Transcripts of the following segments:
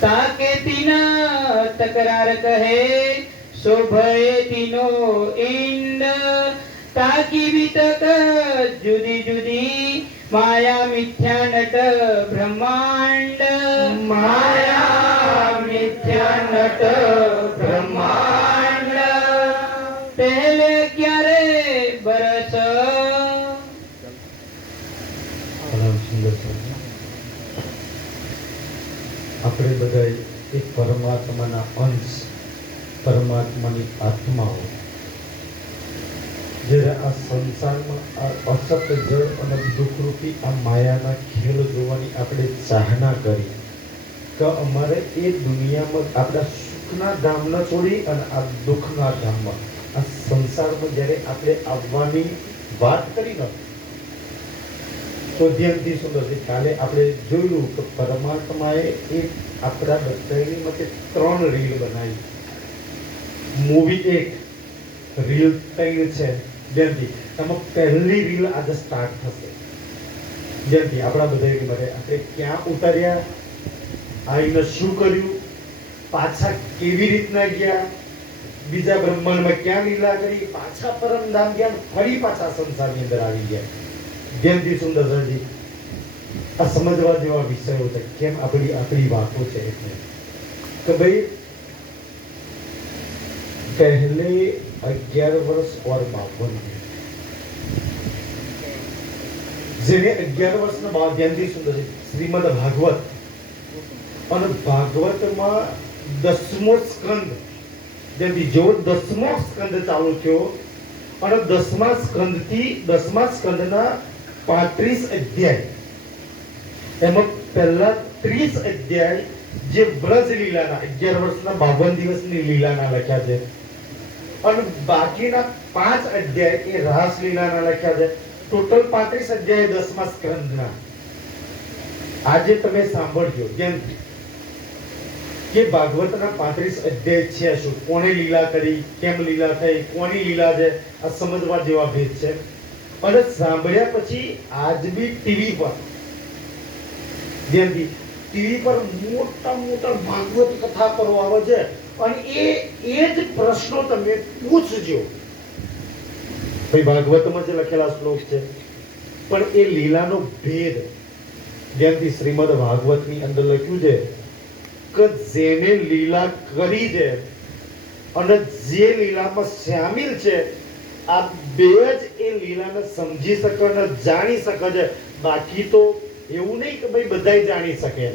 ताके तीना तकरार कहे शोभये तीनो इंड ताकी वितक जुदी जुदी माया मिथ्या नट ब्रह्मांड माया मिथ्या नट ब्रह्मांड पहले क्यारे बरस આપણે બધા એક પરમાત્માના અંશ, પરમાત્માની આત્માઓ. જ્યારે આ સંસારમાં આ અસત જળ અને દુઃખરૂપી આ માયાના ખેલ જોવાની આપણે ચાહના કરી કે અમારે એ દુનિયામાં આપણા સુખના ધામને છોડી અને આ દુઃખના ધામમાં આ સંસારમાં જ્યારે આપણે આવવાની વાત કરી ન તો ધ્યાનથી સુંદર છે. કાલે આપણે જોયું કે પરમાત્માએ એક આપણા બધાની માટે 3 રીલ બનાવી. મૂવી 1, રીલ 3 છે. જેમથી એમાં પહેલી રીલ આજે સ્ટાર્ટ થશે. જેમથી આપણા બધાની માટે આપણે ક્યાં ઉતાર્યા, આવીને શું કર્યું, પાછા કેવી રીતના ગયા, બીજા બ્રહ્માંડમાં ક્યાં લીલા કરી, પાછા પરમધામ ગયા, ફરી પાછા સંસારની અંદર આવી ગયા. ધ્યાનથી સુંદર સરજી આ સમજવા જેવા વિષયો છે. કેમ આપણી વાતો છે એટલે કે ભાઈ પહેલે 11 વર્ષ और 52 જેને 11 વર્ષના બાદ ધ્યાનથી સુંદર છે. શ્રીમદ ભાગવત અને ભાગવતમાં 10મો સ્કંદ, જેથી જો 10મો સ્કંદ ચાલુ થયો અને 10મા સ્કંદથી 10મા સ્કંદના 35 અધ્યાય, એમાં પહેલા 30 અધ્યાય જે બ્રજ લીલાના 11 વર્ષના 52 દિવસની લીલાના લખ્યા છે અને બાકીના 5 અધ્યાય એ રાસ લીલાના લખ્યા છે. ટોટલ 35 અધ્યાય 10મા સ્કંદના. આજે તમે સાંભળજો જેમ કે ભાગવતના 35 અધ્યાય છે શું, કોણે લીલા કરી, કેમ લીલા થઈ, કોની લીલા છે, આ સમજવા જેવા ભેદ છે. અને સાંભળ્યા પછી આજ બી ટીવી પર મોટા મોટા ભાગવત કથા કરો આવે છે અને એ જ પ્રશ્નો તમે પૂછજો. ભાઈ ભાગવતમાં જે લખેલા શ્લોક છે પણ એ લીલાનો ભેદ જેમથી શ્રીમદ ભાગવતની અંદર લખ્યું છે કે જેને લીલા કરી છે અને જે લીલામાં શામિલ છે આ બે જ એ લીલાને સમજી શકે અને જાણી શકે છે. બાકી તો એવું નહીં કે ભાઈ બધાય જાણી શકે,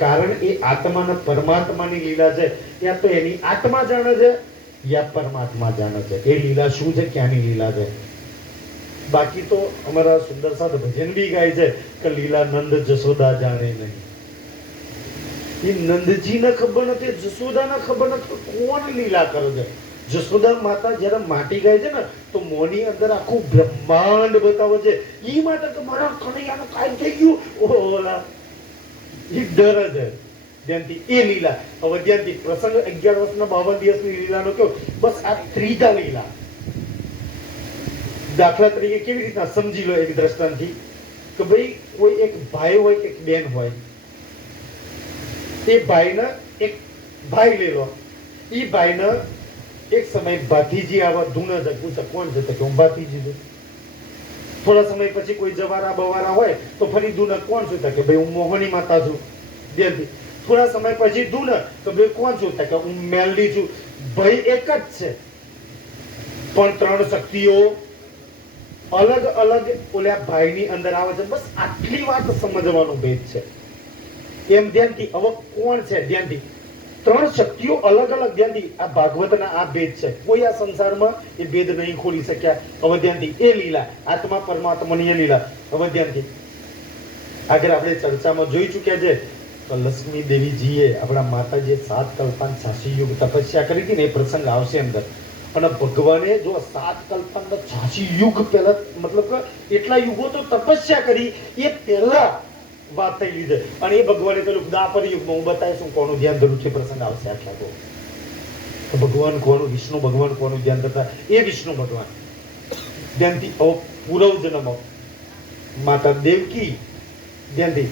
કારણ એ આત્માના પરમાત્માની લીલા છે. યા તો એની આત્મા જાણે છે યા પરમાત્મા જાણે છે એ લીલા શું છે, ક્યાંની લીલા છે. બાકી તો અમારા સુંદર સાથ ભજન બી ગાય છે કે લીલા નંદ જશોદા જાણે નહીં. એ નંદજીને ખબર નથી, જશોદાને ખબર નથી કોણ લીલા કરે છે. જશોદા માતા જ્યારે માટી ગાય છે ને તો મોની અંદર આખું બ્રહ્માંડ બતાવે છે. એ માટે તો મારા કનૈયાને કાંઈ થઈ ગયું ઓલા એ ડર છે. ધ્યાનથી એ લીલા હવે ધ્યાનથી પ્રસંગ 11 વર્ષના 52 દિવસની લીલાનો કયો, બસ આ ત્રીજા લીલા. દાખલા તરીકે કેવી રીતના સમજી લો એક દ્રષ્ટાંતથી કે ભાઈ કોઈ એક ભાઈ હોય એક બેન હોય, એ ભાઈને એક ભાઈ લઈ લો, એ ભાઈને એક સમય ભાતીજી આવા ધૂને છે, પૂછે કોણ છે તો કે હું ભાતીજી છું. થોડા સમય પછી કોઈ જવારા બવારા હોય તો ફરી ધૂને કોણ છું તો કે ભાઈ હું મોહની માતા છું. દેલથી થોડા સમય પછી ધૂને તો ભાઈ કોણ છું તો કે હું મેલડી છું. ભાઈ એક જ છે પણ 3 શક્તિઓ અલગ અલગ ઓલા ભાઈની અંદર આવે છે. બસ આટલી વાત સમજવાનો ભેદ છે. એમ ધ્યાનથી હવે કોણ છે, ધ્યાનથી 3 શક્તિઓ અલગ અલગ. ધ્યાનથી આ ભાગવતના આ ભેદ છે, કોઈ આ સંસારમાં એ ભેદ નહીં ખોલી શક્યા. હવે ધ્યાનથી એ લીલા આત્મા પરમાત્માની એ લીલા. હવે ધ્યાનથી આગળ આપણે ચર્ચામાં જોઈ ચૂક્યા છે તો લક્ષ્મી દેવીજીએ આપણા માતાજીએ 7 કલ્પાન 86 યુગ તપસ્યા કરી હતી ને એ પ્રસંગ આવશે અંદર. અને ભગવાને જો 7 કલ્પાન 86 યુગ પહેલા મતલબ કે એટલા યુગો તો તપસ્યા કરી એ પહેલા વાત થઈ લીધે. અને એ ભગવાને પેલું દાપર યુગમાં હું બતાવીશ હું કોનું ધ્યાન ધરું છે પ્રસંગ આવશે આટલા તો ભગવાન કોનું, વિષ્ણુ ભગવાન કોનું ધ્યાન ધરતા એ વિષ્ણુ ભગવાન ધ્યાનથી પૂર્વ જન્મ માતા દેવકી ધ્યાનથી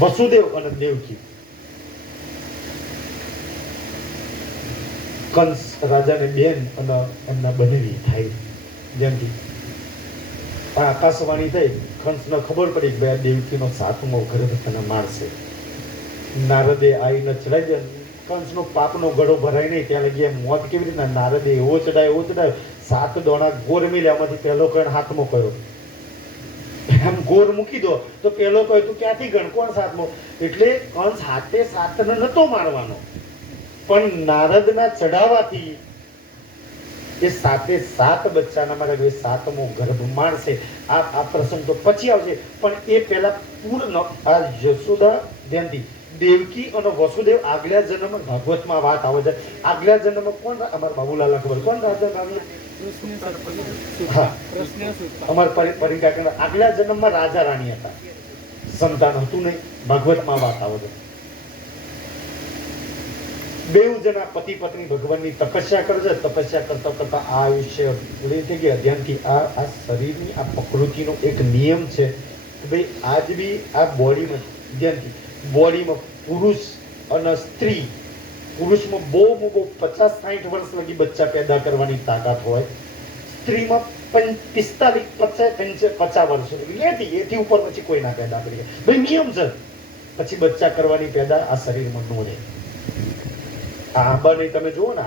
વસુદેવ અને દેવકી કંસ રાજાને બેન અને એમના બનેવી થાય. જેમથી આ આકાશવાણી થઈ, કંસને ખબર પડી કે ભાઈ આ દેવકીનો 7મો ગર્ભ તને મારશે. નારદે આવીને ચડાવી દે. કંસનો પાપનો ગળો ભરાય નહીં ત્યાં લગી એમ મોત કેવી રીતના નારદે એવો ચડાયો 7 દોણા ગોર મિલ્યા. આમાંથી પહેલો કણ હાથમો કયો એમ ગોર મૂકી દો તો પેલો કહે તું ક્યાંથી ગણ કોણ 7મો? એટલે કંસ હાથે 7ને નતો મારવાનો, પણ નારદના ચડાવવાથી એ 7 બચ્ચાના મારે 7મો ગર્ભ મારશે. આ પ્રસંગ તો પછી આવશે, પણ એ પહેલા પૂર્ણ આ યશોદા ધ્યાનથી દેવકી અને વસુદેવ આગલા જન્મ ભાગવતમાં વાત આવે છે. આગલા જન્મ કોણ? અમારા બાબુલાલ ખબર કોણ રાજા નામ? આગલા જન્મમાં રાજા રાણી હતા, સંતાન હતું નહીં. ભાગવતમાં વાત આવે છે. બેઉ જણા પતિ પત્ની ભગવાનની તપસ્યા કરે છે. તપસ્યા કરતા કરતા આ આયુષ્ય પૂરી થઈ ગયા. ધ્યાનથી આ શરીરની આ પ્રકૃતિનો એક નિયમ છે કે ભાઈ આજ બી આ બોડીમાં ધ્યાનથી બોડીમાં પુરુષ અને સ્ત્રી, પુરુષમાં બહુ 50-60 વર્ષ લગી બચ્ચા પેદા કરવાની તાકાત હોય, સ્ત્રીમાં 45-50 વર્ષ એથી ઉપર પછી કોઈ ના પેદા કરી ભાઈ નિયમ છે. પછી બચ્ચા કરવાની પેદા આ શરીરમાં ન રહે. આ આંબાને તમે જુઓ ને,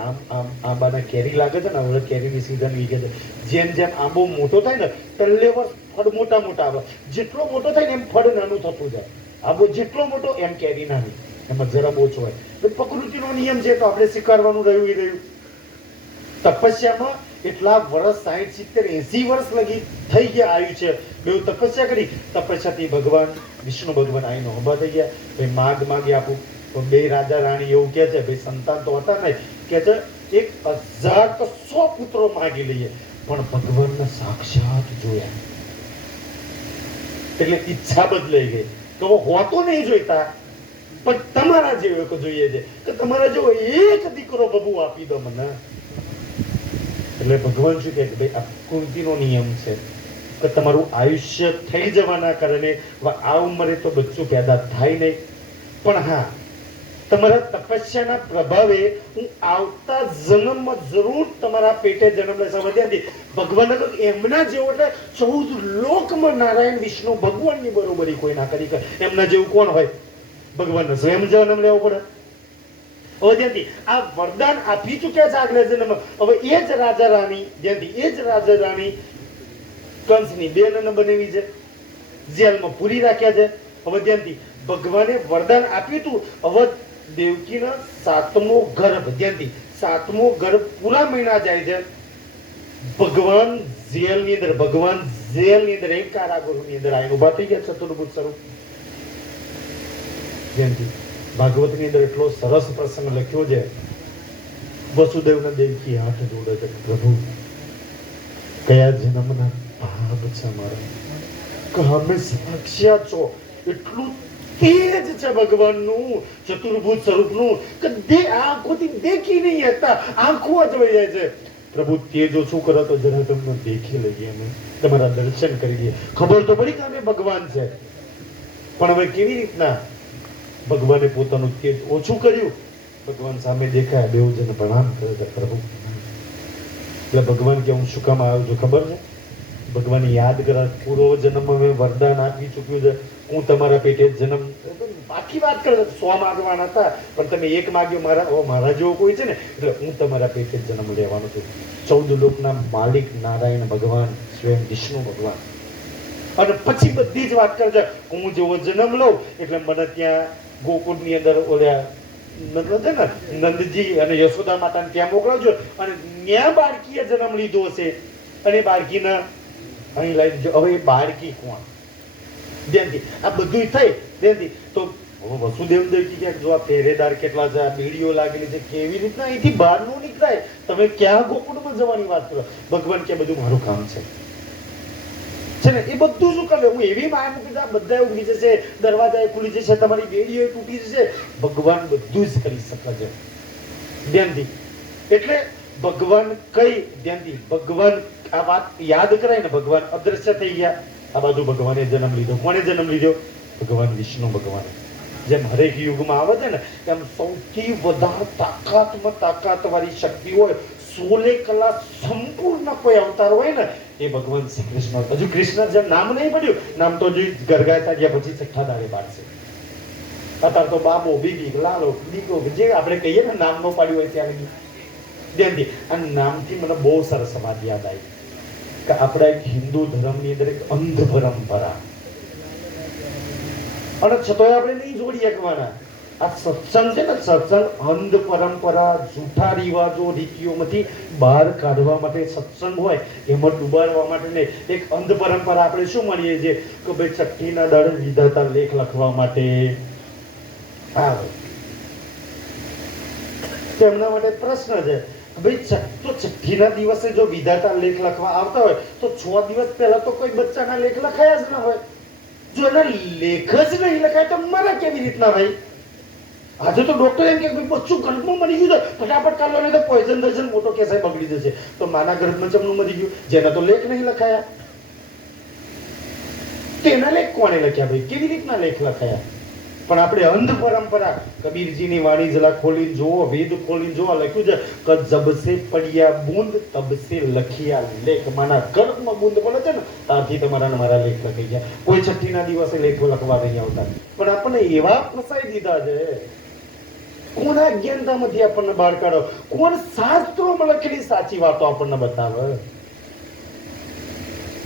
આંબાના કેરી લાગે છે ને, હવે કેરીની સીઝન વીકે છે. જેમ જેમ આંબો મોટો થાય ને પહેલે વર્ષ ફળ મોટા મોટા આવે, જેટલો મોટો થાય ને એમ ફળ નાનું થતું જાય. આંબો જેટલો મોટો એમ કેરી નાની, એમાં જરા ઓછો હોય. પ્રકૃતિનો નિયમ છે, તો આપણે સ્વીકારવાનું રહ્યું. તપસ્યામાં એટલા વર્ષ 60-70-80 વર્ષ લગી થઈ ગયા આવ્યું છે. બેઉ તપસ્યા કરી. તપસ્યાથી ભગવાન વિષ્ણુ ભગવાન આવીને ઉભા થઈ ગયા. ભાઈ માગી આપું. તો 2 રાજા રાણી એવું કે છે, ભાઈ સંતાન તો હતા નહીં, કે છે 1000 તો 100 પુત્રો માગી લઈએ, પણ ભગવાનને સાક્ષાત જોયા એટલે ઈચ્છા બદલાઈ ગઈ. તો હોતો નહીં જોઈતા, પણ તમારા જેવો જોઈએ છે કે તમારા જેવો એક દીકરો બબુ આપી દો મને. એટલે ભગવાન શું કહે કે ભાઈ આ કુંતીનો નિયમ છે કે તમારું આયુષ્ય થઈ જવાના કારણે આ ઉંમરે તો બચ્ચું પેદા થાય નહીં, પણ હા તમારા તપસ્યાના પ્રભાવે હું આવતા જન્મમાં જરૂર તમારા પેટે જન્મ લેશે. વધ્યાથી ભગવાન એમના જેવો એટલે 14 લોકમાં નારાયણ વિષ્ણુ ભગવાનની બરોબરી કોઈ ના કરી. એમના જેવું કોણ હોય? ભગવાનને સ્વયં જન્મ લેવો પડે. હવે ત્યાંથી આ વરદાન આપી ચૂક્યા છે આગલા જન્મમાં. હવે એ જ રાજા રાણી જ્યાંથી એ જ રાજા રાણી કંસની બેનને બનાવી છે, જેલમાં પૂરી રાખ્યા છે. હવે ત્યાંથી ભગવાને વરદાન આપ્યું હતું. હવે દેવકીનો 7મો ગર્ભ, ધ્યાનથી 7મો ગર્ભ પૂરા મહિના જાય છે. ભગવાન જેલની અંદર એક કારાગૃહની અંદર આવીને ઉભા થઈ ગયા ચતુર્ભુજ સ્વરૂપ. ધ્યાનથી ભાગવતની અંદર એટલો સરસ પ્રસંગ લખ્યો છે. વસુદેવને દેવકી હાથ જોડે છે, પ્રભુ કયા જન્મના પાપ છે મારા, કે અમે સાક્ષાત છો. એટલું તેજ છે ભગવાનનું ચતુર્ભુજ સ્વરૂપનું કે આંખોથી દેખી નહીં હતા, આંખો જ વહી જાય છે. પ્રભુ તેજો શું કરો તો જરા તમને દેખી લઈએ, અમે તમારા દર્શન કરી લઈએ. ખબર તો પડી કે અમે ભગવાન છે, પણ હવે કેવી રીતના ભગવાને પોતાનું તેજ ઓછું કર્યું. ભગવાન સામે દેખાય, બેઉ જણ પ્રણામ કરે છે પ્રભુ. એટલે ભગવાન કે હું શું કામ આવ્યો છું ખબર છે? ભગવાન યાદ કરા પૂર્વ જન્મ મેં વરદાન આપી ચૂક્યું છે, હું તમારા પેટે જન્મ. આખી વાત કરે 100 માગવાના હતા, પણ તમે એક માગ્યો મારા જેવો કોઈ છે ને, એટલે હું તમારા પેટે જન્મ લેવાનો છું. 14 લોકના માલિક નારાયણ ભગવાન સ્વયં વિષ્ણુ ભગવાન. અને પછી બધી જ વાત કરે છે, હું જેવો જન્મ લઉં એટલે મને ત્યાં ગોકુળની અંદર ઓલ્યા નંદજી અને યશોદા માતાને ત્યાં મોકલાવજો, અને ત્યાં બાળકીએ જન્મ લીધો હશે, અને બાળકીના અહીં લઈ જો. હવે એ બાળકી કોણ? ધ્યાનથી આ બધું થઈ ધ્યાનથી તો વસુદેવ દેવકી ક્યાંક જો આ પહેરેદાર કેટલા છે, આ બીડીઓ લાગેલી છે, કેવી રીતના અહીંથી બહાર નું નીકળાય? તમે ક્યાં ગોકુળમાં જવાની વાત કરો? ભગવાન કે બધું મારું કામ છે ને, એ બધું શું કરે? હું એવી માયા મૂકી દઉં, બધા ઉગી જશે, દરવાજા ખુલી જશે, તમારી બેડીઓ તૂટી જશે. ભગવાન બધું જ કરી શકે છે. ધ્યાનથી એટલે ભગવાન કઈ ધ્યાનથી ભગવાન આ વાત યાદ કરાય ને, ભગવાન અદ્રશ્ય થઈ ગયા. આ બાજુ ભગવાને જન્મ લીધો. કોને જન્મ લીધો? ભગવાન વિષ્ણુ ભગવાને. જેમ હરેક યુગમાં આવે છે ને એમ સૌથી વધારે તાકાતવાળી શક્તિ હોય 16 કલા સંપૂર્ણ કોઈ અવતાર હોય ને એ ભગવાન શ્રી કૃષ્ણ. હજુ કૃષ્ણ જેમ નામ નહીં પડ્યું, નામ તો હજુ ગરગાતા ગયા પછી છઠ્ઠા દાડે પાડશે. અત્યારે તો બાબો, બીબી, લાલો, દીકો જે આપણે કહીએ ને નામ નો પાડ્યું હોય ત્યાં ધ્યાનથી. આ નામથી મને બહુ સરસ વાત યાદ આવી કે આપણા એક હિન્દુ ધર્મની અંદર એક અંધ પરંપરા, અને છતાંય આપણે નહીં જોડી શકવાના. આ સત્સંગ છે ને, સત્સંગ અંધ પરંપરા, જૂઠા રિવાજો, રીતિઓમાંથી બહાર કાઢવા માટે સત્સંગ હોય, એમાં ડૂબાડવા માટે નહીં. એક અંધ પરંપરા આપણે શું માનીએ છીએ કે ભાઈ છઠ્ઠીના દાડે વિધાતા લેખ લખવા માટે આવે. તેમના માટે પ્રશ્ન છે ભાઈ તો છઠ્ઠીના દિવસે જો વિધાતા લેખ લખવા આવતા હોય તો 6 દિવસ પહેલા તો કોઈ બચ્ચાના લેખ લખાયા જ ના હોય. જો એના લેખ જ નહીં લખાય તો મરે કેવી રીતના ભાઈ? આજે તો ડોક્ટર એમ કે બચ્ચું ગર્ભમાં મરી ગયું છે, ફટાફટ કાઢો નહીં તો પોઈઝન મોટો કેસ બગડી જશે. તો માના ગર્ભમાં ચમનું મરી ગયું જેના તો લેખ નહીં લખાયા. તેના લેખ કોણે લખ્યા ભાઈ? કેવી રીતના લેખ લખાયા? પણ આપણે અંધ પરંપરા, કબીરજીની વાણી જરા ખોલીને જુઓ, વેદ ખોલીને જુઓ, લખ્યું છે કે જબ સે પડ્યા બૂંદ તબ સે લખિયા લેખ. માના ગર્ભમાં બૂંદ પડે છે ને ત્યારથી તમારા ને મારા લેખ લખાઈ ગયા. કોઈ છઠ્ઠીના દિવસે લેખો લખવા નહીં આવતા. પણ આપણને એવા ફસાઈ દીધા છે. કોના અજ્ઞાનતામાંથી આપણને બહાર કાઢો? કોણ શાસ્ત્રોમાં લખેલી સાચી વાતો આપણને બતાવે?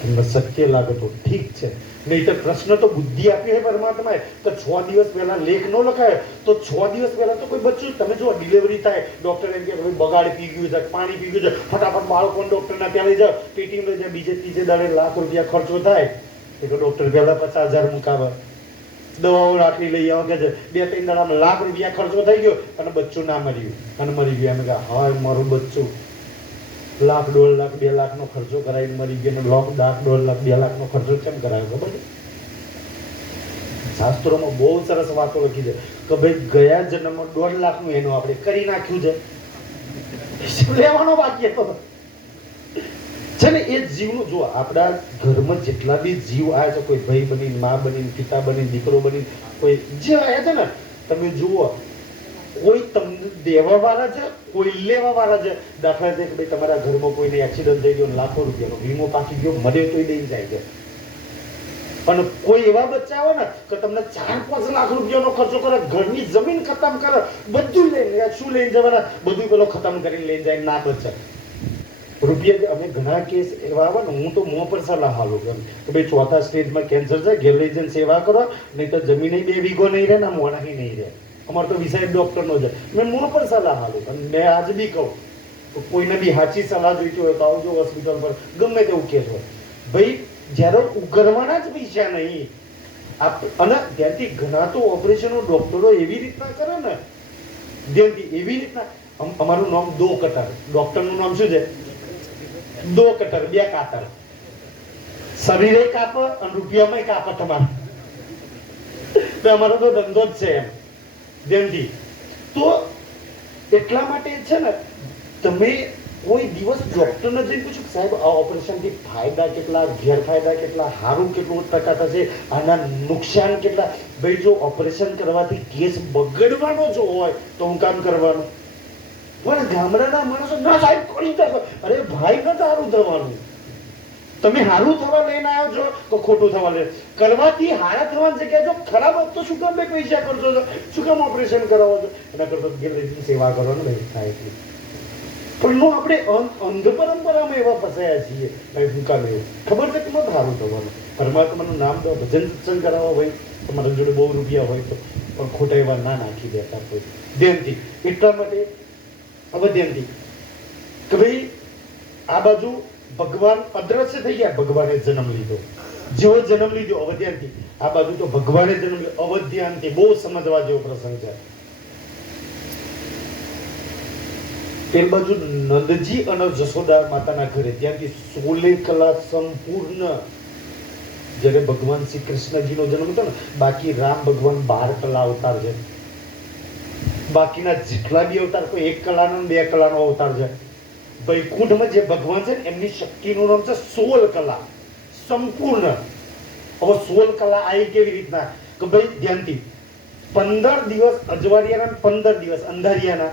તમને સત્ય લાગે તો ઠીક છે, નહીં તો પ્રશ્ન તો બુદ્ધિ આપી છે પરમાત્માએ તો 6 દિવસ પહેલા લેખ ન લખાય તો 6 દિવસ પહેલા તો કોઈ બચ્ચું, તમે જો ડિલિવરી થાય, ડોક્ટર એમ કે ભાઈ બગાડ પી ગયું છે, પાણી પી ગયું છે, ફટાફટ બાળકોને ડોક્ટરના ત્યાં લઈ જાઓ, પેટીમાં લઈ જાઓ, બીજે ત્રીજે દાડે લાખ રૂપિયા ખર્ચો થાય તો ડોક્ટર પહેલા 50,000 મુકાવે, દવાઓ રાખી લઈ આવો કે છે 2-3 દાડામાં લાખ રૂપિયા ખર્ચો થઈ ગયો અને બચ્ચું ના મર્યું અને મરી ગયું. એમ કે હા મારું બચ્ચું લાખ, 1.5 લાખ, 2 લાખનો ખર્ચો કરાવીને મરી ગયો. લાખ, 1.5 લાખ, 2 લાખનો ખર્ચો કેમ કરાવ્યો? ખબર છે? શાસ્ત્રોમાં બહુ સરસ વાતો લખી છે કે ભાઈ ગયા જન્મમાં 1.5 લાખનું એનું આપણે કરી નાખ્યું છે, લેવાનો બાકી હતો છે ને. એ જીવનું જો આપણા ઘરમાં જેટલા બી જીવ આવ્યા છે, કોઈ ભાઈ બની, મા બની, પિતા બની, દીકરો બની, કોઈ જે આવ્યા છે ને, તમે જુઓ કોઈ તમને દેવા વાળા છે, કોઈ લેવા વાળા છે. દાખલા તરીકે ભાઈ તમારા ઘરમાં કોઈને એક્સિડન્ટ થઈ ગયો, લાખો રૂપિયાનો વીમો પાકી ગયો, મરે તોય દઈ જાય છે. અને કોઈ એવા બચ્ચા આવે ને કે તમને 4-5 લાખ રૂપિયાનો ખર્ચો કરે, ઘરની જમીન ખતમ કરે, બધું લઈને જાય. શું લઈને જવાના? બધું પેલો ખતમ કરીને લઈને જાય. ના બચ્ચા રૂપિયા. અમે ઘણા કેસ એવા આવે ને, હું તો મોં પર સલાહ હાલું કે ભાઈ 4થા સ્ટેજમાં કેન્સર છે, ઘેર લઈ જઈને સેવા કરો, નહીં તો જમીન 2 વીઘો નહીં રહે ને મોણા નહીં રહે. અમારે તો વિષય ડોક્ટરનો છે. મેં મોં પર સલાહ હાલું અને મેં આજ બી કહું તો કોઈને બી સાચી સલાહ જોઈતી હોય તો આવજો હોસ્પિટલ પર, ગમે તેવું કેસ હોય ભાઈ. જ્યારે ઉઘરવાના જ પૈસા નહીં અને ત્યાંથી ઘણા તો ઓપરેશનો ડોક્ટરો એવી રીતના કરે ને, ત્યાંથી એવી રીતના. અમારું નામ દો કટર, ડોક્ટરનું નામ શું છે? દો કટર, 2 કાતર. શરીરે કાપે અને રૂપિયામાં કાપે તમારે. અમારો તો ધંધો જ છે એમ ધ્યાનથી. તો એટલા માટે છે ને, તમે કોઈ દિવસ ડોક્ટરને જઈને પૂછો સાહેબ આ ઓપરેશનથી ફાયદા કેટલા, ગેરફાયદા કેટલા, સારું કેટલું ટકા થશે, આના નુકસાન કેટલા? ભાઈ જો ઓપરેશન કરવાથી કેસ બગડવાનો જો હોય તો હું કામ કરવાનું? પણ ગામડાના માણસો ના સાહેબ કરી દો. અરે ભાઈ ન સારું થવાનું. તમે સારું થવા લઈને આવ્યો છો તો ખોટું થવા લે. કરવાથી હારા થવાની જગ્યાએ જો ખરાબ હોત તો શું કામ બે પૈસા કરશો છો? શું કામ ઓપરેશન કરાવો છો? એના કરતા ઘેર લઈને સેવા કરો ને ભાઈ થાય એટલી. પણ આપણે અંધ પરંપરામાં એવા ફસાયા છીએ. ભાઈ હું કામ એવું ખબર છે કે ન સારું થવાનું. પરમાત્માનું નામ દો, ભજન સત્સંગ કરાવો ભાઈ, તમારા જોડે બહુ રૂપિયા હોય તો, પણ ખોટા એવા ના નાખી દેતા કોઈ ધ્યાનથી. એટલા માટે હવે ધ્યાનથી કે ભાઈ આ બાજુ ભગવાન અદ્રશ્ય થઈ ગયા, ભગવાને જન્મ લીધો. જેવો જન્મ લીધો અવધ્યાનથી, આ બાજુ તો ભગવાને જન્મ લીધો અવધ્યાનથી. બહુ સમજવા જેવો પ્રસંગ છે. તે બાજુ નંદજી અને જશોદા માતાના ઘરે ત્યાંથી 16 કલા સંપૂર્ણ જ્યારે ભગવાન શ્રી કૃષ્ણજીનો જન્મ હતો ને, બાકી રામ ભગવાન 12 કલા અવતાર છે. બાકીના જેટલા બી અવતાર કોઈ 1 કલાનો 2 કલાનો અવતાર છે. વૈકુંઠમાં જે ભગવાન છે ને એમની શક્તિનું નામ છે 16 કલા સંપૂર્ણ. હવે 16 કલા આવી કેવી રીતના કે ભાઈ ધ્યાનથી 15 દિવસ અજવાળિયાના, 15 દિવસ અંધારિયાના,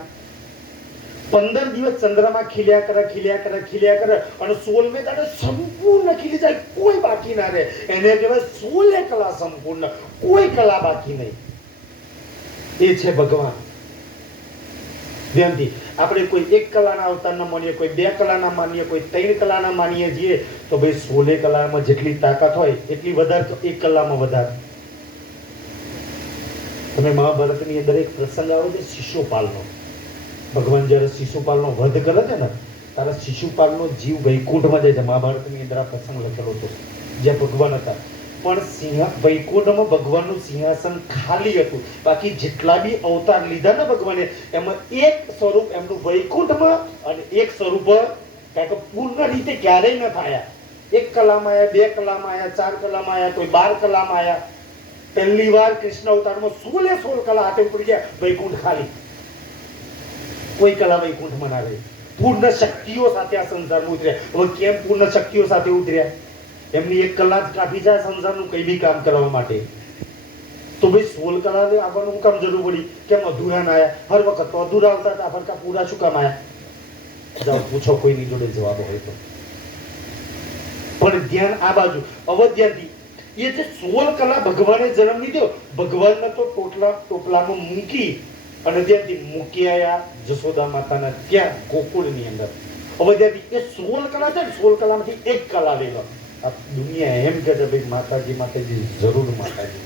15 દિવસ ચંદ્રમાં ખીલ્યા કરે અને 16મે દાડે સંપૂર્ણ ખીલી જાય, કોઈ બાકી ના રહે. એને કહેવાય 16 કલા સંપૂર્ણ, કોઈ કલા બાકી નહીં. એ છે ભગવાન. ધ્યાનથી આપણે કોઈ એક કલાના અવતારના માનીએ, કોઈ 2 કલાના માનીએ, કોઈ 3 કલાના માનીએ છીએ, તો ભાઈ 16 કલામાં જેટલી તાકાત હોય એટલી વધારે તો 1 કલામાં વધારે. તમે મહાભારતની અંદર એક પ્રસંગ આવે છે શિશુપાલનો. ભગવાન જ્યારે શિશુપાલનો વધ કરે છે ને, ત્યારે શિશુપાલનો જીવ વૈકુંઠમાં જાય છે. મહાભારતની અંદર આ પ્રસંગ લખેલો હતો, જ્યાં ભગવાન હતા. પણ વૈકુંઠમાં ભગવાનનું સિંહાસન ખાલી હતું. બાકી જેટલા બી અવતાર લીધા ને ભગવાને, એમાં એક સ્વરૂપ એમનું વૈકુંઠમાં અને એક સ્વરૂપ કારણ કે પૂર્ણ રીતે ક્યારેય ન થયા. 1 કલામાં આયા, 2 કલામાં આયા, 4 કલામાં આયા, કોઈ 12 કલામાં આયા. પહેલી વાર કૃષ્ણ અવતારમાં 16 કલા હાથે ઉપડી ગયા, વૈકુંઠ ખાલી. કોઈ કલા વૈકુંઠમાં ના રહી. પૂર્ણ શક્તિઓ સાથે આ સંસારમાં ઉતર્યા. હવે કેમ પૂર્ણ શક્તિઓ સાથે ઉતર્યા? એમની 1 કલાક કાફી જાય સંસારનું કઈ બી કામ કરવા માટે. તો ભાઈ 16 કલાક આવવાનું શું કામ જરૂર પડી? કેમ અધૂરા ના આયા? હર વખત તો અધૂરા આવતા હતા, ફરકા પૂરા શું કામ આયા? જાઓ પૂછો કોઈની જોડે જવાબ હોય તો. પણ ધ્યાન આ બાજુ અવધ્યાથી એ જે 16 કલા ભગવાને જન્મ લીધો, ભગવાનને તો ટોપલામાં મૂકી અને ત્યાંથી મૂકી આયા જશોદા માતાના ત્યાં ગોકુળની અંદર. હવે ત્યાંથી એ 16 કલા છે ને, 16 કલામાંથી 1 કલા લઈ લો. આ દુનિયા એમ કે છે ભાઈ માતાજી જરૂર માતાજી.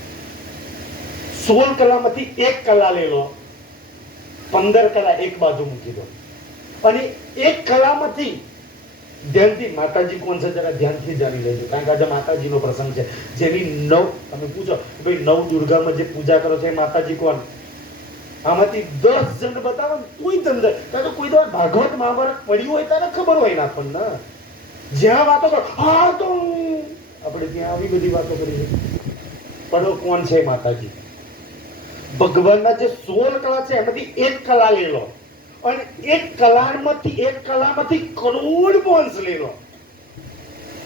16 કલામાંથી 1 કલા લઈ લો, 15 કલા એક બાજુ મૂકી દો. અને 1 કલામાંથી ધ્યાનથી માતાજી કોણ છે જરા ધ્યાનથી જાણી લેજો, કારણ કે આજે માતાજીનો પ્રસંગ છે. જેની તમે પૂછો ભાઈ 9 દુર્ગામાં જે પૂજા કરો છો એ માતાજી કોણ? આમાંથી 10 જણ બતાવો ને કોઈ ધંધે, કારણ કે કોઈ દર ભાગવત મહાભારત પડ્યું હોય ત્યારે ખબર હોય ને આપણને. જ્યાં વાતો કરો હા તો આપણે ત્યાં આવી બધી વાતો કરી છે, પણ કોણ છે માતાજી? ભગવાનના જે 16 કલા છે એમાંથી 1 કલા લઈ લો અને 1 કલામાંથી કરોડ મોંસ લઈ લો.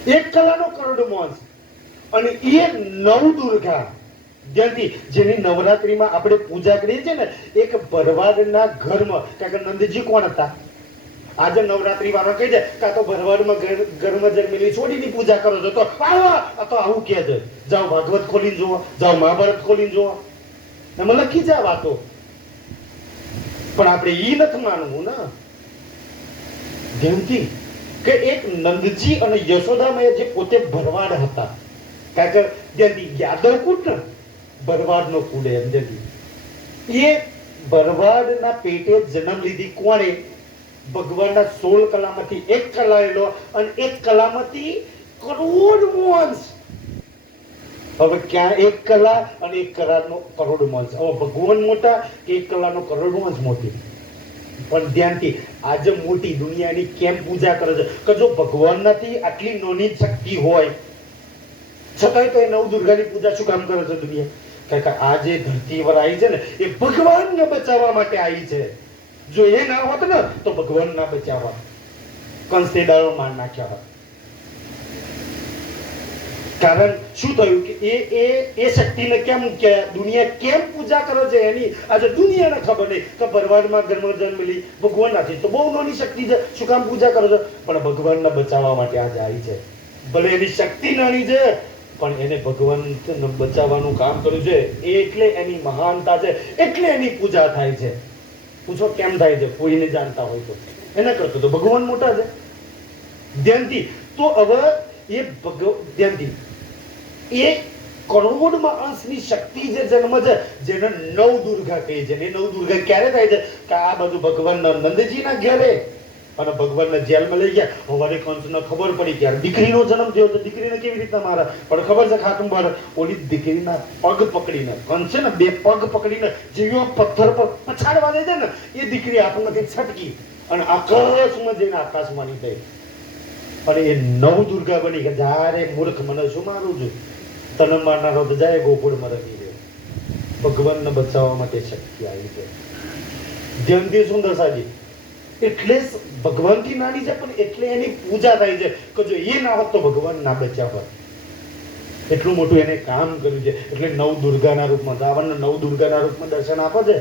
1 કલાનો કરોડ મોંસ. અને એ 9 દુર્ગા જ્યાંથી જેની નવરાત્રીમાં આપણે પૂજા કરીએ છીએ ને, એક ભરવાડના ઘરમાં, કારણ કે નંદજી કોણ હતા? આજે નવરાત્રી વાળો કહી દે કાં તો ભરવાડમાં ઘરમાં જન્મેલી છોડીની પૂજા કરો છો, તો આવું કહે છે. જાઓ ભાગવત ખોલીને જુઓ, જાઓ મહાભારત ખોલીને જુઓ, એમાં લખી જાય વાતો. પણ આપણે ઈ નથી માનવું ને ધ્યાનથી કે એક નંદજી અને યશોદામાં જે પોતે ભરવાડ હતા, કારણ કે જ્યાંથી યાદવ કુળ ને ભરવાડનો કુળ એમ જ્યાંથી એ ભરવાડના પેટે જન્મ લીધી કોણે? ભગવાનના 16 કલામાંથી 1 કલા લો અને 1 કલામાંથી કરોડ મોંસ. હવે ક્યાં 1 કલા અને 1 કલાનો કરોડ મોંસ? હવે ભગવાન મોટા કે 1 કલાનો કરોડ મોંસ મોટી? પણ ધ્યાનથી આજે મોટી દુનિયાની કેમ પૂજા કરે છે કે જો ભગવાનનાથી આટલી નાની શક્તિ હોય છતાંય તો એ 9 દુર્ગાની પૂજા શું કામ કરે છે દુનિયા? કારણ કે આ જે ધરતી પર આવી છે ને એ ભગવાનને બચાવવા માટે આવી છે. જો એ ના હોત ને તો ભગવાન ના બચ્યા હોત, કંસે દાળો માર નાખ્યા હોત. કારણ શું થયું કે એ શક્તિને કેમ દુનિયા કેમ પૂજા કરે છે એની આજે દુનિયાને ખબર નહીં કે ભરવાડમાં ઘરમાં જન્મેલી ભગવાન નથી તો બહુ નાની શક્તિ છે, શું કામ પૂજા કરો છો? પણ ભગવાનને બચાવવા માટે આજે આવી છે. ભલે એની શક્તિ નાની છે પણ એને ભગવાન બચાવવાનું કામ કર્યું છે, એટલે એની મહાનતા છે, એટલે એની પૂજા થાય છે. પૂછો કેમ થાય છે? કોઈને જાણતા હોય તો એના કરતો તો ભગવાન મોટા છે. ધ્યાનથી તો હવે એ ધ્યાનથી એ કરોડમાં અંશની શક્તિ જે જન્મ છે જેને 9 દુર્ગા કહે છે. એ 9 દુર્ગા ક્યારે થાય છે કે આ બધું ભગવાન નંદજીના ઘરે અને ભગવાનને જેલમાં લઈ ગયા. હવારે કંસને ખબર પડી કે દીકરીનો જન્મ થયો તો દીકરીને કેવી રીતના મારા? પણ ખબર છે ખાતું બાર ઓલી દીકરીના પગ પકડીને કંસ છે ને 2 પગ પકડીને જેવો પથ્થર પર પછાડવા દે છે ને એ દીકરી હાથમાંથી છટકી અને આકાશમાં જઈને આકાશમાં ની થઈ. અને એ 9 દુર્ગા બની કે જારે મૂર્ખ મને શું મારું છું, તને મારનારો તો જાય ગોકુળમાં રહી રહ્યો. ભગવાનને બચાવવા માટે શક્તિ આવી છે. ધ્યાનથી સુંદર સાજી એટલે ભગવાનથી નાની છે પણ એટલે એની પૂજા થાય છે કે જો એ ના હોત તો ભગવાન ના બચ્યા હોત. એટલું મોટું એને કામ કર્યું છે. એટલે નવ દુર્ગાના રૂપમાં રાવણને નવ દુર્ગાના રૂપમાં દર્શન આપે છે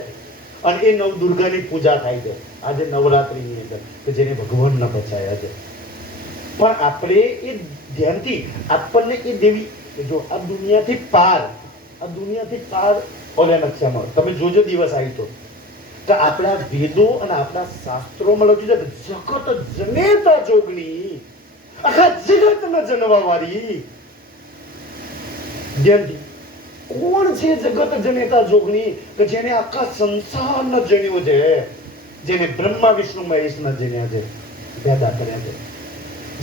અને એ નવ દુર્ગાની પૂજા થાય છે આજે નવરાત્રિની અંદર કે જેને ભગવાનના બચાયા છે. પણ આપણે એ ધ્યાનથી આપણને એ દેવી જો આ દુનિયાથી પાર ઓલે નકશામાં તમે જોજો દિવસ આવી તો કે આપણા વેદો અને આપણા શાસ્ત્રોમાં લખ્યું છે કે જગત જનેતા જોગણી આખા જગતને જનવા વાળી ધ્યાનથી કોણ છે જગત જનેતા જોગણી કે જેને આખા સંસારનો જન્યો છે, જેને બ્રહ્મા વિષ્ણુ મહેશના જન્યા છે, પેદા કર્યા છે,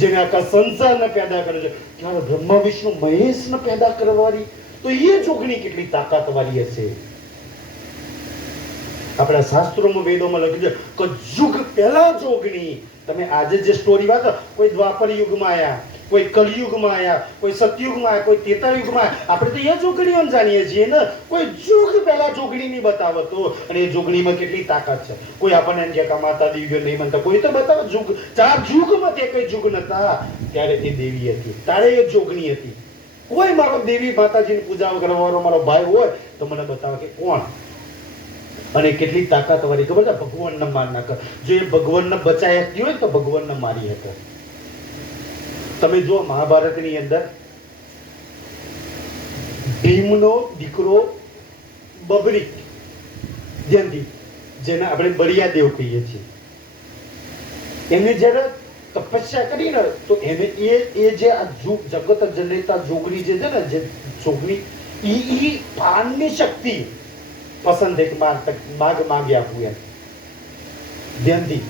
જેને આખા સંસારને પેદા કર્યો છે. ત્યારે બ્રહ્મા વિષ્ણુ મહેશને પેદા કરવાની તો એ જોગણી કેટલી તાકાતવાળી હશે. આપણા શાસ્ત્રોમાં વેદોમાં લખ્યું છે કે યુગ પહેલા જોગણી. તમે આજે જે સ્ટોરી વાંચો, કોઈ દ્વાપર યુગમાં આયા, કોઈ કલયુગમાં આયા, કોઈ સતયુગમાં આયા, કોઈ ત્રેતાયુગમાં આયા. આપણે તો એ જોગણીઓ જાણીએ છીએ ને. કોઈ યુગ પહેલા જોગણી નહીં બતાવતો અને એ જોગણીમાં કેટલી તાકાત છે. કોઈ આપણને એમ કે માતા દેવીઓ નહીં બનતા, કોઈ તો બતાવો યુગ 4 યુગમાં તે કઈ યુગ નતા ત્યારે એ દેવી હતી, તારે એ જોગણી હતી. કોઈ મારો દેવી માતાજીની પૂજા કરવાનો મારો ભાઈ હોય તો મને બતાવે કે કોણ અને કેટલી તાકાતવાળી. ખબર છે? ભગવાનને માર નાખે. જો એ ભગવાનને બચાવી શકતી હોય તો ભગવાનને મારી શકે. તમે જો મહાભારતની અંદર ભીમનો દીકરો બબરી, ધ્યાનથી, જેને આપણે બળિયાદેવ કહીએ છીએ, એને જ્યારે તપસ્યા કરી ને તો એને એ જે આ જગત જનેતા જોગણી જે છે ને, જે જોગણી ઈ પાનની શક્તિ પસંદ એક માગી આપવું એમ. ધ્યાનથી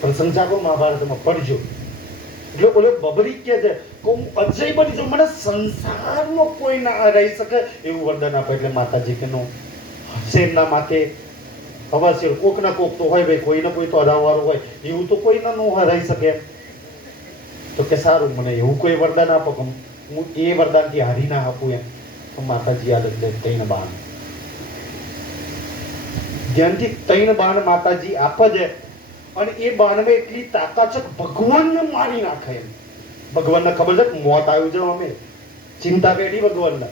પ્રસંગ ચાકો મહાભારતમાં પડજો. એટલે ઓલે બબરી કે છે કે હું અજય બની છું, મને સંસારનો કોઈ ના રહી શકે એવું વરદાન આપે. એટલે માતાજી કે નો શેરના માથે હવા છે, કોક ના કોક તો હોય ભાઈ, કોઈ ના કોઈ તો હરાવવાળો હોય, એવું તો કોઈ ના નો રહી શકે. તો કે સારું, મને એવું કોઈ વરદાન આપો કે હું એ વરદાનથી હારી ના આપું એમ. તો માતાજી આ લગ્ન 3 બાણ, ધ્યાનથી 3 બાણ માતાજી આપે છે અને એ બાણમાં એટલી તાકાત છે ભગવાનને મારી નાખે એમ. ભગવાનને ખબર છે મોત આવ્યું છે, અમે ચિંતા કરી ભગવાનને.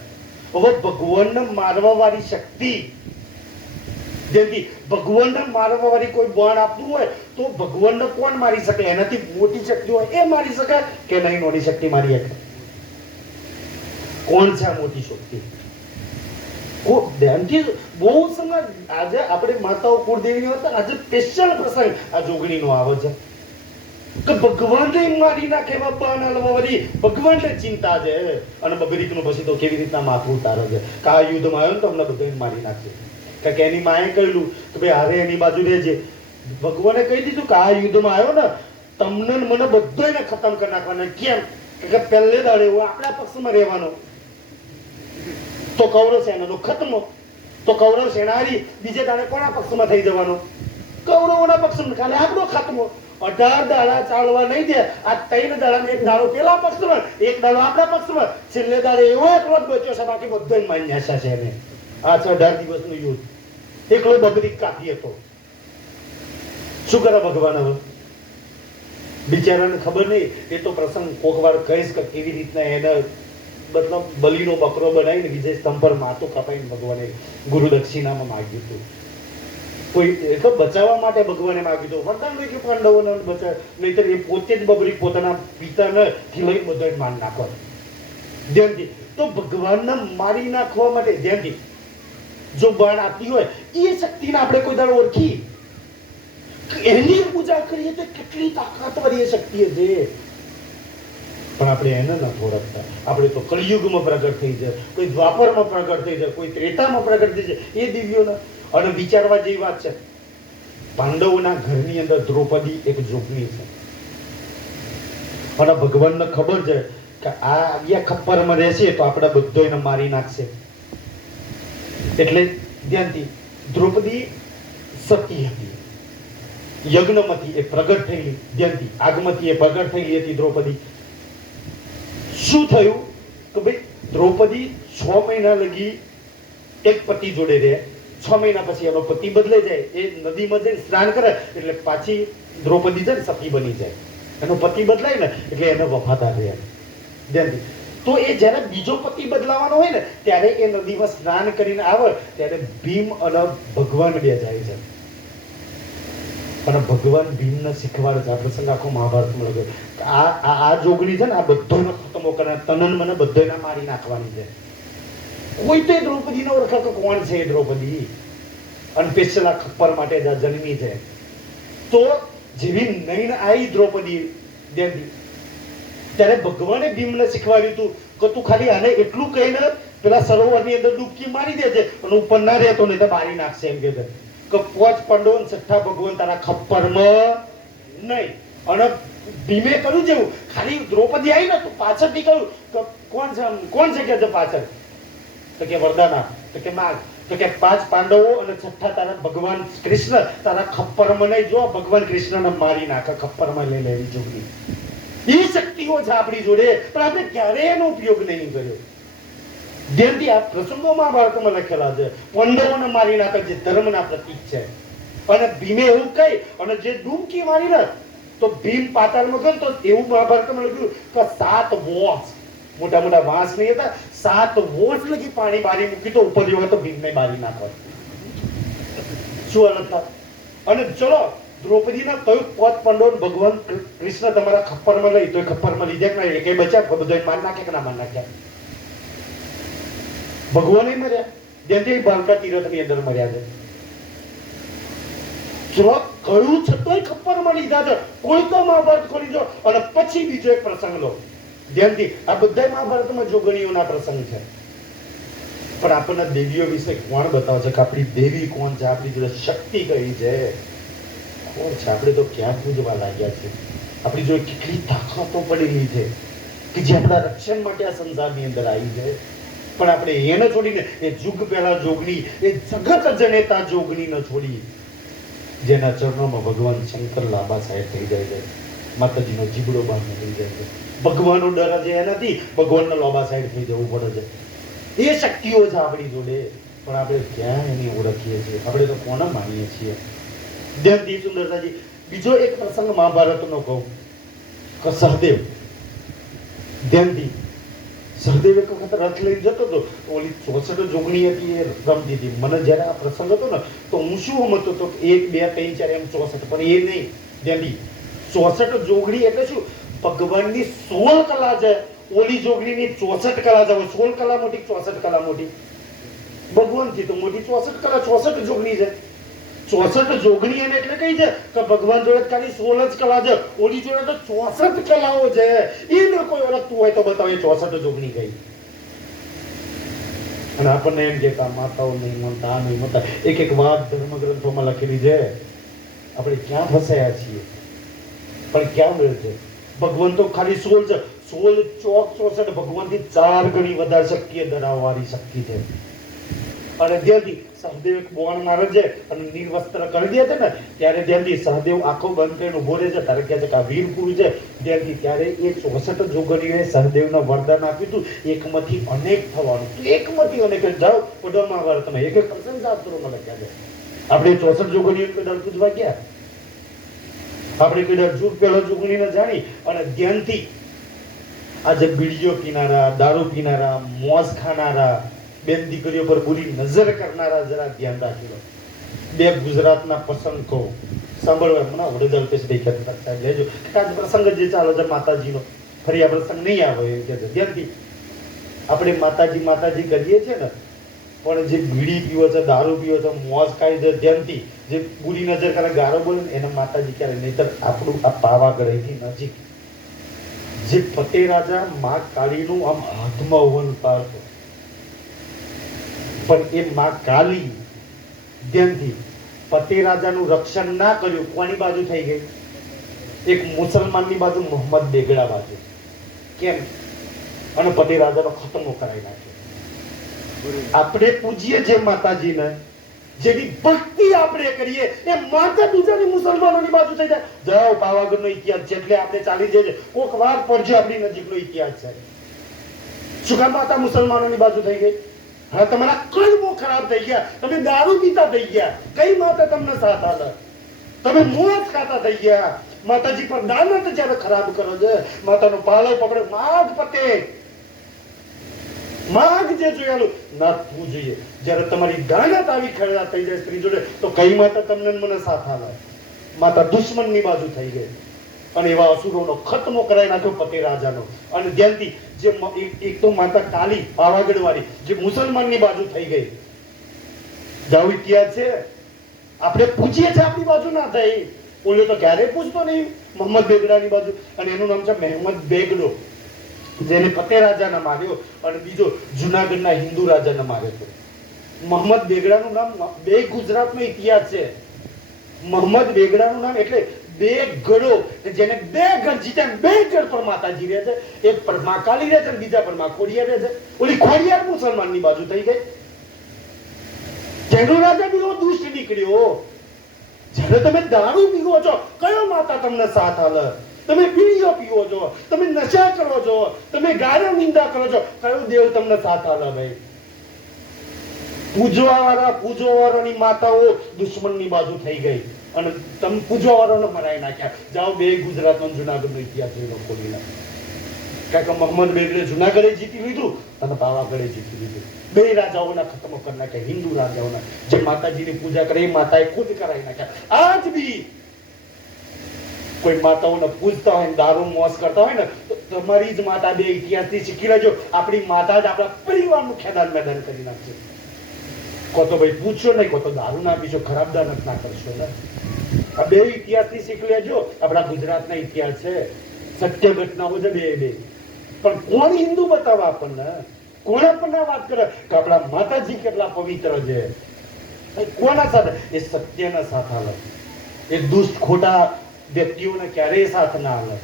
હવે ભગવાનને મારવા વાળી શક્તિ, જેથી ભગવાનને મારવા વાળી કોઈ બાણ આપવું હોય તો ભગવાનને કોણ મારી શકે? એનાથી મોટી શક્તિ હોય એ મારી શકે કે નહીં? નાની શક્તિ મારી શકે? કોણ છે આ મોટી શક્તિ? ધ્યાનથી બહુ સમય આજે આપણે માતાઓ કુળદેવીની હતા, આજે સ્પેશિયલ પ્રસંગ આ જોગણીનો આવે છે કે ભગવાનને મારી નાખે બાપાને લવારી. ભગવાનને ચિંતા છે અને બબરીકનું પછી તો કેવી રીતના માથું ઉતારે છે કે આ યુદ્ધમાં આવ્યો ને તો અમને બધાને મારી નાખશે. કે એની માએ કહ્યું કે ભાઈ હારે એની બાજુ રહેજે. ભગવાને કહી દીધું કે આ યુદ્ધમાં આવ્યો ને તમને મને બધાને ખતમ કરી નાખવાના. કેમ? કે પહેલે દાડે હું આપણા પક્ષમાં રહેવાનો તો કૌરવ સેનાનો ખતમ, તો કૌરવ સેના હારી, બીજે દાડે કોના પક્ષમાં થઈ જવાનો? કૌરવોના પક્ષમાં. ખાલી આપણો ખાતમો. 18 દાડા ચાલવા નહીં દે. આ 3 દાડા, એક દાડો પેલા પક્ષમાં, એક દાડો આપણા પક્ષમાં. છેલ્લે દાડે એવો એકલો જ બચ્યો છે, બાકી બધાને માન્યા છે એને. આ 18 દિવસનું યુદ્ધ એકલો બબરી કાપી હતો. શું કરે ભગવાન? હવે બિચારાને ખબર નહીં. એ તો પ્રસંગ કોક વાર કહીશ કે કેવી રીતના એને મતલબ બલીનો બકરો બનાવીને વિજય સ્તંભ પર માથું કપાઈને ભગવાને ગુરુ દક્ષિણામાં માગ્યું હતું. કોઈ એટલે બચાવવા માટે ભગવાને માગ્યું હતું. વરદાન લઈ ગયું પાંડવોને બચાવ, નહીતર એ પોતે જ બબરી પોતાના પિતાને લઈ બધા માર નાખવા. ધ્યાનથી તો ભગવાનને મારી નાખવા માટે ધ્યાનથી જો બાણ આપી હોય એ શક્તિને આપણે કોઈ દાડો ઓળખી એની પૂજા કરીએ તો કેટલી તાકાતવાળી એ શક્તિ છે. પણ આપણે એને નથી ઓળખતા. આપણે તો કળિયુગમાં પ્રગટ થઈ જાય, કોઈ દ્વાપરમાં પ્રગટ થઈ જાય, કોઈ ત્રેતામાં પ્રગટ થઈ જાય એ દિવ્યોના. અને વિચારવા જેવી વાત છે, પાંડવોના ઘરની અંદર દ્રૌપદી એક જોગણી છે અને ભગવાનને ખબર છે કે આ આવ્યા ખપ્પરમાં રહેશે તો આપણે બધો એને મારી નાખશે. એટલે ધ્યાનથી દ્રૌપદી સતી હતી, યજ્ઞમાંથી એ પ્રગટ થયેલી, ધ્યાનથી આગમાંથી એ પ્રગટ થયેલી હતી દ્રૌપદી. શું થયું કે ભાઈ દ્રૌપદી 6 મહિના લગી એક પતિ જોડે રહે. 6 મહિના પછી એનો પતિ બદલાઈ જાય, એ નદીમાં જઈને સ્નાન કરે એટલે પાછી દ્રૌપદી છે ને સતી બની જાય. એનો પતિ બદલાય ને એટલે એને વફાદાર રહે. ધ્યાનથી તો એ જ્યારે બીજો પતિ બદલાવાનો હોય ને ત્યારે એ નદીમાં સ્નાન કરીને આવે ત્યારે ભીમ અને ભગવાન બે જાય છે અને ભગવાન ભીમને શીખવાડે છે. આ પ્રસંગ આખો મહાભારતમાં લખ્યો. આ જોગણી છે ને આ બધાને ખતમો કરવાના, તનન મને બધાને મારી નાખવાની છે. કોઈ તો દ્રૌપદીનો ઓળખે કે કોણ છે એ દ્રૌપદી, અને સ્પેશિયલ આ ખપ્પર માટે જ જન્મી છે. તો જેવી નૈન આવી દ્રૌપદી દેવી ત્યારે ભગવાને ભીમને શીખવાડ્યું હતું કે તું ખાલી આને એટલું કહીને પેલા સરોવરની અંદર ડૂબકી મારી દેજે અને ઉપર ના રહેતો નહીં તો મારી નાખશે એમ કે પોચ પાંડવો છઠ્ઠા ભગવાન તારા ખપ્પરમાં નહીં. અને ભીમે કર્યું જેવું ખાલી દ્રૌપદી આવી ને તો પાછળ થી કહ્યું કે કોણ છે કે પાછળ? તો કે વરદાના. તો કે માગ. તો કે 5 પાંડવો અને છઠ્ઠા તારા ભગવાન કૃષ્ણ તારા ખપ્પરમાં નહીં. જો ભગવાન કૃષ્ણને મારી નાખે ખપ્પરમાં લઈ લેવી જોગણી. એ શક્તિઓ છે આપણી જોડે, પણ આપણે ક્યારેય એનો ઉપયોગ નહીં કર્યો. જેથી આ પ્રસંગો મહાભારતમાં લખેલા છે. પાંડવોને મારી નાખે જે ધર્મના પ્રતીક છે. અને ભીમે એવું કહી અને જે ડૂબકી મારી ને તો ભીમ પાતાળમાં ગયો તો એવું મહાભારતમાં લખ્યું કે 7 વોસ મોટા મોટા વાંસ નહીં હતા, 7 વોસ લગી પાણી બારી મૂકી તો ઉપર જવા તો ભીમને બારી નાખવા. શું અલગ? અને ચલો દ્રૌપદીના કયું પોત પાંડવો ભગવાન કૃષ્ણ તમારા ખપ્પરમાં લઈ તો ખપ્પરમાં લીધે કે ના કે બચ્યા બધા માર નાખે કે ના માર નાખ્યા? ભગવાન મર્યા જેથી બાલકા તીરથની અંદર મર્યા છે. જો કયું છતાંય ખપ્પરમાં લીધા છે. કોઈ તો મહાભારત ખોલી જો અને પછી બીજો એક પ્રસંગ લો ધ્યાનથી. આ બધા મહાભારતમાં જોગણીઓના પ્રસંગ છે. પણ આપણને દેવીઓ વિશે કોણ બતાવે છે કે આપણી દેવી કોણ છે, આપણી જોડે શક્તિ કઈ છે, કોણ છે? આપણે તો ક્યાં પૂજવા લાગ્યા છે. આપણી જોડે કેટલી તાકાતો પડેલી છે કે જે આપણા રક્ષણ માટે આ સંસારની અંદર આવી છે. પણ આપણે એને છોડીને એ યુગ પહેલા જોગણી, એ જગત જનેતા જોગણી ન છોડી જેના ચરણોમાં ભગવાન શંકર લાંબા સાહેબ થઈ જાય છે, માતાજીનો જીબડો બાંધો થઈ જાય છે. ભગવાનનો ડર છે એનાથી ભગવાનનો લાંબા સાહેબ થઈ જવું પડે છે. એ શક્તિઓ છે આપણી જોડે, પણ આપણે ક્યાં એની ઓળખીએ છીએ? આપણે તો કોને માનીએ છીએ? ધ્યાનથી સુંદરતાજી બીજો એક પ્રસંગ મહાભારતનો કહું કે સહદેવ. ધ્યાનથી સહદેવ એક વખત રથ લઈને જતો હતો, ઓલી 64 જોગણી હતી એ રમતી હતી. મને જયારે આ પ્રસંગ હતો ને તો હું શું સમજતો હતો 1 2 3 4 એમ 64, પણ એ નહીં. ધ્યાનથી 64 જોગણી એટલે શું? ભગવાનની 16 કલા છે. ઓલી જોગણીની 64 કલા છે. 16 કલા મોટી, 64 કલા મોટી. ભગવાનથી તો મોટી 64 કલા, 64 જોગણી છે. 64 જોગણી એને એટલે કઈ છે કે ભગવાન જોડે ખાલી 16 જ કલા છે, ઓલી જોડે તો 64 કલાઓ છે. એને કોઈ ઓળખતું હોય તો બતાવે 64 જોગણી કઈ. અને આપણને એમ કે માતાઓ નહીં માનતા, આ નહીં માનતા, એક વાત ધર્મગ્રંથોમાં લખેલી છે. આપણે ક્યાં ફસાયા છીએ? પણ ક્યાં મળે છે? ભગવાન તો ખાલી 16 છે. 16 ચોક 64 ભગવાનથી 4 ગણી વધારે શક્તિ ધરાવવાની શક્તિ છે. અને જ્યાંથી સહદેવ એક બોણ મારે છે અને નિર્વસ્ત્ર કરી દે છે ને ત્યારે જ્યાંથી સહદેવ આંખો બંધ કરીને ઉભો રહે છે. ત્યારે કહે છે કે આ વીર પુરુષ છે. ત્યારથી ત્યારે એ 64 જોગણીઓએ સહદેવને વરદાન આપ્યું હતું એકમાંથી અનેક થવાનું. એકમાંથી અનેક જાઓ બધા મહાભારતમાં એક પ્રસંગ શાસ્ત્રોમાં લખ્યા છે. આપણે 64 જોગણીઓ કદાચ પૂછવા ગયા, આપણે કદાચ જુગ પહેલો જોગણીને જાણી અને ધ્યાનથી આજે બીડીઓ પીનારા, દારૂ પીનારા, મોજ ખાનારા, બેન દીકરીઓ પર બુરી નજર કરનારા જરા ધ્યાન રાખજો. 2 ગુજરાતના પ્રસંગ કહો સાંભળવા મને વડોદરા પેશ દેખાતા સાહેબ લેજો. આજ પ્રસંગ જે ચાલે છે માતાજીનો, ફરી આ પ્રસંગ નહીં આવે એમ કે છે. ધ્યાનથી આપણે માતાજી માતાજી કરીએ છીએ ને, પણ જે બીડી પીવો છે, દારૂ પીવો છે, મોજ ખાય છે, ધ્યાનથી જે બુરી નજર કરે, ગારો બોલે ને એને માતાજી ક્યારે? નહીતર આપણું આ પાવાગઢથી નજીક જે ફતેહ રાજા માં કાળીનું આમ હાથમાં વન પાડતો, પણ એ માં કાલી ધ્યાનથી ફતેહ રાજાનું રક્ષણ ના કર્યું. કોની બાજુ થઈ ગઈ? એક મુસલમાનની બાજુ, મોહમ્મદ બેગડા બાજુ. કેમ? અને ફતેહ રાજાનો ખતમો કરાવી નાખ્યો. આપણે પૂજીએ જે માતાજીને, જેની ભક્તિ આપણે કરીએ એ માતા બીજાની મુસલમાનોની બાજુ થઈ જાય. જાઓ પાવાગઢનો ઇતિહાસ છે એટલે આપણે ચાલી જઈએ. કોક વાર પડજો આપણી નજીકનો ઇતિહાસ છે. શું કામ માતા મુસલમાનોની બાજુ થઈ ગઈ? હા, તમારા કર્મો ખરાબ થઈ ગયા, તમે દારૂ પીતા થઈ ગયા, કઈ માતા તમને સાથ આલે? તમે મોજ ખાતા થઈ ગયા. માતાજી પર દાનત જ્યારે ખરાબ કરો છે, માતાનો પાલવ પકડે, માગ પતે માગજે જોયાલું નાખવું જોઈએ. જ્યારે તમારી ગાનત આવી ખડા થઈ જાય સ્ત્રી જોડે તો કઈ માતા તમને ને મને સાથ આલે? માતા દુશ્મનની બાજુ થઈ ગઈ અને એવા અસુરોનો ખતમો કરાવી નાખ્યો પતિ રાજાનો. અને ધ્યાનથી જે એક તો માતા કાલી પાવાગઢ વાળી જે મુસલમાનની બાજુ થઈ ગઈ. જાવ ઇતિહાસ છે, આપણે પૂછીએ છીએ આપણી બાજુ ના થઈ. ઓલો તો ક્યારેય પૂછતો નહીં મોહમ્મદ બેગડાની બાજુ. અને એનું નામ છે મહેમદ બેગડો, જેને ફતેહ રાજાને માર્યો અને બીજો જુનાગઢના હિન્દુ રાજાને માર્યો હતો. મોહમ્મદ બેગડાનું નામ બે ગુજરાતનો ઇતિહાસ છે. મોહમ્મદ બેગડાનું નામ એટલે બે ગઢો, જેને બે ગઢ જીત્યા, બે ગઢ પર માતાજી રહે છે. એક પર માં કાલી રહે છે, બીજા પર માં ખોડિયાર રહે છે. ઓલી ખોડિયાર મુસલમાનની બાજુ થઈ ગઈ. જેનો રાજા બી દુષ્ટ નીકળ્યો. જ્યારે તમે દારૂ પીવો છો, કયો માતા તમને સાથ આલે? તમે બીડીઓ પીવો છો, તમે નશા કરો છો, તમે ગાળો નિંદા કરો છો, કયો દેવ તમને સાથ આલે? ભાઈ, પૂજવાવાળાની માતાઓ દુશ્મનની બાજુ થઈ ગઈ અને તમે પૂજવાવાળાને મરાઈ નાખ્યા. જાઓ બે ગુજરાતનો જુનાગઢનો ઇતિહાસ જોઈ લો ખોલીને. કારણ કે મોહમ્મદ બેગડે જુનાગઢે જીતી લીધું અને પાવાગઢે જીતી લીધું. બે રાજાઓના ખતમ કરી નાખ્યા, હિન્દુ રાજાઓના. જે માતાજીની પૂજા કરે એ માતાએ ખુદ કરાવી નાખ્યા. આજ બી કોઈ માતાઓને પૂજતા હોય, દારૂ મોસ કરતા હોય ને, તો તમારી જ માતા બે ઇતિહાસથી શીખી લેજો. આપણી માતા જ આપણા પરિવારનું ખેદાન મેદાન કરી નાખશે. કો તો ભાઈ પૂછશો નહીં, કો તો દારૂ ના પીશો, ખરાબ દાનત ના કરશો ને. આ બે ઇતિહાસથી શીખ લેજો. આપણા ગુજરાતના ઇતિહાસ છે, સત્ય ઘટનાઓ છે બે. પણ કોણ હિન્દુ બતાવે આપણને? કોણ આપણને વાત કરે કે આપણા માતાજી કેટલા પવિત્ર છે? કોના સાથે? એ સત્યના સાથ આલે. એ દુષ્ટ ખોટા વ્યક્તિઓને ક્યારેય સાથ ના આલે.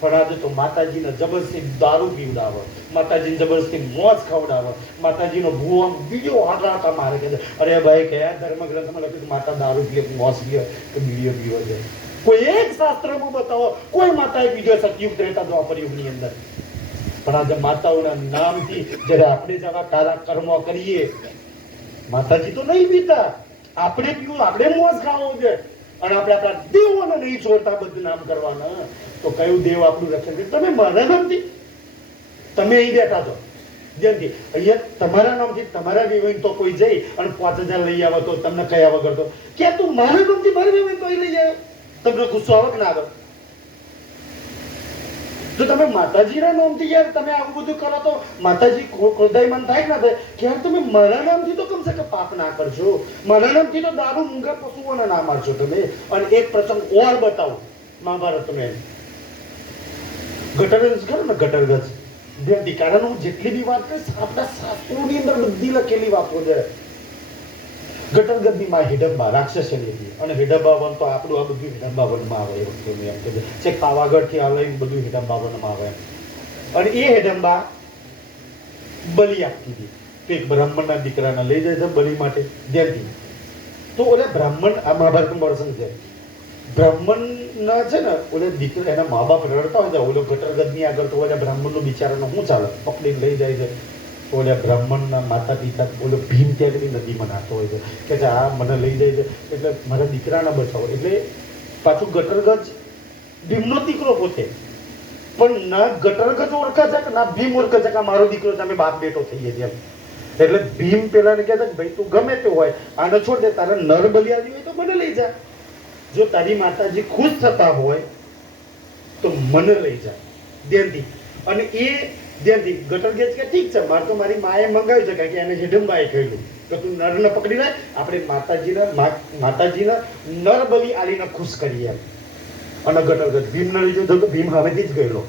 પણ આજે તો માતાજીને જબરદસ્તી દારૂ પીવડાવે, માતાજીને જબરદસ્તી મોજ ખવડાવે, માતાજીનો ભૂવો બીજો હાડરાતા મારે કે અરે ભાઈ કયા ધર્મગ્રંથમાં લખ્યું માતા દારૂ પીએ, મોજ પીએ કે બીડીઓ પીવે છે? કોઈ એક શાસ્ત્રમાં બતાવો કોઈ માતાએ પીધો સતયુગ ત્રેતા દ્વાપર યુગની અંદર. પણ આજે માતાઓના નામથી જ્યારે આપણે જ આવા કાળા કર્મો કરીએ, માતાજી તો નહીં પીતા, આપણે પીવું, આપણે મોજ ખાવો છે અને આપણે આપણા દેવોને નહીં છોડતા બદનામ કરવાના, તો કયું દેવ આપણું રક્ષણ કરે? તમે મારા નામથી તમે અહીં બેઠા છો, જેમથી અહીંયા તમારા નામથી તમારા વેવાઈને તો કોઈ જઈ અને 5000 લઈ આવે તો તમને કયા વગર તો કે તું મારા નામથી મારી વેવાઈને તો લઈ જાય, તમને ગુસ્સો આવે કે ના આવે? તો તમે માતાજીના નામથી યાર તમે આવું બધું કરો તો માતાજી ક્રોધાયમાન થાય કે ના થાય કે યાર તમે મારા નામથી તો કમસે કમ પાપ ના કરજો, મારા નામથી તો દારૂ મૂંગા પશુઓને ના મારજો તમે. અને એક પ્રસંગ ઓર બતાવો મહાભારત તમે ગટરગજ કરો ને, ગટરગજ ધ્યાનથી, કારણ હું જેટલી બી વાત કરીશ આપણા શાસ્ત્રોની અંદર બધી લખેલી વાતો છે. ગટરગજની માં હિડમ્બા રાક્ષસની હતી અને હિડમ્બા વન તો આપણું આ બધું હિડમ્બા વનમાં આવે એ વસ્તુનું એમ કે છે પાવાગઢથી આવે બધું હિડમ્બા વનમાં આવે. અને એ હિડમ્બા બલિ આપતી હતી કે એક બ્રાહ્મણના દીકરાને લઈ જાય છે બલિ માટે ધ્યાનથી. તો ઓલે બ્રાહ્મણ આ મહાભારતનું પ્રસંગ છે. બ્રાહ્મણના છે ને ઓલે દીકરા એના મા બાપ રડતા હોય છે, ઓલો ગટરગજની આગળ તો ઓલા બ્રાહ્મણનો બિચારાનો શું ચાલે, પકડીને લઈ જાય છે. ઓલા બ્રાહ્મણના માતા પિતા ઓલો ભીમ ત્યાગની નદીમાં નાખતો હોય છે કે આ મને લઈ જાય છે એટલે મારા દીકરાને બચાવો. એટલે પાછું ગટરગજ ભીમનો દીકરો પોતે, પણ ના ગટરગજ ઓળખે છે કે ના ભીમ ઓળખે છે કે મારો દીકરો તમે બાપ બેટો થઈએ છીએ. એટલે ભીમ પેલાને કહે છે કે ભાઈ તું ગમે તે હોય આને છોડ દે, તારે નર બલિ આવી હોય તો મને લઈ જા, જો તારી માતાજી ખુશ થતા હોય તો મને લઈ જા ધ્યાનથી. અને એ ધ્યાનથી ગટરગજ કે ઠીક છે, મારે તો મારી માએ મંગાવ્યું છે કારણ કે એને હિડમ્બાએ કહ્યું કે તું નરને પકડી લાય, આપણે માતાજીને નર બલિ આલીને ખુશ કરીએ એમ. અને ગટરગજ ભીમને લઈ જતો તો ભીમ હવેથી જ ગયેલો.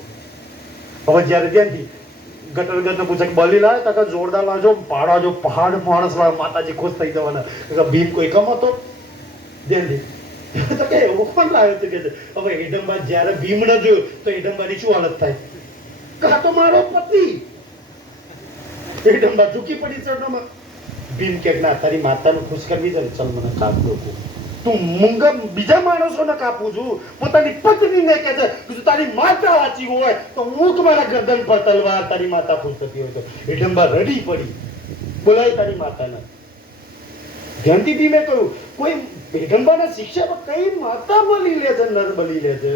હવે જ્યારે ધ્યાનથી ગટરગજને પૂછે કે બલિ લાવે તો જોરદાર લાવજો, પાડવાજો, પહાડ માણસ લાવે, માતાજી ખુશ થઈ જવાના. ભીમ કોઈ કમ હતો ધ્યાનથી તો કે એવું પણ લાવ્યો છે કે હવે હિડમ્બા જ્યારે ભીમને જોયું તો હિડમ્બાની શું હાલત થાય? કા તો મારો પતિ. હિડમ્બા ઝૂકી પડી ચરણોમાં. ભીમ કે ના તારી માતાને ખુશ કરવી છે ને, ચલ મને કાપ દો. તું મૂંગા બીજા માણસોને કાપું છું, પોતાની પત્નીને કહે છે કે તારી માતા વાંચી હોય તો હું તમારા ગરદન પર તલવાર, તારી માતા ખુશ થતી હોય તો. હિડમ્બા રડી પડી, બોલાય તારી માતાને. ધ્યાનથી ભીમે કહ્યું કોઈ હિડમ્બાના શિક્ષા કઈ માતા બલી લે છે, નર બલી લે છે?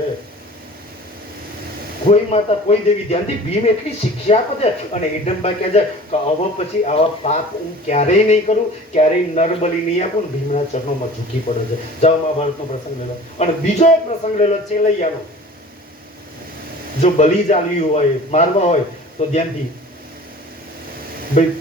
કોઈ માતા કોઈ દેવી ધ્યાનથી ભીમ એટલી શિક્ષા આપે છે અને હિડમ્બા કહે છે કે હવે પછી આવા પાપ હું ક્યારેય નહીં કરું, ક્યારેય નરબલી નહીં આપું ને ભીમના ચરણોમાં ઝૂકી પડે છે. જાઓ મહાભારતનો પ્રસંગ લેલો. અને બીજો એક પ્રસંગ લેલો ચેલૈયાનો. જો બલી ચાલવી હોય, મારવા હોય તો ધ્યાનથી ભાઈ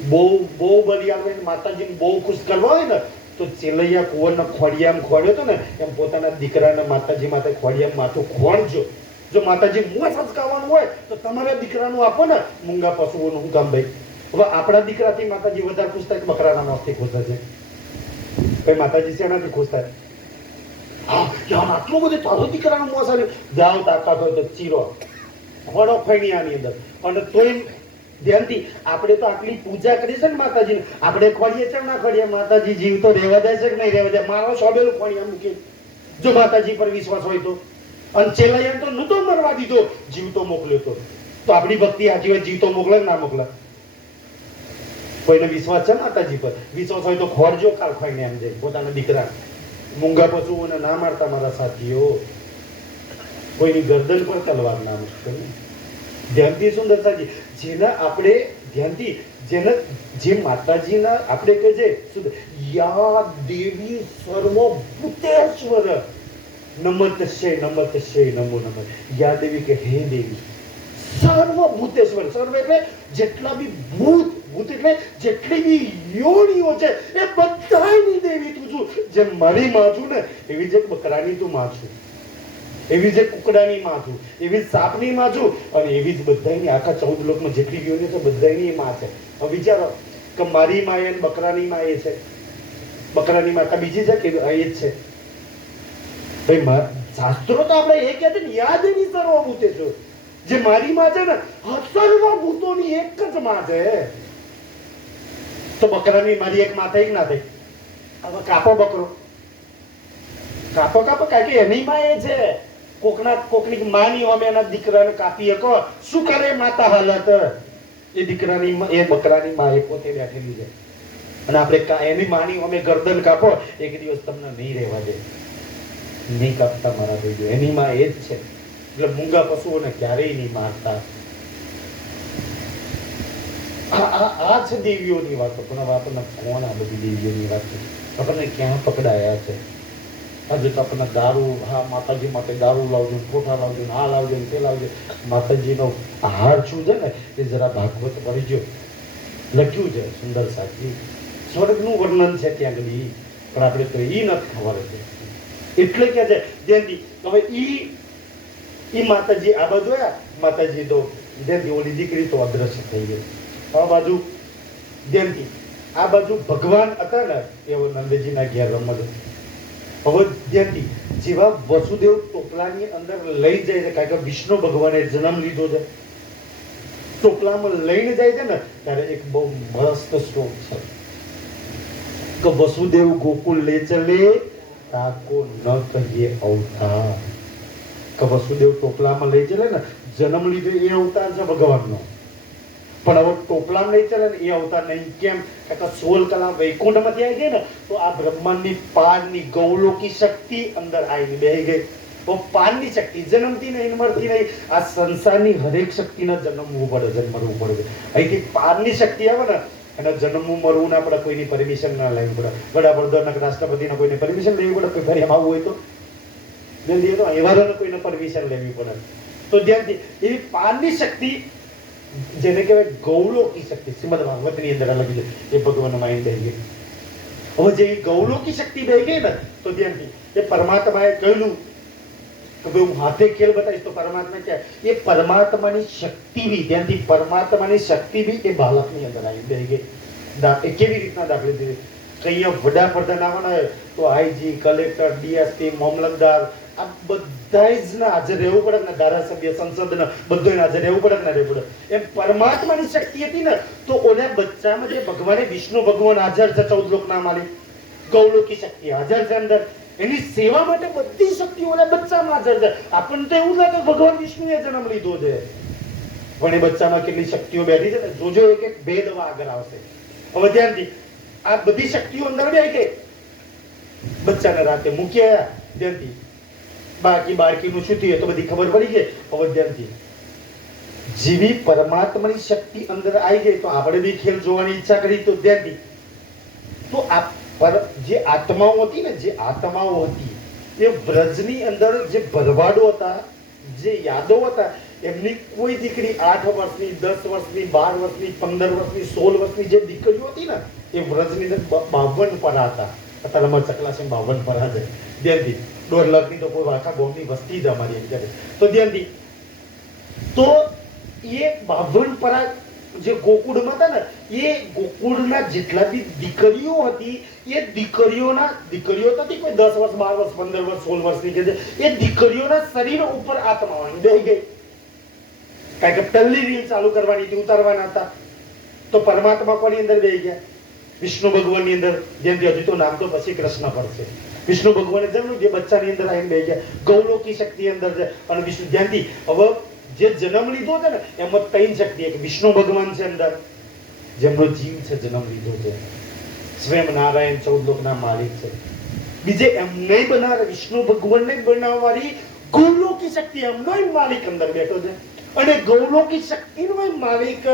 બહુ બલી આવે માતાજીને બહુ ખુશ કરવા હોય ને તો ચેલૈયા કુંવરના ખોડિયામાં ખોડ્યો હતો ને એમ પોતાના દીકરાના માતાજી માટે ખોડિયામાં માથું ખોણજો. જો માતાજી મોં સચકાવવાનું હોય તો તમારા દીકરાનું આપો ને મૂંગા પશુઓનું હું કામ ભાઈ. હવે આપણા દીકરાથી માતાજી વધારે ખુશ થાય કે બકરાના મોતથી ખુશ થાય છે? ભાઈ માતાજી શેનાથી ખુશ થાય? હા યાર આટલું બધું તારો દીકરાનું મોં સારું. જાઓ તાકાત હોય તો ચીરો ખોડો ફૈણિયાની અંદર. અને તોય ધ્યાનથી આપણે તો આટલી પૂજા કરી છે ને માતાજીને, આપણે ખોડીએ છે ના ખોડીએ? માતાજી જીવ તો રહેવા દે છે કે નહીં રહેવા દે? મારો સોબેલું ખોડિયા મૂકે જો માતાજી પર વિશ્વાસ હોય તો. અને ચેલૈયાને તો નહોતો મરવા દીધો, જીવતો મોકલ્યો તો આપણી ભક્તિ સાચી હોય જીવતો મોકલે ના મોકલે? કોઈને વિશ્વાસ છે માતાજી પર? વિશ્વાસ હોય તો ખોરજો કાલ ખાઈને એમ જાય પોતાના દીકરા. મૂંગા પશુઓને ના મારતા મારા સાથીઓ. કોઈની ગરદન પર તલવાર ના મૂકશો. ધ્યાનથી સુંદરતાજી જેના આપણે ધ્યાનથી જેના જે માતાજીના આપણે કહે છે શુદ્ધ યા દેવી સર્વભૂતેશ્વર નમસ્તે નમો નમઃ. યા દેવી કે હે દેવી સર્વભૂતેશ્વર. સર્વ એટલે જેટલા બી ભૂત એટલે જેટલી બી યોનિઓ છે એ બધાની દેવી તું છું. જેમ મારી માં છું ને એવી જ બકરાની તું માં છું, એવી જ કુકડાની માં છું, એવી જ સાપની માં છું અને એવી જ બધાની આખા 14 લોકમાં જેટલી યોનિ છે બધાની એ માં છે. હવે વિચારો કે મારી માં એ બકરાની માં એ છે, બકરાની માતા બીજી છે કે એ જ છે? ભાઈ શાસ્ત્રો તો આપણે એ કહેते ને યાદ ની સર્વભૂતેશ્વર. જે મારી માં છે ને સર્વભૂતોની એક જ માં છે. તો બકરાની મારી એક માં થઈ ના થઈ? હવે કાપો બકરો, કાપો કારણ કે એની માં એ છે. કોકની માની અમે એના દીકરાને કાપી શકો, શું કરે માતા હાલત? એ દીકરાની એ બકરાની માં એ પોતે બેઠેલી છે અને આપણે એની માની અમે ગરદન કાપો એક દિવસ તમને નહીં રહેવા દે. નહીં કાપતા મારા ભાઈઓ, એની માં એ જ છે. એટલે મૂંગા પશુઓને ક્યારેય નહીં મારતા. આ છે દેવીઓની વાતો. પણ આપણને કોણ આ બધી દેવીઓની વાત છે? આપણને ક્યાં પકડાયા છે? આજે તો આપણને દારૂ, હા માતાજી માટે દારૂ લાવજો, કોઠા લાવજો, આ લાવજો તે લાવજો. માતાજીનો આહાર શું છે ને એ જરા ભાગવત ભરજો. લખ્યું છે સુંદર સાચી, સ્વર્ગનું વર્ણન છે ત્યાં આગળ, પણ આપણે તો એ નથી ખબર છે. એટલે કે છે જેથી હવે ઈ માતાજી આ બાજુ આવ્યા, માતાજી તો જેથી ઓલી દીકરી તો અદ્રશ્ય થઈ ગઈ. આ બાજુ જેથી આ બાજુ ભગવાન હતા ને એવો નંદજીના ઘેર રમત. હવે જેથી જેવા વસુદેવ ટોપલાની અંદર લઈ જાય છે, કારણ કે વિષ્ણુ ભગવાને જન્મ લીધો છે, ટોપલામાં લઈને જાય છે ને ત્યારે એક બહુ મસ્ત શ્લોક છે કે વસુદેવ ગોકુળ લે ચલે તાકો ન કહીએ અવતાર. કે વસુદેવ ટોપલામાં લઈ ચલે ને, જન્મ લીધો એ અવતાર છે ભગવાનનો, પણ હવે ટોપલામાં લઈ ચલે ને એ અવતાર નહીં. કેમ? કે 16 કલા વૈકુંઠમાંથી આવી ગઈ ને તો આ બ્રહ્માંડની પારની ગૌલોકી શક્તિ અંદર આવીને બેહી ગઈ. તો પારની શક્તિ જન્મતી નહીં, મરતી નહીં. આ સંસારની હરેક શક્તિને જન્મવું પડે, મરવું પડે. અહીંથી પારની શક્તિ આવે ને એને જન્મવું મરવું ના પડે, કોઈની પરમિશન ના લેવી પડે. વડાપ્રધાન રાષ્ટ્રપતિને કોઈને પરમિશન લેવી પડે? કોઈ ફરી આવવું હોય તો જલ્દી તો એવાને કોઈને પરમિશન લેવી પડે. તો ધ્યાનથી એવી પારની શક્તિ જેને કહેવાય ગૌલોકી શક્તિ, શ્રીમદ ભાગવતની અંદર લખી છે, એ ભગવાન માઇન્ડ બેહી ગઈ. હવે જે ગૌલોકી શક્તિ બેહી ગઈ ને તો ધ્યાનથી એ પરમાત્માએ કહેલું કે ભાઈ હું હાથે ખેલ બતાવીશ તો પરમાત્મા ક્યાં? એ પરમાત્માની શક્તિ બી ધ્યાનથી પરમાત્માની શક્તિ બી એ બાળકની અંદર આવી બેહી ગઈ. એ કેવી રીતના દાખલી દીધી? અહીંયા વડાપ્રધાન આવવાના તો આઈજી, કલેક્ટર, ડીએસપી, મામલતદાર આ બધા જ ના હાજર રહેવું પડે ને, ધારાસભ્ય, સંસદના બધાને હાજર રહેવું પડે ને રહેવું પડે. એમ પરમાત્માની શક્તિ હતી ને તો ઓલા બચ્ચામાં જે ભગવાને વિષ્ણુ ભગવાન હાજર છે, 14 લોકના માલિક, ગૌલોકી શક્તિ હાજર છે અંદર. એની સેવા માટે બધી શક્તિ ઓલા બચ્ચામાં હાજર છે. આપણને તો એવું લાગે ભગવાન વિષ્ણુએ જન્મ લીધો છે, પણ એ બચ્ચામાં કેટલી શક્તિઓ બેઠી છે ને. જોજો એક એક ભેદ આગળ આવશે. હવે ધ્યાનથી આ બધી શક્તિઓ અંદર બેહી ગઈ. બચ્ચાને રાતે મૂકી આવ્યા ધ્યાનથી, બાળકીનું શું થયું તો બધી ખબર પડી ગઈ. હવે ધ્યાનથી જેવી પરમાત્માની શક્તિ અંદર આવી ગઈ તો આપણે બી ખેલ જોવાની ઈચ્છા કરી તો ત્યાંથી તો આ જે આત્માઓ હતી ને જે આત્માઓ હતી એ વ્રજની અંદર જે ભરવાડો હતા જે યાદવ હતા એમની કોઈ દીકરી 8 વર્ષની 10 વર્ષની 12 વર્ષની 15 વર્ષની 16 વર્ષની જે દીકરીઓ હતી ને એ વ્રજની અંદર 52 પરા હતા. અત્યારે અમારે ચકલા છે 52 પરા છે ત્યાંથી 1.5 લાખની તો કોઈ આખા ગામની વસ્તી જ અમારી એમ કહે તો ત્યાંથી તો એ 52 પરા જે ગોકુળમાં હતા ને એ ગોકુળના જેટલા બી દીકરીઓ હતી એ દીકરીઓ તો હતી કોઈ 10 વર્ષ 12 વર્ષ 15 વર્ષ 16 વર્ષની કે છે એ દીકરીઓના શરીર ઉપર આત્માઓ બેહી ગઈ. કારણ કે પહેલી રીલ ચાલુ કરવાની હતી ઉતારવાના હતા તો પરમાત્મા કોની અંદર બેહી ગયા? વિષ્ણુ ભગવાનની અંદર. જેમથી હજુ તો નામ તો પછી કૃષ્ણ પડશે. વિષ્ણુ ભગવાને જેમનું જે બચ્ચાની અંદર આવીને બેહી ગયા ગૌલોકી શક્તિ અંદર છે અને વિષ્ણુ ધ્યાનથી હવે જે જન્મ લીધો છે ને એમાં 3 શક્તિ એક વિષ્ણુ ભગવાન છે અંદર જેમનો જીવ છે જન્મ લીધો છે સ્વયં નારાયણ 14 લોકના માલિક છે. બીજે એમને બનાવે વિષ્ણુ ભગવાનને બનાવવાળી ગૌલોકી શક્તિ એમનો માલિક અંદર બેઠો છે અને ગૌલોકી શક્તિનો માલિક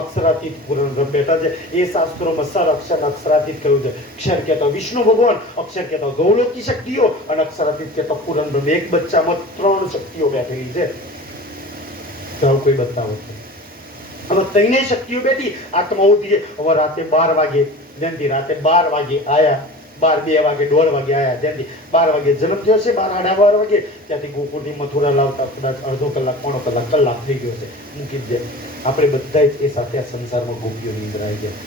અક્ષરાતીત પૂર્ણ બેઠા છે. એ શાસ્ત્રોમાં સર અક્ષર અક્ષરાતીત કહ્યું છે. અક્ષર કહેતો વિષ્ણુ ભગવાન, અક્ષર કહેતો ગૌલોકી શક્તિઓ અને અક્ષરાતીત કહેતો પૂર્ણ બ્રહ્મ. એક બચ્ચામાં 3 શક્તિઓ બેઠેલી છે. તો કોઈ બતાવો હવે ત્રણેય શક્તિઓ બેઠી આત્મા ઉઠી હવે રાતે 12 વાગે જેમથી રાતે 12 વાગે આયા 12 2 વાગે 1:30 વાગે આયા જેમથી 12 વાગે જન્મ થયો છે 12 12:30 વાગે ત્યાંથી ગોકુળથી મથુરા લાવતા કદાચ અડધો કલાક પોણો કલાક થઈ ગયો છે મૂકી દે. આપણે બધા જ એ સાથે આ સંસારમાં ગોપીઓની અંદર આવી ગયા.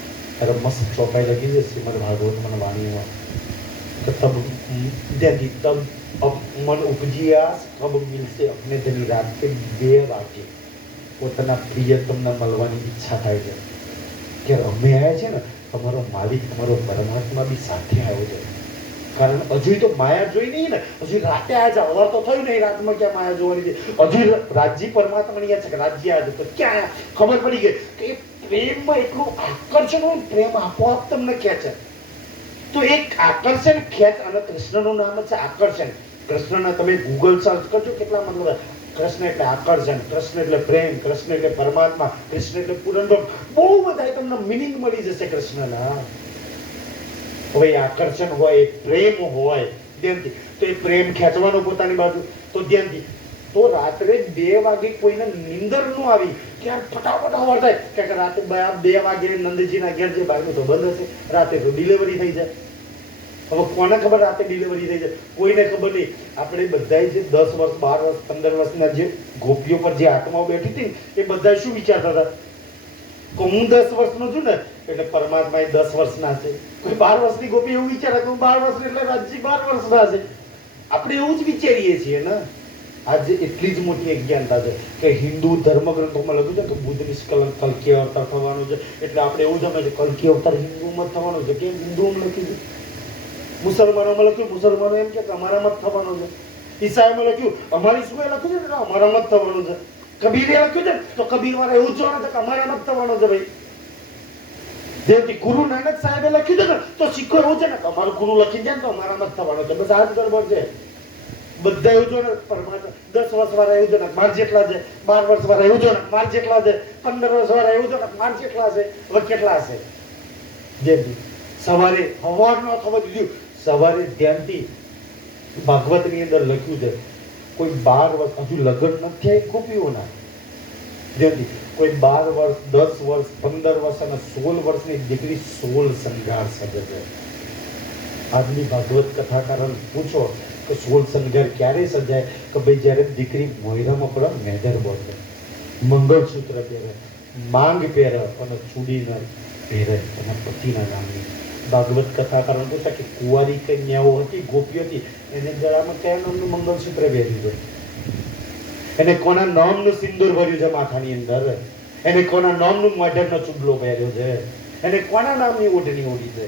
અરે મસ્ત ચોપાઈ લગી છે શ્રીમદ ભાગવતમાં વાણીમાં તબ ત્યાંથી તબ મન ઉપજિયા કબ મિલશે અપને ધની રાત કે 2 વાગે પોતાના પ્રિયતમને મળવાની ઈચ્છા થાય છે કે અમે આવ્યા છે ને તમારો માલિક તમારો પરમાત્મા બી સાથે આવ્યો છે. કારણ હજુ તો માયા જોઈ નહીં ને હજુ રાતે આજે અવાર તો થયું નહીં રાતમાં ક્યાં માયા જોવાની છે હજુ રાજ્ય પરમાત્માની યાદ છે કે રાજ્ય આજે તો ક્યાં ખબર પડી ગઈ કે પ્રેમમાં એટલું આકર્ષણ હોય પ્રેમ આપોઆપ તમને ખેંચે. તો એક આકર્ષણ ખેંચ અને કૃષ્ણનું નામ છે આકર્ષણ. કૃષ્ણના તમે ગૂગલ સર્ચ કરજો કેટલા મતલબ કૃષ્ણ એટલે આકર્ષણ, કૃષ્ણ એટલે પ્રેમ, કૃષ્ણ એટલે પરમાત્મા, કૃષ્ણ એટલે પૂર્ણ બ્રહ્મ. બહુ બધા તમને મિનિંગ મળી જશે કૃષ્ણના. હવે આકર્ષણ હોય પ્રેમ હોય ધ્યાનથી તો એ પ્રેમ ખેંચવાનો પોતાની બાજુ તો ધ્યાનથી તો રાત્રે 2 વાગે કોઈને નીંદર ન આવી ક્યાં ફટાફટ અવાર થાય કે રાતે 2 વાગે નંદજીના ઘેર જે બારનું તો બંધ હશે રાતે તો ડિલિવરી થઈ જાય. હવે કોને ખબર રાતે ડિલિવરી થઈ જાય? કોઈને ખબર નહીં. આપણે બધા જે 10 વર્ષ 12 વર્ષ 15 વર્ષના જે ગોપીઓ પર જે આત્માઓ બેઠી હતી એ બધા શું વિચારતા હતા કે હું 10 વર્ષનો છું ને એટલે પરમાત્મા એ 10 વર્ષના છે. કોઈ 12 વર્ષની ગોપી એવું વિચારે કે હું 12 વર્ષની એટલે રાજજી 12 વર્ષના છે. આપણે એવું જ વિચારીએ છીએ ને. આજે એટલી જ મોટી અજ્ઞાનતા છે કે હિન્દુ ધર્મગ્રંથોમાં લખ્યું છે કે બુદ્ધની કલ્કી અવતાર થવાનો છે એટલે આપણે એવું જમે છે કલ્કી અવતાર હિન્દુમાં થવાનો છે. કેમ હિન્દુઓમાં લખ્યું છે? મુસલમાનોમાં લખ્યું મુસલમાનો એમ કે અમારામાં જ થવાનો છે. ઈસાઈમાં લખ્યું અમારી શું એ લખ્યું છે અમારામાં જ થવાનું છે. કબીરે લખ્યું છે તો કબીર વાળા એવું જ જોવાનું છે કે અમારામાં જ થવાનો છે ભાઈ. જેથી ગુરુ નાનક સાહેબે લખ્યું છે ને તો શીખો એવું છે ને કે અમારું ગુરુ લખી જાય ને તો અમારામાં જ થવાનો છે. બસ આ જ ગડબડ છે. બધા એવું જો ને પરમાત્મા 10 વર્ષ વાળા એવું જો ને માર જેટલા છે, 12 વર્ષ વાળા એવું જો ને માર જેટલા છે, 15 વર્ષ વાળા એવું જો ને માર જેટલા છે, હવે કેટલા છે? જેથી સવારે હવાર ન ખબર દીધું સવારે ધ્યાનથી ભાગવતની અંદર લખ્યું છે કોઈ 12 વર્ષ હજુ લગ્ન નથી થયા ગોપીઓના ધ્યાનથી કોઈ 12 વર્ષ 10 વર્ષ 15 વર્ષ અને 16 વર્ષની દીકરી 16 શણગાર સજે છે. આજની ભાગવત કથાકારન પૂછો કે 16 શણગાર ક્યારે સજાય કે ભાઈ જ્યારે દીકરી મોયરામાં પડે મેદર બોલે મંગળસૂત્ર પહેરે માંગ પહેરે અને ચૂડીના પહેરે અને પતિના નામની ભાગવત કથાકારન પૂછે કે કુંવારી કન્યાઓ હતી ગોપી હતી એને ગળામાં કયા નામનું મંગળસૂત્ર પહેર્યું છે? એને કોના નામનું સિંદૂર ભર્યું છે માથાની અંદર? એને કોના નામનું મોઢેરનો ચૂડલો પહેર્યો છે? એને કોના નામની ઓઢણી ઓઢી છે?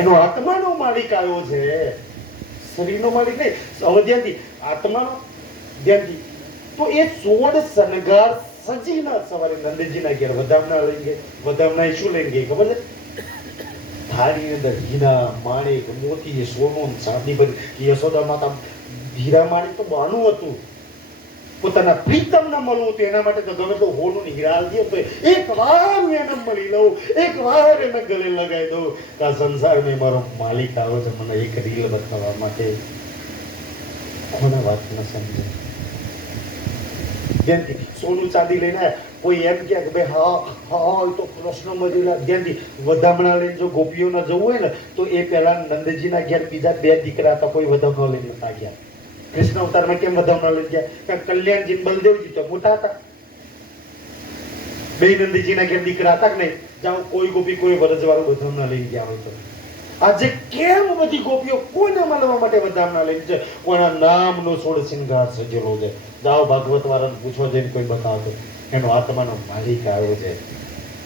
એનો આત્માનો માલિક આવ્યો છે, શરીરનો માલિક નહીં. હવે ધ્યાનથી આત્માનો ધ્યાનથી તો એ 16 શણગાર સજીના સવારે નંદજીના ઘેર વધામણા લઈ ગઈ. વધામણા શું લઈને ગઈ ખબર છે? થાળીની અંદર હીરા માણેક મોતી સોનું ચાંદી બધી યશોદા માતા હીરા માણેક તો બાણું હતું પોતાના પ્રીતમને મળવું તો એના માટે તો ગમે તો હોનું હીરાલ દે તો એક વાર હું એને મળી લઉં, એક વાર એને ગલે લગાવી દઉં કે આ સંસારમાં મારો માલિક આવ્યો છે મને એક રીલ બતાવવા માટે. કોને વાત ન સમજે? જેમથી સોનું ચાંદી લઈને આવ્યા, કોઈ એમ કે ભાઈ હા હા તો કૃષ્ણ મજૂરા ધ્યાનથી વધામણા લઈને જો ગોપીઓના જવું હોય ને તો એ પહેલા નંદજીના ઘેર બીજા 2 દીકરા હતા, કોઈ વધામણા લઈને નતા ગયા. કૃષ્ણ અવતારમાં કેમ વધામણા લઈને ગયા? કારણ કલ્યાણજી બલદેવજી તો મોટા હતા, બે નંદજીના ઘેર દીકરા હતા કે નહીં? જાઓ કોઈ ગોપી કોઈ વરજવાળું વધામણા લઈને ગયા હોય તો આજે કેમ બધી ગોપીઓ કોને મળવા માટે વધામણા લઈને છે? કોના નામનો સોળ શિંગાર સજેલો છે. જાઓ ભાગવત વાળાને પૂછવા જઈને કોઈ બતાવતો એનો આત્માનો માલિક આવ્યો છે,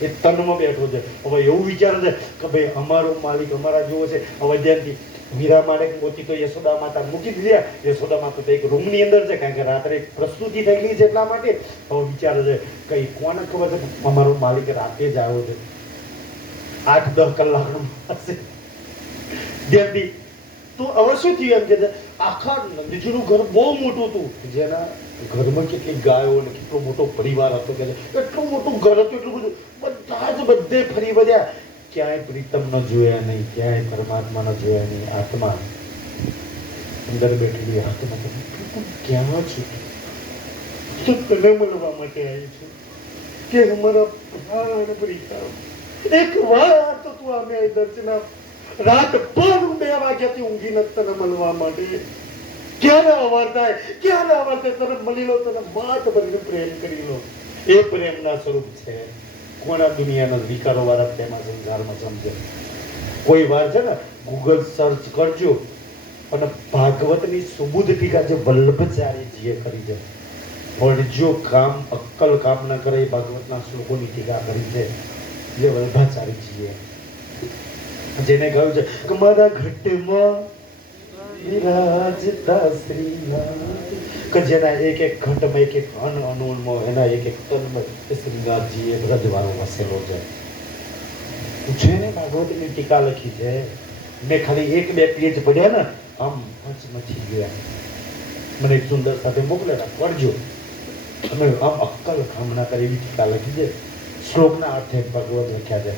એ તનમાં બેઠો છે. હવે એવું વિચારે છે કે ભાઈ અમારો માલિક અમારા જેવો છે. હવે જેમથી મીરા માણેક મોતી તો યશોદા માતા મૂકી દીધા. યશોદા માતા તો એક રૂમની અંદર છે કારણ કે રાત્રે પ્રસ્તુતિ થઈ ગઈ છે એટલા માટે. હવે વિચારે છે કઈ કોને ખબર છે અમારો માલિક રાતે જ આવ્યો છે 8-10 કલાકનો હશે. જેમથી તો હવે શું થયું એમ કે આખા નંદજીનું ઘર બહુ મોટું હતું, જેના ઘરમાં કેટલી ગાયો ને કેટલો મોટો પરિવાર હતો કે એટલું મોટું ઘર હતું, એટલું બધું બધા જ બધે ફરી વળ્યા. ક્યાંય પ્રીતમ ન જોયા નહીં, ક્યાંય પરમાત્મા ન જોયા નહીં. આત્મા અંદર બેઠેલી આત્મા ક્યાં છું? તને મળવા માટે આવી છું કે અમારા પ્રાણ પ્રીતમ એક વાર તો તું અમે દર્શન રાત ભર 2 વાગ્યાથી ઊંઘી નથી તને મળવા માટે. ક્યારે અવાર થાય, ક્યારે અવાર થાય તને મળી લો, તને માત ભરીને પ્રેમ કરી લો. એ પ્રેમના સ્વરૂપ છે. કોના દુનિયાના વિકારો વાળા પ્રેમા સંસારમાં સમજે? કોઈ વાર છે ને ગૂગલ સર્ચ કરજો અને ભાગવતની સુબુધ ટીકા જે વલ્લભચારીજીએ કરી છે, ભણજો કામ અક્કલ કામ ન કરે એ ભાગવતના શ્લોકોની ટીકા કરી છે જે વલ્લભાચાર્યજીએ, જેને કહ્યું છે કે મારા ઘટમાં વિરાજતા શ્રીનાથ, કે જેના એક એક ઘટમાં એક એક અન અનુનમાં એના એક એક તનમાં શ્રીનાથજીએ વ્રજવાળો વસેલો છે. જેને ભાગવતની ટીકા લખી છે મેં ખાલી 1-2 પેજ પડ્યા ને આમ મચી ગયા. મને એક સુંદર સાથે મોકલેલા પડજો અમે આમ અક્કલ કામના કરી એવી ટીકા લખી છે. શ્લોકના અર્થે ભગવત લખ્યા છે.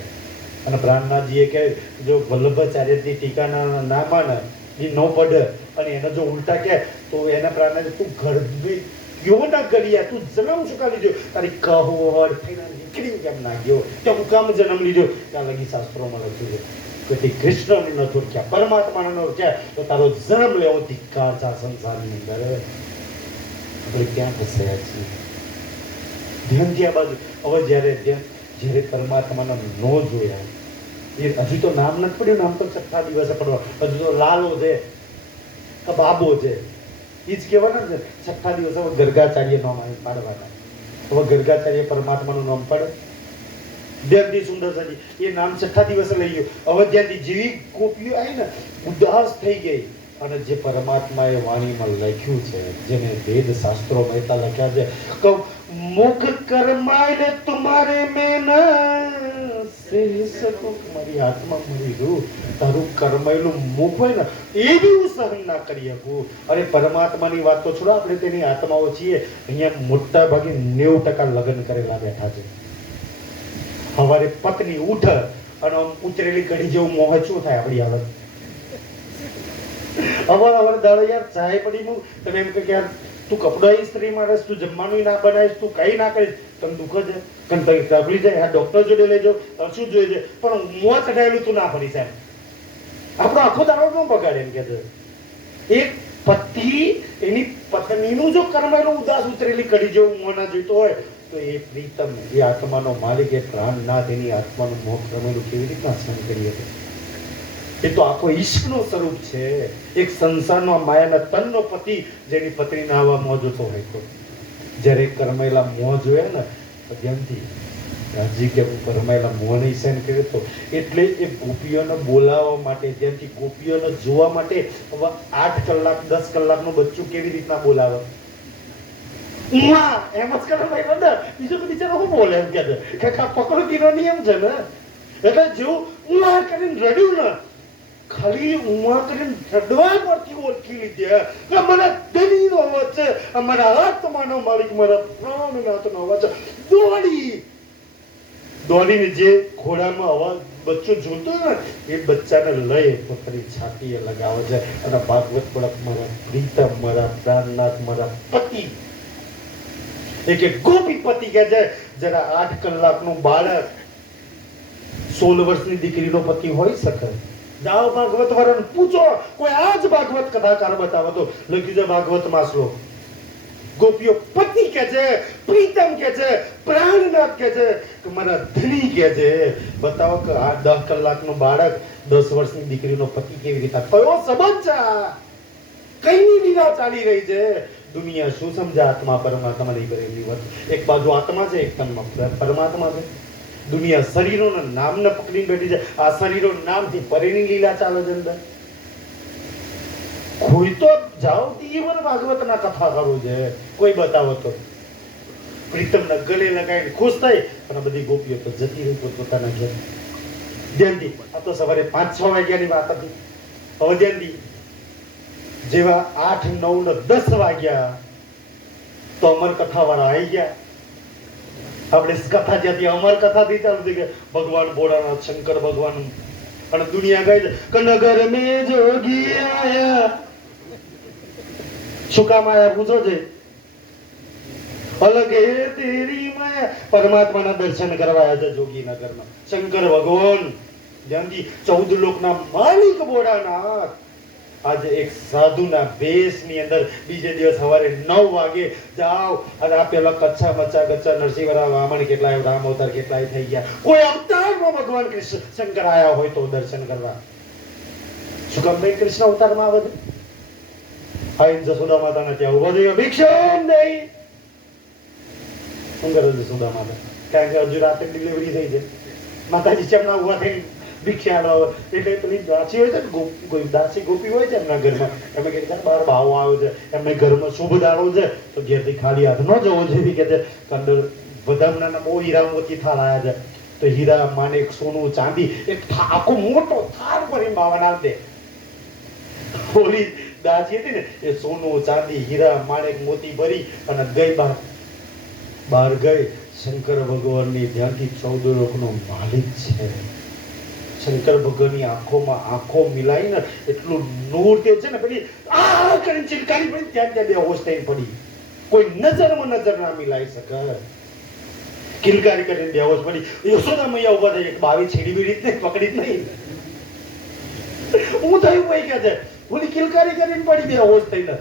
અને પ્રાણનાથજીએ કહે જો વલ્લભાચાર્યની ટીકાના ના માને એ ન પડે અને એને જો ઉલટા કહે તો એના પ્રાણનાથ તું ગરબી ગયો ના ગળિયા, તું જન્મ શું કા લીધો? તારી કહવડ થઈને નીકળી કેમ ના ગયો? તો હું કામ જન્મ લીધો? ત્યાં લગી શાસ્ત્રોમાં લખ્યું છે કે કૃષ્ણને ન ઓળખ્યા, પરમાત્માને ન ઓળખ્યા તો તારો જન્મ લેવો ધિક્કાર છે આ સંસારની અંદર. આપણે ક્યાં ફસાયા છીએ? ધ્યાનથી આ બાજુ. હવે જ્યારે પરમાત્માને ન જોયા એ હજુ તો નામ નથી પડ્યું, નામ તો 6થા દિવસે પડવા. હજુ તો લાલો છે કે બાબો છે એ જ કહેવાના છે. 6થા દિવસે ગર્ગાચાર્ય નામ પાડવાના. હવે ગર્ગાચાર્ય પરમાત્માનું નામ પડે? દેવજી સુંદર સજી એ નામ 6થા દિવસે લઈ ગયો. હવે જ્યાંથી જેવી ગોપીઓ આવી ને ઉદાસ થઈ ગઈ અને જે પરમાત્માએ વાણીમાં લખ્યું છે, જેને વેદ શાસ્ત્રો મહેતા લખ્યા છે કે મુખ કર્માય તુમારે મેં મારી આત્મા મરી ગયું, તારું કર્માયેલું મુખ હોય ને એ બી હું સહન ના કરી શકું. અરે પરમાત્માની વાત તો છોડો, આપણે તેની આત્માઓ છીએ. અહીંયા મોટા ભાગે 90% લગ્ન કરેલા બેઠા છે. સવારે પત્ની ઉઠ અને ઉતરેલી કઢી જેવું મોહ શું થાય આપણી હાલત? અવાર દાડો યાર ચાય પડી હું તમે એમ કે યાર તું કપડા ઇસ્ત્રી મારસ, તું જમવાનું ના બનાવીશ, તું કઈ ના કરીશ, તને દુઃખ છે કંઈ તકલીફ જાય. આ ડોક્ટર જોડે લેજો શું જોઈએ છે પણ મોં ચઢાયેલું તું ના ફરી સાહેબ. આપણો આખો દાડો ન બગાડે એમ કે છે. એક પતિ એની પત્નીનું જો કર્મેલું ઉદાસ ઉતરેલી કઢી જેવું મોં ના જોઈતો હોય તો એ પ્રીતમ એ આત્માનો માલિક એ પ્રાણનાથ એની આત્માનું મોહ કર્મેલું કેવી રીતના સહન કરી શકે? એ તો આખો ઈશ્વરનું સ્વરૂપ છે. એક સંસારનો માયાના તનનો પતિ જેની પત્નીના આવા મોં જોતો હોય તો જ્યારે કરમેલા મોં જોયા ને ધ્યાનથી રાજી કે કરમેલા મોં નહીં સહન કર્યો તો એટલે એ ગોપીઓને બોલાવવા માટે જેમથી ગોપીઓને જોવા માટે હવે 8 કલાક 10 કલાકનું બચ્ચું કેવી રીતના બોલાવે? એમ જ કરે ભાઈ બધા બીજો બિચારો શું બોલે એમ કે પકડો કિનો નિયમ છે ને એટલે જેવું કરીને રડ્યું ને ખાલી ઉમા કરીને રડવા પરથી ઓળખી લીધી કે મારા ધણીનો અવાજ છે, અમારા આત્માનો માલિક, મારા પ્રાણનાથનો અવાજ છે. દોડીને જે ઘોડામાં અવાજ બચ્ચો જોતો ને એ બચ્ચાને લઈ પોતાની છાતીએ લગાવે છે અને ભાગવત પડક મારા પ્રીતમ, મારા પ્રાણનાથ, મારા પતિ, એક ગોપી પતિ કે છે. જરા 8 કલાકનું બાળક 16 વર્ષની દીકરીનો પતિ હોઈ શકે? જાઓ ભાગવત વાળાને પૂછો, કોઈ આજ ભાગવત કથાકાર બતાવો તો લખી દે ભાગવતમાં શ્લોક. ગોપીઓ પતિ કે છે, પ્રીતમ કે છે, પ્રાણનાથ કે છે, કે મારા ધણી કે છે. બતાવો કે આ 10 કલાકનું બાળક 10 વર્ષની દીકરીનો પતિ કેવી રીતે? કયો સંબંધ છે? કઈની લીલા ચાલી રહી છે? દુનિયા શું સમજે આત્મા પરમાત્માની કરેલી વાત? એક બાજુ આત્મા છે, એક તનમાં પરમાત્મા છે. દુનિયા શરીરોના નામને પકડીને બેઠી છે. આ શરીરોના નામથી પરેની લીલા ચાલે છે અંદર. કોઈ તો જાઓ ઈવન ભાગવતના કથાકારો છે, કોઈ બતાવો તો. પ્રીતમના ગળે લગાવીને ખુશ થાય અને બધી ગોપીઓ તો જતી રહી પોતાના ઘેર. ધ્યાનથી, આ તો સવારે 5-6 વાગ્યાની વાત હતી. હવે ધ્યાનથી, જેવા 8, 9 ને 10 વાગ્યા તો અમર કથા વાળા આવી ગયા. આપણે કથા જ્યાંથી અમર કથાથી ચાલુ થઈ ગયા. ભગવાન ભોળાનાથ, શંકર ભગવાન, અને દુનિયા કહે છે કે નગર મેં જોગી આયા. શું કામ આયા પૂછો છે? અલગ હે તેરી માયા. પરમાત્માના દર્શન કરવા આવ્યા છે જોગી નગરમાં. શંકર ભગવાન જ્યાંથી 14 લોકના માલિક ભોળાનાથ આજે એક સાધુના વેશની અંદર બીજે દિવસ સવારે 9 વાગે જાઓ અને આ પેલા કચ્છા મચ્છા ગચ્છા નરસિંહવરા વામન કેટલાય રામ અવતાર કેટલાય થઈ ગયા. કોઈ અવતારમાં ભગવાન કૃષ્ણ શંકર આયા હોય તો દર્શન કરવા. શું કામ ભાઈ કૃષ્ણ અવતારમાં આવે છે? આઈ જસોદા માતાને ત્યાં ઉભો થયો, ભિક્ષામ દઈ. શું કરે જસોદા માતા? કારણ કે હજુ રાતે ડિલિવરી થઈ છે. માતાજી ચમના ઉભા થઈ ભિક્ષા લાવો એટલે પેલી દાસી હોય છે ને, કોઈ દાસી ગોપી હોય છે એમના ઘરમાં, એમને કે બાર ભાવ આવ્યો છે, એમને ઘરમાં શુભ દાડો છે તો ઘેરથી ખાલી હાથ ન જવો જેવી કે છે. અંદર વધામણાના બહુ હીરા મોતી થાળ આવ્યા છે તો હીરા માણેક સોનું ચાંદી એક આખો મોટો થાળ ભરી બાવન દે. ઓલી દાસી હતી ને એ સોનું ચાંદી હીરા માણેક મોતી ભરી અને ગઈ બહાર ગઈ. શંકર ભગવાનની ધ્યાનથી 14 લોકનો માલિક છે. શંકર ભગવાનની આંખોમાં આંખો મિલાઈને એટલું નૂર તે છે ને, પેલી આ કરીને ચિલકારી પડી ત્યાં બેહોશ થઈને પડી. કોઈ નજરમાં નજર ના મિલાઈ શકે. કિલકારી કરીને બેહોશ પડી. યશોદા મૈયા ઉભા થઈ, એક બાવી છેડી બીડી જ પકડી જ નહીં. હું થયું હોય કે છે ઓલી કિલકારી કરીને પડી બેહોશ થઈને.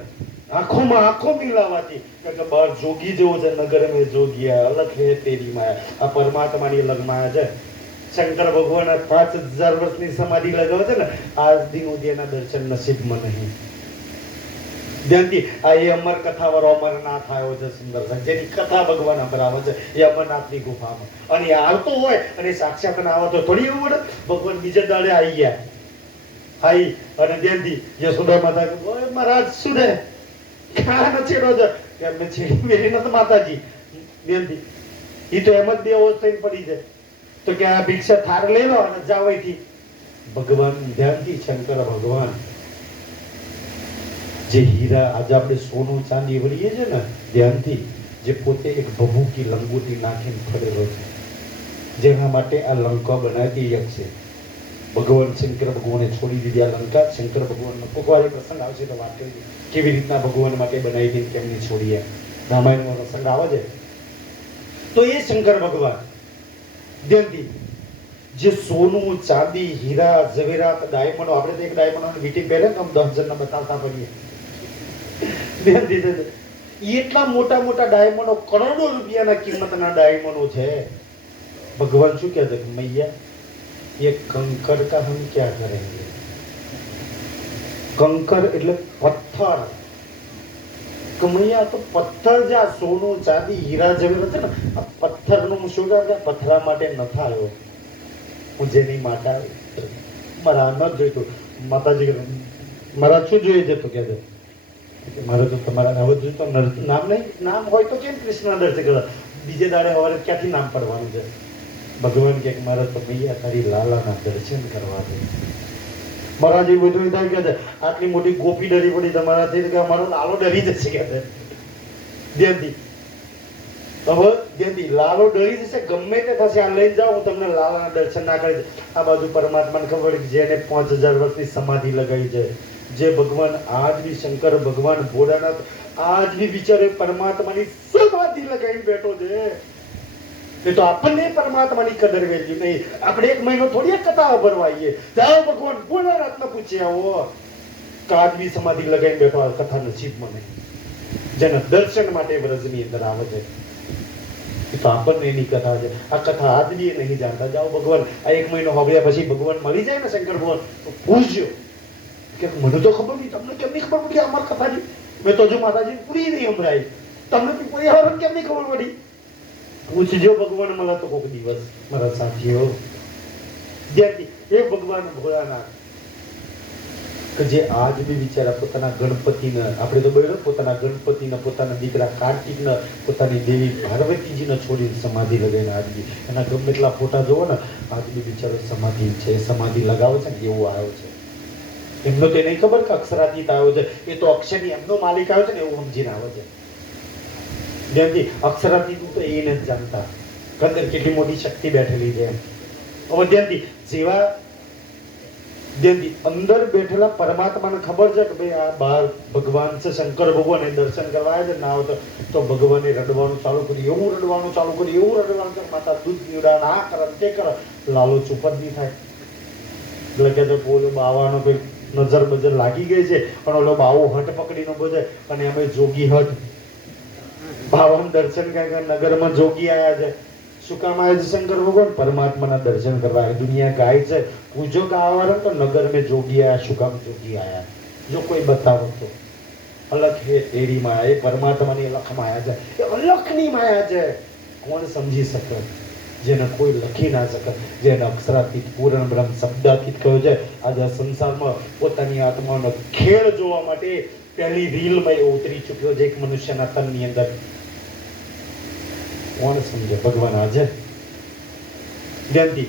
આંખોમાં આંખો મિલાવાથી કે બાર જોગી જેવો છે. નગર મેં જોગિયા અલગ હે તેરી માયા. આ પરમાત્માની અલગ માયા છે. શંકર ભગવાન 5000 વર્ષની સમાધિ લગાવે છે ને, આજ દિન સુધી એના દર્શન નસીબમાં નહીં. ધ્યાનથી, આ એ અમર કથા વાળો અમરનાથ આવ્યો છે સુંદર છે, જેની કથા ભગવાન સંભળાવે છે એ અમરનાથની ગુફામાં. અને એ આવતો હોય અને સાક્ષાત ના આવે તો થોડી એવું પડે. ભગવાન બીજે દાડે આવી ગયા. આવી અને ધ્યાનથી યશોદા માતા કે મહારાજ શું દે ખાના છેડો છે કે એમને છેડી મેરી નથી માતાજી. ધ્યાનથી, એ તો એમ જ બેહોશ થઈને પડી જાય. તો કે આ ભિક્ષા થાર લઈ લો અને જાઓ અહીંથી. ભગવાન ધ્યાનથી, શંકર ભગવાન જે હીરા આજે આપણે સોનું ચાંદી વળીએ છે ને, ધ્યાનથી જે પોતે એક ભભૂકી લંગોટી નાખીને ફરેલો છે, જેના માટે આ લંકા બનાવી એક છે. ભગવાન શંકર ભગવાને છોડી દીધી આ લંકા. શંકર ભગવાનનો કોકવાળી પ્રસંગ આવશે તો વાત કરી કેવી રીતના ભગવાન માટે બનાવી હતી, કેમની છોડી. રામાયણનો પ્રસંગ આવે છે તો એ શંકર ભગવાન ધ્યાનથી જે સોનું ચાંદી હીરા ઝવેરાત ડાયમંડ, આપણે તો એક ડાયમંડ વીટી પહેરે તો 10 જણને બતાવતા પડીએ. ધ્યાનથી, એટલા મોટા મોટા ડાયમંડો, કરોડો રૂપિયાના કિંમતના ડાયમંડો છે. ભગવાન શું કહે છે કે મૈયા ये कंकर का हम क्या करेंगे? कंकर એટલે પથ્થર. કમૈયા તો પથ્થર જા સોનું ચાંદી હીરા જવેરાત છે ને, આ પથ્થરનું શું કામ? પથરા માટે નથી આવ્યો હું, જેની માતા મારા ન જોઈતું. માતાજી મારા શું જોઈએ છે તો કે મારે તો તમારા હવે જોઈતો નામ નહીં. નામ હોય તો કેમ કૃષ્ણ દર્શન કરવા? બીજે દાડે સવારે ક્યાંથી નામ પડવાનું છે? ભગવાન કે મારે તો મૈયા તારી લાલાના દર્શન કરવા દે. મારા જેવું બધું થાય કે આટલી મોટી ગોપી ડરી પડી તમારાથી કે અમારો લાલો ડરી જશે કે ધ્યાનથી હવે ધ્યાનથી લાલો ડરી જશે ગમે તે થશે આ લઈ જાઓ હું તમને લાલાના દર્શન ના કરી આ બાજુ પરમાત્માને ખબર કે જેને 5000 વર્ષની સમાધિ લગાવી છે જે ભગવાન આજ બી શંકર ભગવાન ભોળાનાથ આજ બી બિચારે પરમાત્માની સમાધિ લગાવી બેઠો છે એ તો આપણને પરમાત્માની કદર વેલ્યુ નહીં આપણે એક મહિનો થોડી કથા ભરવાઈએ જાઓ ભગવાન ભોળાનાથને પૂછી આવો આજ બી સમાધિ લગાવી બેઠો આ કથા નસીબમાં નહીં જેના દર્શન માટે વ્રજની અંદર આવે છે તો આપણને એની કથા છે આ કથા આજ બી નહીં જાણતા જાઓ ભગવાન આ એક મહિનો હોગ્યા પછી ભગવાન મળી જાય ને શંકર ભગવાન પૂછજો કે મને તો ખબર નહીં તમને કેમ નહીં ખબર પડી અમાર કથાજી મેં તો જો માતાજી પૂરી નહીં સંભળાઈ તમને પર્યાવરણ કેમ નહીં ખબર પડી પૂછજો ભગવાન મળે તો કોઈક દિવસ મારા સાથીઓ વિદ્યાર્થી એ ભગવાન ભોળાનાથ કે જે આજ બી બિચારા પોતાના ગણપતિને આપણે તો બોલ્યો પોતાના ગણપતિને પોતાના દીકરા કાર્તિકને પોતાની દેવી પાર્વતીજીને છોડીને સમાધિ લગાવીને આજ બી એના ગમે એટલા ફોટા જોવો ને આજ બી બિચારો સમાધિ છે સમાધિ લગાવે છે ને એવો આવ્યો છે એમનો તો નહીં ખબર કે અક્ષરાતીત આવ્યો છે એ તો અક્ષરની એમનો માલિક આવ્યો છે ને એવું સમજીને આવે છે જેમથી અક્ષરાતીત તો એ નથી જાણતા અંદર કેટલી મોટી શક્તિ બેઠેલી છે હવે ધ્યાનથી જેવા ધ્યાનથી અંદર બેઠેલા પરમાત્માને ખબર છે કે ભાઈ આ બહાર ભગવાન છે શંકર ભગવાન એ દર્શન કરવા આવ્યા છે ના આવે તો ભગવાને રડવાનું ચાલુ કર્યું એવું રડવાનું ચાલુ કર્યું એવું રડવાનું ચાલુ માતા દૂધ પીવડાવે આ કરે તે કરે લાલો ચૂપ જ નહીં થાય એટલે કે તો બોલો બાવાનો કોઈ નજર બજર લાગી ગઈ છે પણ ઓલો બાવો હટ પકડીનો બોલે અને અમે જોગી હટ બાવાના દર્શન કર્યા નગરમાં જોગી આવ્યા છે શું કામ આવ્યા છે શંકર ભગવાન પરમાત્માના દર્શન કરવા આવ્યા દુનિયા ગાય છે પૂછો કે આવા તો નગર મેં જોગી આવ્યા શું કામ જોગી આવ્યા જો કોઈ બતાવો તો અલખ હે તેરી માયા એ પરમાત્માની અલખ માયા છે એ અલખની માયા છે કોણ સમજી શકે જેને કોઈ લખી ના શકે જેને અક્ષરાતીત પૂર્ણ બ્રહ્મ શબ્દાતીત કહ્યો છે આજે સંસારમાં પોતાની આત્માનો ખેલ જોવા માટે પહેલી રીલમાં એ ઉતરી ચૂક્યો છે એક મનુષ્યના તનની અંદર કોણ સમજે ભગવાન હાજર ધ્યાનથી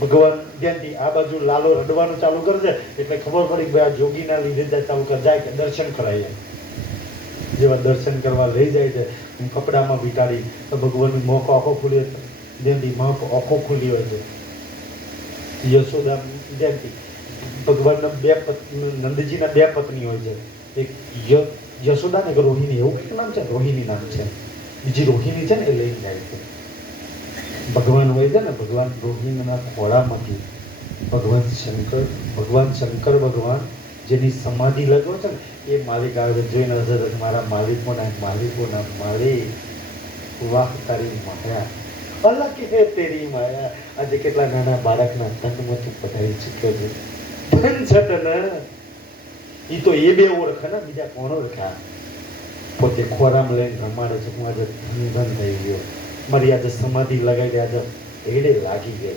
ભગવાન ધ્યાનથી આ બાજુ લાલો રડવાનું ચાલુ કરશે એટલે ખબર પડી કે આ જોગીના લીધે ચાલુ કર જાય કે દર્શન કરાય જેવા દર્શન કરવા લઈ જાય છે કપડામાં વીંટાળી તો ભગવાનની મોકો આખો ખુલ્યો ધ્યાનથી મોકો આખો ખુલ્લી હોય છે યશોદા ધ્યાનથી ભગવાનના બે પત્ની નંદજીના બે પત્ની હોય છે એક યશોદા ને રોહિણી એવું કઈ નામ છે રોહિણી નામ છે બીજી રોહિણી છે ને એ લઈને જાય છે ભગવાન હોય છે ને ભગવાન રોહિણીના ખોળામાંથી ભગવાન શંકર ભગવાન જેની સમાધિ લગાવે છે ને એ માલિક આવે છે જોઈને હશે મારા માલિકોના માલિક વાહ તારી માયા અલગ હે તેરી માયા આજે કેટલા નાના બાળકના તનમાંથી પધારી ચૂક્યો છે ધન છટન ઈ તો એ બે ઓળખે ને બીજા કોણ ઓળખા પોતે ખોરામ લઈને રમાડે છે હું આજે ધન થઈ ગયો મારી આજે સમાધિ લગાવી આજે એડે લાગી ગઈ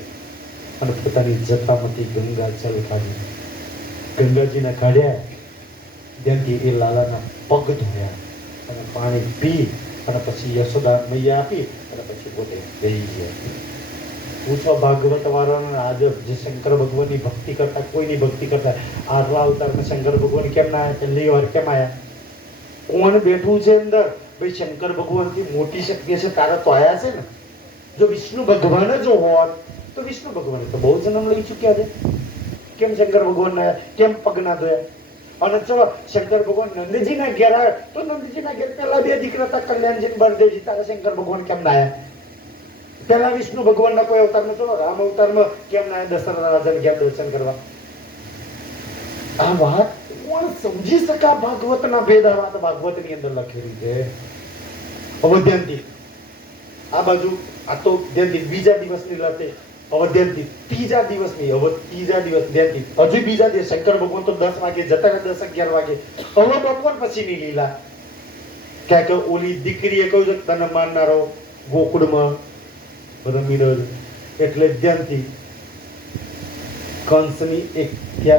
અને પોતાની જટામાંથી ગંગા જલ કાઢી ગંગાજીને કાઢ્યા ત્યાંથી એ લાલાના પગ ધોયા અને પાણી પી અને પછી યશોદા મૈયા આપી અને પછી પોતે બેસી ગયા પૂછો ભાગવત વાળાને આજે જે શંકર ભગવાનની ભક્તિ કરતા કોઈની ભક્તિ કરતા આટલા અવતારમાં શંકર ભગવાન કેમ ના આવ્યા પહેલી વાર કેમ આવ્યા કોણ બેઠું છે અંદર ભાઈ શંકર ભગવાનથી મોટી શક્તિ છે તારા તો આયા છે ને જો વિષ્ણુ ભગવાન જ હોત તો વિષ્ણુ ભગવાન તો બહુ જન્મ લઈ ચૂક્યા છે કેમ શંકર ભગવાન ના કેમ પગ ના ધોયા અને ચલો શંકર ભગવાન નંદજીના ઘેર આવ્યા તો નંદજીના ઘેર પહેલા બે દીકરા હતા કલ્યાણજી બળદેવજી તારા શંકર ભગવાન કેમ ના આવ્યા પહેલા વિષ્ણુ ભગવાનના કોઈ અવતારમાં ચલો રામ અવતારમાં કેમ ના આવ્યા દશરથ રાજાને ઘેર દર્શન કરવા આ વાત કોણ સમજી શકા ભાગવતના ભેદ આ વાત ભાગવતની અંદર લખેલી છે હવે ધ્યાનથી આ બાજુ આ તો ધ્યાનથી બીજા દિવસની લતે હવે ધ્યાનથી ત્રીજા દિવસની હવે ત્રીજા દિવસ ધ્યાનથી હજુ બીજા દિવસ શંકર ભગવાન તો 10 વાગે જતા 10-11 વાગે હવે બપોર પછીની લીલા ક્યાં કે ઓલી દીકરીએ કહ્યું છે તને મારનારો ગોકુળમાં રમીડો એટલે ધ્યાનથી કંસની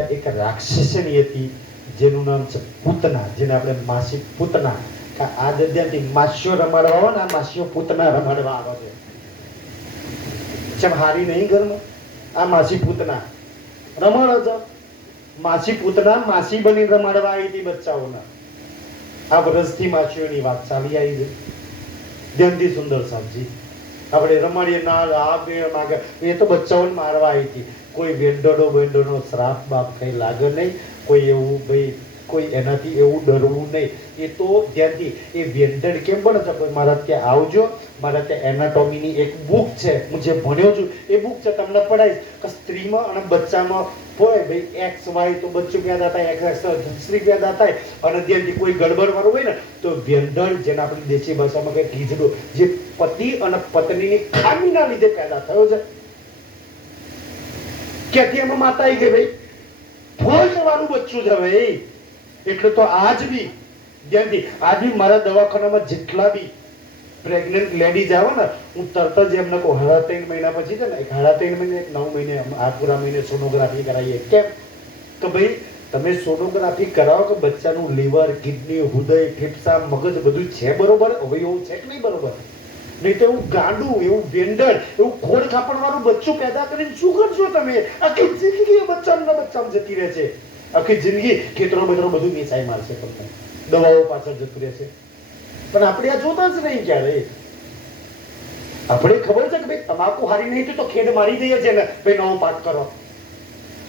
એક રાક્ષસની હતી જેનું નામ છે પૂતના જેને આપણે માસી પૂતના આ જગ્યાથી માસ્યો રમાડવા આવે ને આ માસ્યો પૂતના રમાડવા આવે છે ચમ હારી નહીં ઘરમાં આ માસી પૂતના રમાડો છો માસી પૂતના માસી બની રમાડવા આવી હતી બચ્ચાઓના. આ વર્ષથી માસીઓની વાત ચાલી આવી છે. ધ્યાનથી સુંદર સાહેબજી, આપણે રમાડીએ ના આ બે માગે, એ તો બચ્ચાઓને મારવા આવી હતી. કોઈ વેંડડો બેંડોનો શ્રાપ બાપ કઈ લાગે નહીં, કોઈ એવું ભાઈ કોઈ એનાથી એવું ડરવું નહીં. એ તો ધ્યાનથી એ વેંડડ કેમ બને છે, કોઈ મારા ત્યાં આવજો, મારા ત્યાં એનાટોમીની એક બુક છે, હું જે ભણ્યો છું એ બુક છે, તમને પઢાઈશ કે સ્ત્રીમાં અને બચ્ચામાં હોય ભાઈ એક્સ વાય તો બચ્ચું પેદા થાય, એક્સ સ્ત્રી પેદા થાય, અને ત્યાંથી કોઈ ગડબડ વાળું હોય ને તો વેંડડ, જેને આપણી દેશી ભાષામાં કે કીજડો, જે પતિ અને પત્નીની ખામીના લીધે પેદા થયો છે. ક્યાંથી એમાં માતા આવી ગઈ ભાઈ, ફોલ્ટ વાળું બચ્ચું છે ભાઈ. એટલે તો આજ બી ધ્યાનથી, આજ બી મારા દવાખાનામાં જેટલા બી પ્રેગ્નન્ટ લેડીઝ આવે ને, હું તરત જ એમને કહું 3.5 મહિના પછી છે ને, 3.5 મહિને 9 મહિને આ પૂરા મહિને સોનોગ્રાફી કરાવીએ. કેમ કે ભાઈ તમે સોનોગ્રાફી કરાવો કે બચ્ચાનું લીવર, કિડની, હૃદય, ફેફસા, મગજ બધું છે બરોબર, અવયવ છે કે નહીં બરોબર? નહીં તો એવું ગાંડું, એવું વેંડર, એવું ખોડ ખાપણ વાળું બચ્ચું પેદા કરીને શું કરશો તમે? આખી જિંદગી બચ્ચામાં જતી રહે છે. આખી જિંદગી ખેતરો બેતરો બધું વેચાઈ મારશે, તમને દવાઓ પાછળ જતું રહેશે. પણ આપણે આ જોતા જ નહીં ક્યારે. આપણે ખબર છે કે ભાઈ તમાકુ હારી નહીં તો ખેડ મારી દઈએ છે ને, ભાઈ નવો પાક કરો.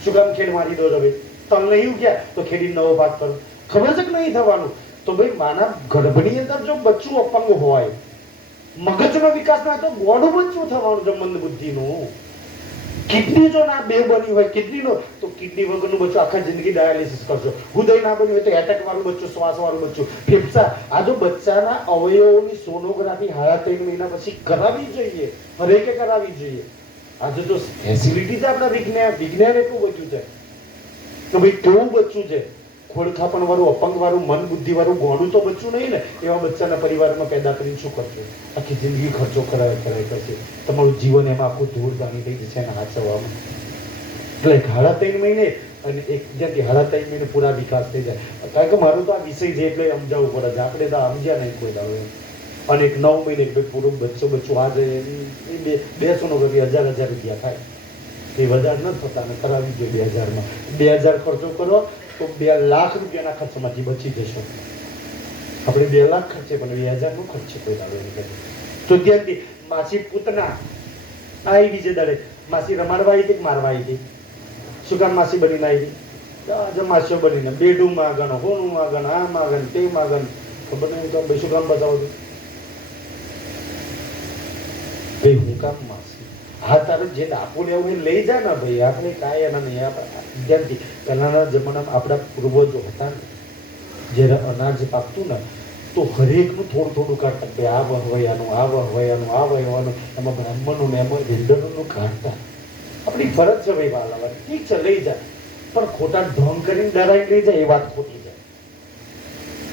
શું કામ ખેડ મારી દો છો ભાઈ? તલ નહીં ગયા તો ખેડી નવો પાક કરો. ખબર છે કે નહીં થવાનું? તો ભાઈ માના ગર્ભની અંદર જો બચ્ચું અપંગ હોય, મગજનો વિકાસ ના તો ગોળું બચ્ચું થવાનું છે, મંદ બુદ્ધિનું. કિડની જો ના બે બની હોય, કિડનીનો તો કિડની વગરનું બચ્ચું આખા જિંદગી ડાયાલિસિસ કરશો. હૃદય ના બન્યું હોય તો એટેક વાળું બચ્ચું, શ્વાસ વાળું બચ્ચું, ફેફસા. આ જો બચ્ચાના અવયવોની સોનોગ્રાફી 3.5 મહિના પછી કરાવવી જોઈએ, હરેકે કરાવવી જોઈએ. આજે તો ફેસિલિટી છે આપણા વિજ્ઞાન એટલું બચ્ચું છે કે ભાઈ કેવું બચ્ચું છે, ખોડખાપણ વાળું, અપંગ વાળું, મન બુદ્ધિ વાળું, ગોળું તો બચ્ચું નહીં ને. એવા બચ્ચાના પરિવારમાં પેદા કરીને શું કરશો? આખી જિંદગી ખર્ચો કરાય કરશે. તમારું જીવન એમાં આખું ધૂળ પાણી થઈ જશે એને હાચવવામાં. એટલે 3.5 મહિને અને એક જ્યાંથી 3.5 મહિને પૂરા વિકાસ થઈ જાય. કારણ કે મારું તો આ વિષય છે એટલે સમજાવવું પડે છે. આપણે તો સમજ્યા નહીં કોઈ દાડો. અને એક 9 મહિને પૂરું બચ્ચું આ જાય એ 200 1000 રૂપિયા થાય. એ વધારે ન થતા ને કરાવી જોઈએ 2000માં. 2000 ખર્ચો કરો તો 2 લાખ રૂપિયાના ખર્ચમાંથી બચી જશો. આપણે 2 લાખ ખર્ચે પણ 2000 નો ખર્ચે કોઈ દાડો નહીં. તો ત્યાંથી માસી પૂતના આવી બીજે દાડે માસી રમાડવા આવી હતી કે મારવા આવી હતી? શું કામ માસી બનીને આવી હતી? માસીઓ બનીને બેડું માગણ, હોનું માગણ, આ માગણ, તે માગણ, ખબર નહીં તો ભાઈ શું કામ બતાવો છો ભાઈ? હું કામ માસી? હા તારે જે ડાકુ લેવું એ લઈ જા ને ભાઈ, આપણે કાંઈ એના નહીં. ધ્યાનથી પહેલાના જમાનામાં આપણા પૂર્વજો હતા ને, જ્યારે અનાજ પાકતું ને તો હરેકનું થોડું થોડું કાઢતા કે આ વહવયાનું, આ વહવયાનું, આ વહવાનું, એમાં બ્રાહ્મણનું ને એમાં વેંડરનું કાઢતા. આપણી ફરજ છે ભાઈ વાલાવાની, ઠીક છે લઈ જાય, પણ ખોટા ઢોંગ કરીને ડરાઈ લઈ જાય એ વાત ખોટી છે.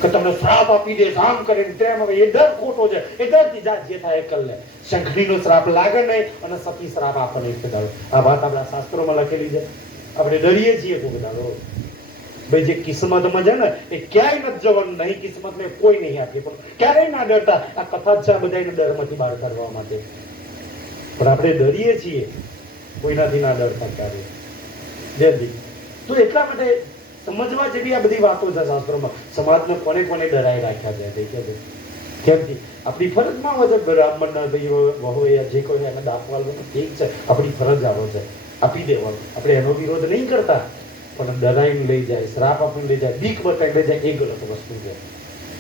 કે તમને શ્રાપ આપી દે આમ કરીને તેમ, હવે એ ડર ખોટો છે. એ ડરથી જા જે થાય એ કર લે. શંખડીનો શ્રાપ લાગે નહીં અને સતી શ્રાપ આપણને એક દાડો. આ વાત આપણા શાસ્ત્રોમાં લખેલી છે. આપણે ડરીએ છીએ કોઈ દાડો ભાઈ. જે કિસ્મતમાં છે ને એ ક્યાંય નથી જવાનું, નહીં કિસ્મતને કોઈ નહીં આપે, પણ ક્યારેય ના ડરતા. આ કથા છે બધાને ડરમાંથી બહાર કરવા માટે. પણ આપણે ડરીએ છીએ, કોઈનાથી ના ડરતા ક્યારે. જલ્દી તો એટલા માટે સમજવા જેવી આ બધી વાતો છે શાસ્ત્રોમાં. સમાજને કોને કોને ડરાઈ રાખ્યા છે કેમથી આપણી ફરજમાં આવે છે. બ્રાહ્મણના ભાઈ જે કોઈ એને દાખવાનું ઠીક છે, આપણી ફરજ આવે છે, આપી દેવાનું. આપણે એનો વિરોધ નહીં કરતા, પણ ડરાઈને લઈ જાય, શ્રાપ આપીને લઈ જાય, બીક બતાવી લઈ જાય, એ ગલત વસ્તુ છે.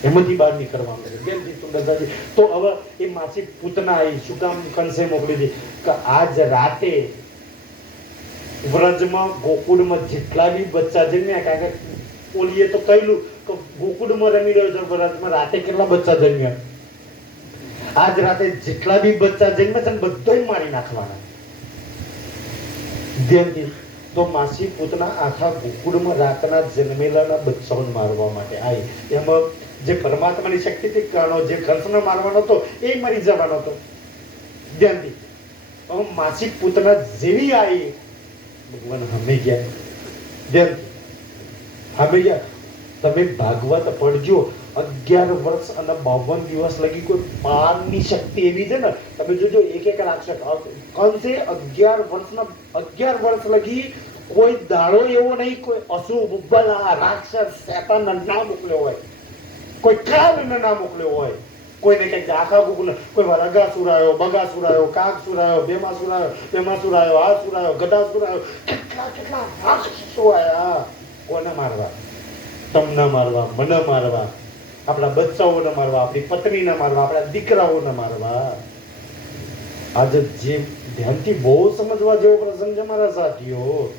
એમાંથી બહાર નીકળવાનું છે. કેમથી સુંદરતાજી તો હવે એ માસી પૂતના આવી શું કામ કંસે મોકલી હતી કે આજ રાતે વ્રજમાં ગોકુળમાં જેટલા બી બચ્ચા જન્મ્યા, કારણ કે ઓલીએ તો કહેલું કે ગોકુળમાં રમી રહ્યો છે, વ્રજમાં રાતે કેટલા બચ્ચા જન્મ્યા, આજ રાતે જેટલા બી બચ્ચા જન્મે છે બધાય મારી નાખવાના. ધ્યાનથી તો માસી પૂતના આખા ગોકુળમાં રાતના જન્મેલાના બચ્ચાઓને મારવા માટે આવી. એમાં જે પરમાત્માની શક્તિથી કારણો જે કંસને મારવાનો હતો એ મરી જવાનો હતો. ધ્યાનથી માસી પૂતના જેવી આવી ભગવાન હમે ગયા. ધ્યાનથી હમે ગયા. તમે ભાગવત પડજો, 11 વર્ષ અને 52 દિવસ લગી કોઈ પારની શક્તિ એવી છે ને, તમે જોજો એક રાક્ષસ કંસે 11 વર્ષ લગી કોઈ દાડો એવો નહીં કોઈ અશુભ બલા રાક્ષસ શેતાનને ના મોકલ્યો હોય, કોઈ કાળને ના મોકલ્યો હોય, કોઈને કઈક આખા ગોકુળ કોઈ રગાસુર આવ્યો, બગાસુર આવ્યો, કાગસુર આવ્યો, બેમાસુર આવ્યો, બેમાસુર આવ્યો, આસુર આવ્યો, ગદાસુર આવ્યો, કેટલા રાક્ષસો આયા. કોને મારવા? તમને મારવા, મને મારવા, આપણા બચ્ચાઓને મારવા, આપણી પત્નીને મારવા, આપણા દીકરાઓને મારવા. આજે જે ધ્યાનથી બહુ સમજવા જેવો પ્રસંગ છે મારા સાથીઓ.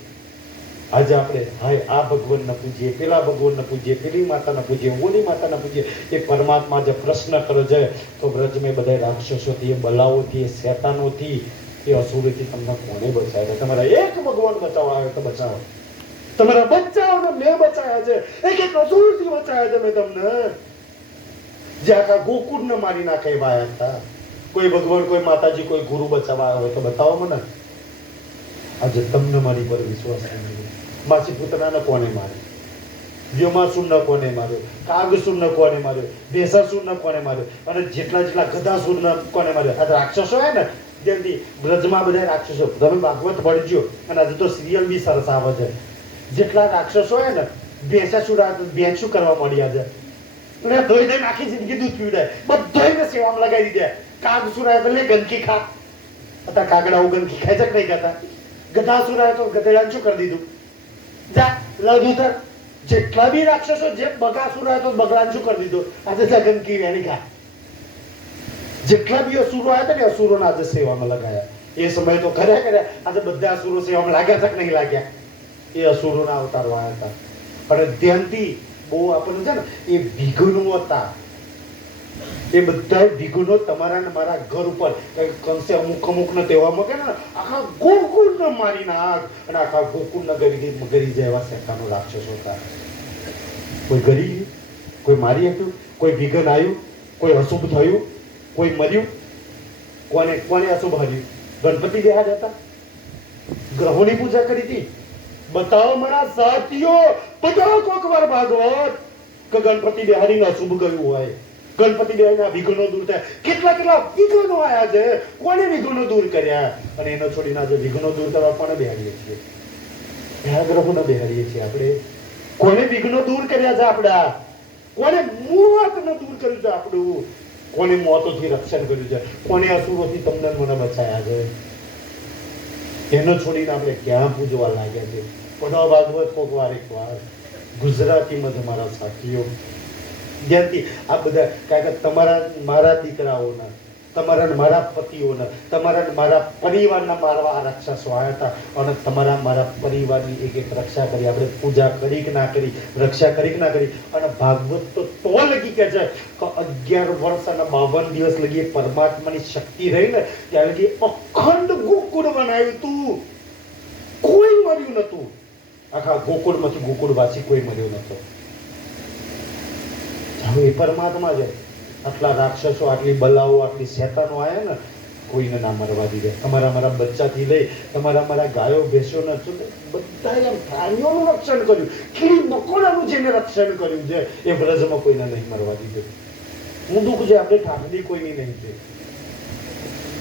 આજે આપણે હાય આ ભગવાનને પૂજીએ, પેલા ભગવાનને પૂજીએ, પેલી માતાને પૂજીએ, ઓલી માતાને પૂજીએ. એ પરમાત્મા જે પ્રશ્ન કરે છે તો બ્રજમાં બધા રાક્ષસોથી, એ બલાઓથી, એ શેતાનોથી, એ અસુરોથી તમને કોને બચાવે? તમારા એક ભગવાન બચાવવા આવે તો બચાવો. તમારા બચ્ચાઓને મેં બચાવ્યા છે, એક અસુરથી બચાવ્યા છે મેં તમને. જે આખા ગોકુળને મારી નાખે એવા હતા. કોઈ ભગવાન, કોઈ માતાજી, કોઈ ગુરુ બચાવવા આવ્યો હોય તો બતાવો મને. આજે તમને મારી પર વિશ્વાસ નહીં. માસી પુતનાને કોને માર્યો? વ્યોમાસુરને કોને માર્યો? કાગસુરને કોને માર્યો? ભેસાસુરને કોને માર્યો? અને જેટલા ગધાસુરને કોને માર્યો? આ રાક્ષસો હે ને, જેથી બ્રજમાં બધા રાક્ષસો. તમે ભાગવત ભણજો અને આજે તો સિરિયલ બી સરસ આવે છે. જેટલા રાક્ષસો હે ને, ભેંસાસુર ભેંસ શું કરવા મળ્યા છે? એટલે ધોઈ ધોઈને આખી જિંદગી દૂધ પીવડાય, બધોઈને સેવામાં લગાવી દીધા. કાગસુર આવે એટલે ગંદકી ખા. અત્યારે કાગડાઓ ગંદકી ખાય છે કે નહીં ખાતા? ગધાસુર આવે તો ગધેડાને શું કરી દીધું? જા લઘુતર. જેટલા બી રાક્ષસો, જે બગાસુર આવે તો બગડાને શું કરી દીધું? આજે ગંદકી વેણી ખા. જેટલા બી અસુરો આવ્યા ને, અસુરોને આજે સેવામાં લગાયા. એ સમય તો કર્યા. આજે બધા અસુરો સેવામાં લાગ્યા છે કે નહીં લાગ્યા? એ અસુરોના અવતારો આવ્યા હતા. પણ ધ્યાનથી બહુ આપણને છે ને, એ વિઘ્નો હતા. એ બધા વિઘ્નો તમારા ને મારા ઘર ઉપર કંસે અમુક ને તેવામાં કે ને આખા ગોકુળને મારી નાખ અને આખા ગોકુળને ગરી જાય એવા શેતાનો રાક્ષસો હતા. કોઈ ગરી ગયું, કોઈ મારી આપ્યું, કોઈ વિઘ્ન આવ્યું, કોઈ અશુભ થયું, કોઈ મર્યું. કોને અશુભ હર્યું? ગણપતિ દેહાજ હતા, ગ્રહોની પૂજા કરી હતી. બતાવો મારા સાથીઓ, બતાવો કોક વાર ભાગવત કે ગણપતિ બિહારીને અશુભ ગયું હોય, ગણપતિ બિહારીના વિઘ્નો દૂર થાય. કેટલા વિઘ્નો આયા છે, કોને વિઘ્નો દૂર કર્યા? અને એનો છોડીને આજે વિઘ્નો દૂર કરવા કોને બેહાડીએ છીએ? કયા ગ્રહોને બેહાડીએ છીએ આપણે? કોને વિઘ્નો દૂર કર્યા છે આપડા? કોને મોતને દૂર કર્યું છે આપણું? કોને મોતોથી રક્ષણ કર્યું છે? કોને અસુરોથી તમને મને બચાયા છે? એનો છોડીને આપણે ક્યાં પૂજવા લાગ્યા છે? પઢો ભાગવત કોક વાર એક વાર ગુજરાતીમાં તમારા સાથીઓ. જ્યાંથી આ બધા કારણ કે તમારા મારા દીકરાઓના, તમારા મારા પતિઓના, તમારા મારા પરિવારના મારવા આ રાક્ષસો આવ્યા હતા. અને તમારા મારા પરિવારની એક રક્ષા કરી. આપણે પૂજા કરી કે ના કરી, રક્ષા કરી કે ના કરી. અને ભાગવત તો લગી કે છે કે 11 વર્ષ અને 52 દિવસ લગી પરમાત્માની શક્તિ રહી ને ત્યાં લગી અખંડ ગોકુળ બનાવ્યું તું. કોઈ મર્યું નતું. આખા ગોકુળમાંથી ગોકુળવાસી કોઈ મર્યો નતો. હવે એ પરમાત્મા છે. આટલા રાક્ષસો, આટલી બલાઓ, આટલી શેતાનો આયા ને, કોઈને ના મરવા દીધા. તમારા મારા બચ્ચાથી લઈ તમારા મારા ગાયો ભેંસોના બધા એમ પ્રાણીઓનું રક્ષણ કર્યું. કીડી મકોડાનું જેને રક્ષણ કર્યું છે એ વ્રજમાં કોઈને નહીં મરવા દીધું. હું દુઃખ છે આપણે ઠાકડી કોઈની નહીં છે.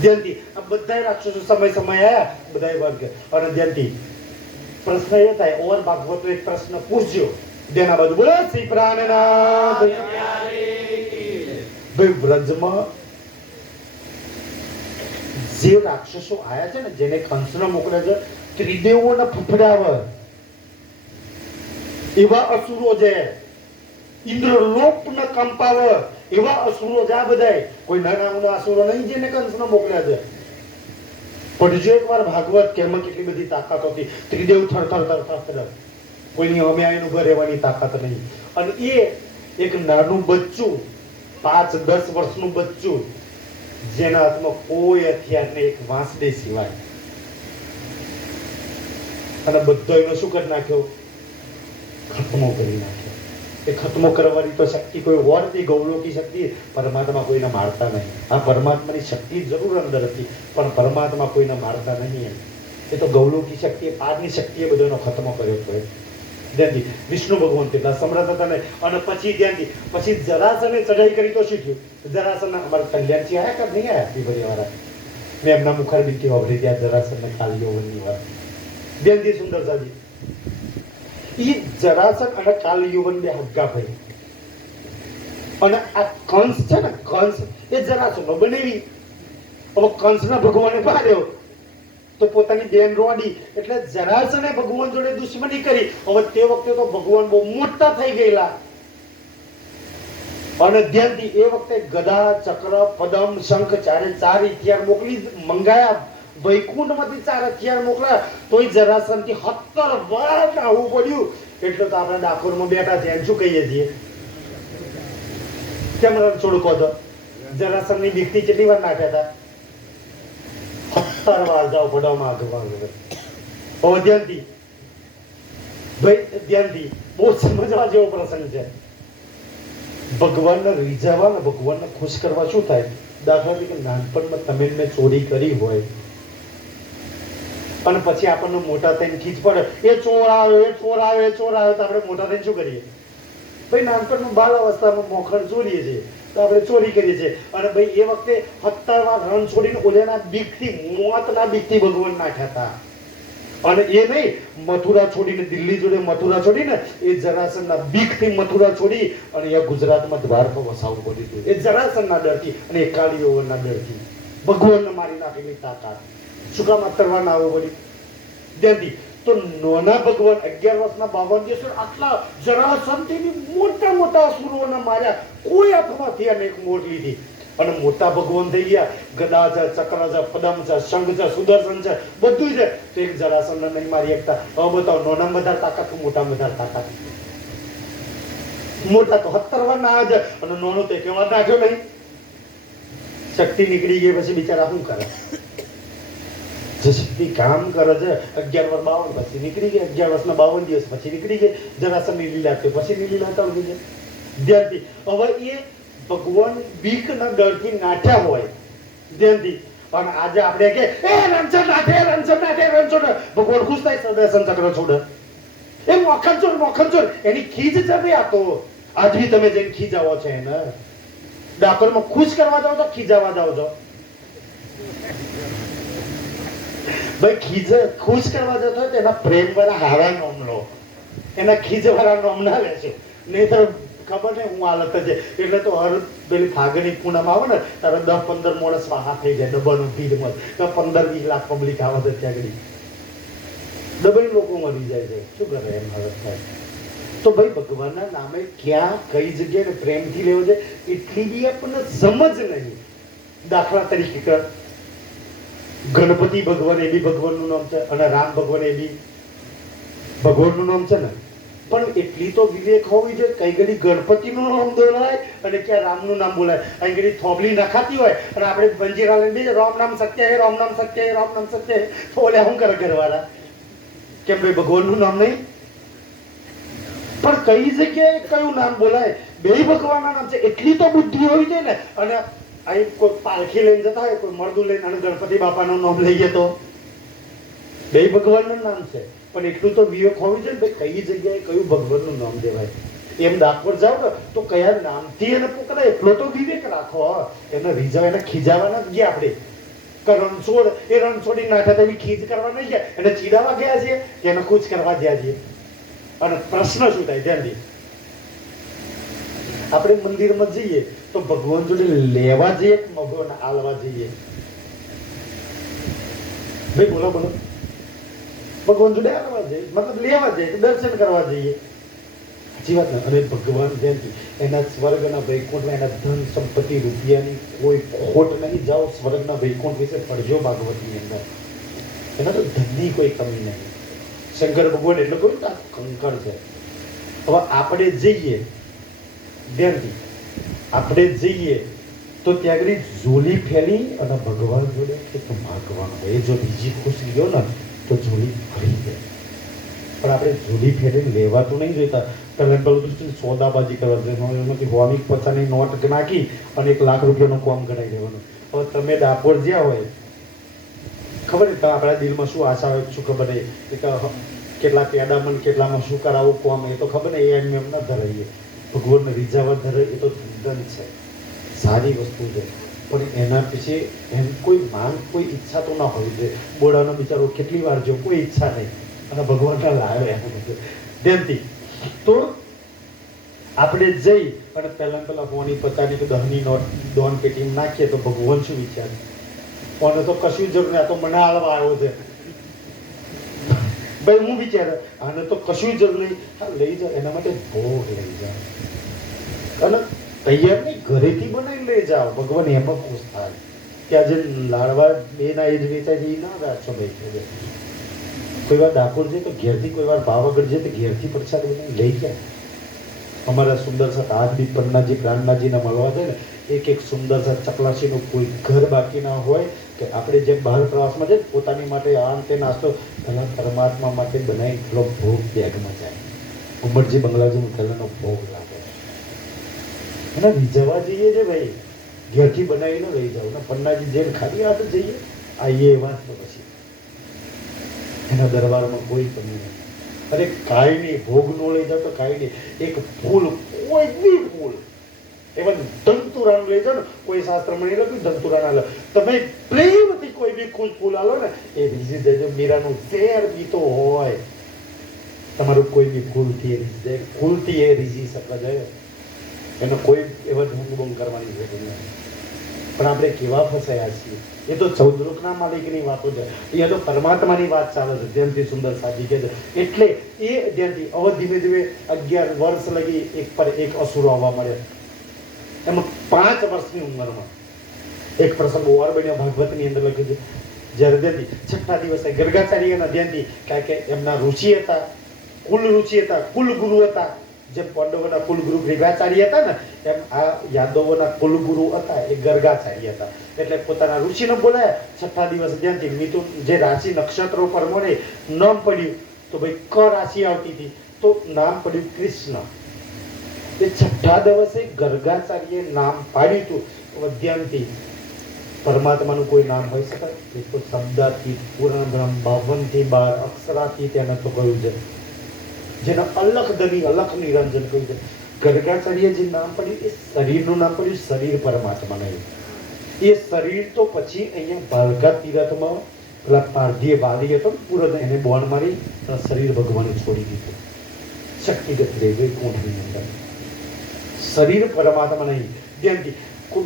ધ્યાનથી આ બધા રાક્ષસો સમય આયા, બધા વર્ગ. અને ધ્યાનથી પ્રશ્ન એ થાય, ઓર ભાગવત એક પ્રશ્ન પૂછજો જેના બધું બોલો શ્રી પ્રાણનાથ. ભાઈ વ્રજમાં જે રાક્ષસો આયા છે ને, જેને કંસને મોકલે છે, ત્રિદેવોને ફફડાવે એવા અસુરો છે, ઇન્દ્રલોકને કંપાવે એવા અસુરો છે. આ બધા કોઈ નાના અસુરો નહીં જેને કંસને મોકલ્યા છે. પડજો એકવાર ભાગવત કે એમાં કેટલી બધી તાકાત હતી. ત્રિદેવ થર કોઈની અમે આવીને ઉભા રહેવાની તાકાત નહીં. અને એ એક નાનું બચ્ચું, 5-10 વર્ષનું બચ્ચું, જેના હાથમાં કોઈ હથિયાર નહીં, એક વાંસળી સિવાય. અને બધો એનો શું કરી નાખ્યો? ખતમો કરી નાખ્યો. એ ખતમો કરવાની તો શક્તિ કોઈ હોતી, ગૌલોકી શક્તિ. પરમાત્મા કોઈને મારતા નહીં. આ પરમાત્માની શક્તિ જરૂર અંદર હતી, પણ પરમાત્મા કોઈને મારતા નહીં. એ તો ગૌલોકી શક્તિ, પારની શક્તિએ બધાનો ખતમો કર્યો હતો. ધ્યાનથી વિષ્ણુ ભગવાન કેટલા સમર્થ હતા ને. અને પછી જરાસને ચઢાઈ કરી તો શું થયું? જરાસન અમારા કલ્યાણથી આયા કે નહીં આયા? પીપરિયા વાળા મેં એમના મુખારબીનથી વાપરી ત્યાં જરાસનને ખાલી યૌવનની વાત. ધ્યાનથી સુંદર સાજી ઈ જરાસંઘ અને કાલ યુવન બે હગ્ગા ભાઈ અને આ કંસ છે ને કંસ એ જરાસંઘ બનેવી હવે કંસના ભગવાને પાડ્યો તો પોતાની બેન રોડી એટલે જરાસંઘે ભગવાન જોડે દુશ્મની કરી હવે તે વખતે તો ભગવાન બહુ મોટા થઈ ગયેલા અને ધ્યાનથી એ વખતે ગદા ચક્ર પદમ શંખ ચારે ચાર હથિયાર મોકલી મંગાયા વૈકુંઠમાંથી 4 હથિયાર મોકલ્યા તોય જરાસંઘથી 70 વાર આવું પડ્યું એટલે તો આપણે ડાકોરમાં બેઠા છે એમ શું કહીએ છીએ કેમ રણછોડ કહો તો જરાસંઘની દીકરી કેટલી વાર નાખ્યા હતા 70 વાર જાવ પડાવમાં ભગવાન હવે ધ્યાનથી ભાઈ ધ્યાનથી બહુ સમજવા જેવો પ્રસંગ છે ભગવાનને રીઝાવા ને ભગવાનને ખુશ કરવા શું થાય દાખલા તરીકે નાનપણમાં તમે મેં ચોરી કરી હોય અને પછી આપણને મોટા થઈને ખીચ પડે એ ચોર આવ્યો એ ચોર આવ્યો એ ચોર આવ્યો તો આપણે મોટા થઈને શું કરીએ ભાઈ નાનપણમાં બાલ અવસ્થામાં મોખણ ચોરીએ છીએ તો આપણે ચોરી કરીએ છીએ અને ભાઈ એ વખતે 70 વાર રણ છોડીને ઓલેના બીકથી મોતના બીકથી ભગવાન નાખ્યા હતા અને એ નહીં મથુરા છોડીને દિલ્હી જોડે મથુરા છોડીને એ જરાસંઘના બીકથી મથુરા છોડી અને એ ગુજરાતમાં દ્વારકા વસાવવું પડ્યું એ જરાસંઘના ડરથી અને એ કાળીઓના ડરથી ભગવાનને મારી નાખેલી તાકાત શું કામ કરવાના આવો પડ્યું ધ્યાનથી તો નોના ભગવાન 11 વર્ષના 52 દિવસ આટલા જરાસંઘથી મોટા મોટા અસુરોને માર્યા કોઈ હાથમાંથી અને એક મોટ લીધી અને મોટા ભગવાન થઈ ગયા ગદા છે ચક્ર છે પદમ છે શંખ છે સુદર્શન છે બધું છે તો એક જરાસંઘને નહીં મારી એકતા હવે બતાવો નોના વધારે તાકાત મોટા વધારે તાકાત મોટા તો 70 વાર ના આવે અને નોનો તો કેવા નાખ્યો નહીં શક્તિ નીકળી ગઈ પછી બિચારા શું કરે જે શક્તિ કામ કરે છે 11 વાર 52 પછી નીકળી ગઈ 11 વર્ષના 52 દિવસ પછી નીકળી ગઈ જરાસંઘની લીલા છે પછી લીલા ચાલુ ગઈ ધ્યાનથી હવે એ ભગવાન બીકના ડરથી નાઠ્યા હોય ધ્યાનથી અને આજે આપણે કે એ રણછોડ ભગવાન ખુશ થાય સુદર્શન ચક્ર છોડે એ મોખન એની ખીજ છે ભાઈ આ તો આજ બી તમે જેને ખીજાવો છે એને ડાકોરમાં ખુશ કરવા જાવ તો ખીજાવા જાવ છો ભાઈ ખુશ કરવા જતો હોય તો એના પ્રેમ વાળા હારા નોમ લો એના ખીજ વાળા નોમ ના લેશે નહીં તો ખબર નહીં હું હાલત છે એટલે તો હર પેલી ફાગણી પૂનમ આવે ને ત્યારે 10-15 મોણસ વાહા થઈ જાય ડબ્બાનું ભીડમાં 15-20 લાખ પબ્લિક આવે છે ત્યાં આગળ ડબ્બાઈ લોકો મરી જાય છે શું કરે એમ હાલત થાય તો ભાઈ ભગવાનના નામે ક્યાં કઈ જગ્યાએ પ્રેમથી લેવો છે એટલી બી આપણને સમજ નહીં દાખલા તરીકે ગણપતિ ભગવાન એ બી ભગવાનનું નામ છે અને રામ ભગવાન એ બી ભગવાનનું નામ છે ને પણ એટલી તો વિવેક હોવી જોઈએ કઈ ઘડી ગણપતિનું નામ બોલાય અને ક્યાં રામનું નામ બોલાય અહીં ઘડી થોબલી નખાતી હોય અને આપણે બંજીરા લઈને રામ નામ સત્ય હે રામ નામ સત્ય હે રામ નામ સત્ય હે તો ઓલે શું કરે ઘરવાળા કેમ ભાઈ ભગવાનનું નામ નહીં પણ કઈ જગ્યાએ કયું નામ બોલાય બે ભગવાનના નામ છે એટલી તો બુદ્ધિ હોવી જોઈએ ને અને અહીં કોઈ પાલખી લઈને જતા હોય કોઈ મળદું લઈને અને ગણપતિ બાપાનું નામ લઈએ તો બે ભગવાનનું નામ છે પણ એટલું તો વિવેક હોવી જોઈએ ભાઈ કઈ જગ્યાએ કયું ભગવાનનું નામ દેવાય એમ ડાકોર જાવ ને તો કયા નામથી એને પકડાય એટલો તો વિવેક રાખો એને રીઝાવ એને ખીજાવાના જ ગયા આપણે રણછોડ એ રણછોડી નાખ્યા તો ખીજ કરવા નહીં ગયા એને ચીડાવા ગયા છીએ કે એને ખુશ કરવા ગયા છીએ અને પ્રશ્ન શું થાય ધ્યાનથી આપણે મંદિરમાં જઈએ તો ભગવાન જોડે લેવા જઈએ કે ભગવાન આલવા જઈએ ભાઈ બોલો ભગવાન જોડે આલવા જઈએ મતલબ લેવા જઈએ દર્શન કરવા જઈએ સાચી વાત ને અને ભગવાન ધ્યાનથી એના સ્વર્ગના વૈકુંઠમાં એના ધન સંપત્તિ રૂપિયાની કોઈ ખોટ નહીં જાઓ સ્વર્ગના વૈકુંઠ વિશે પડજો ભાગવતની અંદર એના તો ધનની કોઈ કમી નહીં શંકર ભગવાન એટલે કોઈ કંકણ છે હવે આપણે જઈએ ધ્યાનથી આપણે જઈએ તો ત્યાં આગળ ઝોલી ફેલી અને ભગવાન જોડે કે ભગવાન એ જો બીજી ખુશ ગયો ને તો ઝોલી ભરી જાય પણ આપણે ઝોલી ફેરીને લેવા તો નહીં જોઈતા પહેલાં પેલું તો સોદાબાજી કરવા જોઈએ એમાંથી હોમિક પચાની નોટ નાખી અને 1 લાખ રૂપિયાનું કામ કરાવી દેવાનું હવે તમે ડાકોર જ્યાં હોય ખબર ને આપણા દિલમાં શું આશા હોય શું ખબર નહીં કેટલા પેડામાં કેટલામાં શું કરાવવું કોમ એ તો ખબર ને એમ એમ ના ધરાઈએ ભગવાનને રીઝાવા ધરે એ તો ધન છે સારી વસ્તુ છે પણ એના પછી એમ કોઈ માંગ કોઈ ઈચ્છા તો ના હોવી જોઈએ બોડાનો બિચારો કેટલી વાર જો કોઈ ઈચ્છા નહીં અને ભગવાનના લાવે ધ્યાનથી. તો આપણે જઈ અને પહેલા હોની 50 કે 10 ની નોટ દોન પેટીમાં નાખીએ તો ભગવાન શું વિચારે? કોને તો કશું જરૂર નહીં, આ તો મને હાલવા આવ્યો છે. ભાઈ હું વિચારે આને તો કશું જરૂર નહીં, હા લઈ જાઓ, એના માટે ભોગ લઈ જાઓ અને તૈયાર નહીં ઘરેથી બનાવી લઈ જાઓ. ભગવાન એમાં ખુશ થાય કે આજે લાડવા બેના એ જ વેચાય છે એ ના રાખશો ભાઈ. કોઈ વાર ડાકોર છે તો ઘેરથી, કોઈ વાર પાવાગઢ છે તો ઘેરથી પ્રસાદ બનાવી લઈ ગયા. અમારા સુંદર સા આજબી પન્નાજી પ્રાણનાજીના મળવા છે ને, એક સુંદર સા ચકલાસીનું કોઈ ઘર બાકી ના હોય કે આપણે જેમ બહાર પ્રવાસમાં છે પોતાની માટે આ તે નાસ્તો પહેલા પરમાત્મા માટે બનાવી પેલો ભોગ બેગમાં જાય. ઉમરજી બંગલાજી પહેલાનો ભોગ લાગે અને જવા જઈએ છે ભાઈ, ઘેરથી બનાવીને લઈ જાઓ ને. પન્નાજી જેમ ખાલી હાથ જઈએ આઈએ વાત તો પછી એના દરબારમાં કોઈ કમી નહીં. અરે કાંઈ નહીં, ભોગ નો લઈ જાવ તો કાંઈ નહીં, એક ફૂલ, કોઈ બી ફૂલ, એવા ધંતુરાનું લઈ જાઓ ને, કોઈ શાસ્ત્રમાં નહીં લખ્યું ધંતુરાના લો, તમે પ્રેમથી કોઈ બી ફૂલ આલો ને એ રીઝી દેજો. મીરાનું ઝેર પીતો હોય તમારું કોઈ બી ફૂલથી એ રીઝી જાય, ફૂલથી એ રીઝી શકે જાય. એનો કોઈ એવા ઢોંગ કરવાની જરૂર નથી. પણ આપણે કેવા ફસાયા છીએ? એ તો 14 લોકના માલિકની વાતો છે, એ તો પરમાત્માની વાત ચાલે છે. જેમથી સુંદર સાજી કહે છે એટલે એ જેમથી હવે ધીમે ધીમે 11 વર્ષ લગી એક પર એક અસુરો આવવા મળે. એમાં 5 વર્ષની ઉંમરમાં એક પ્રસંગ ઓર બન્યો ભાગવતની અંદર લખ્યું છે. જ્યારે જેમથી 6ઠા દિવસે ગર્ગાચાર્યના જેમથી કારણ કે એમના ઋષિ હતા, કુલ ઋષિ હતા, કુલ ગુરુ હતા. જેમ પાંડવોના કુલગુરુ ગર્ગાચાર્ય હતા ને એમ આ યાદવોના કુલગુરુ હતા એ ગર્ગાચાર્ય હતા. એટલે પોતાના ઋષિને બોલાયા. 6ઠા દિવસે જ્યાંથી મિથુન જે રાશિ નક્ષત્રો પ્રમાણે નામ પડ્યું તો ભાઈ ક રાશિ આવતી હતી તો નામ પડ્યું કૃષ્ણ. એ 6ઠા દિવસે ગર્ગાચાર્ય નામ પાડ્યું હતું. વદ્યાંતિ પરમાત્માનું કોઈ નામ હોઈ શકાય? એ તો શબ્દાથી પૂર્ણ બ્રહ્મ 52 થી 12 અક્ષરાથી તેને તો કહ્યું છે, જેને અલખ ધની અલખ નિરંજન કહ્યું છે. ગર્ગાચાર્ય જે નામ પડ્યું એ શરીરનું નામ પડ્યું, શરીર પરમાત્મા નહીં. એ શરીર તો પછી અહીંયા ભાલકા તીરથમાં પેલા પારધીએ વાલી હતો પૂરો એને બોન મારી શરીર ભગવાને છોડી દીધું. શક્તિગત રહી ગઈ કોઠની અંદર. શરીર પરમાત્મા નહીં. જેમથી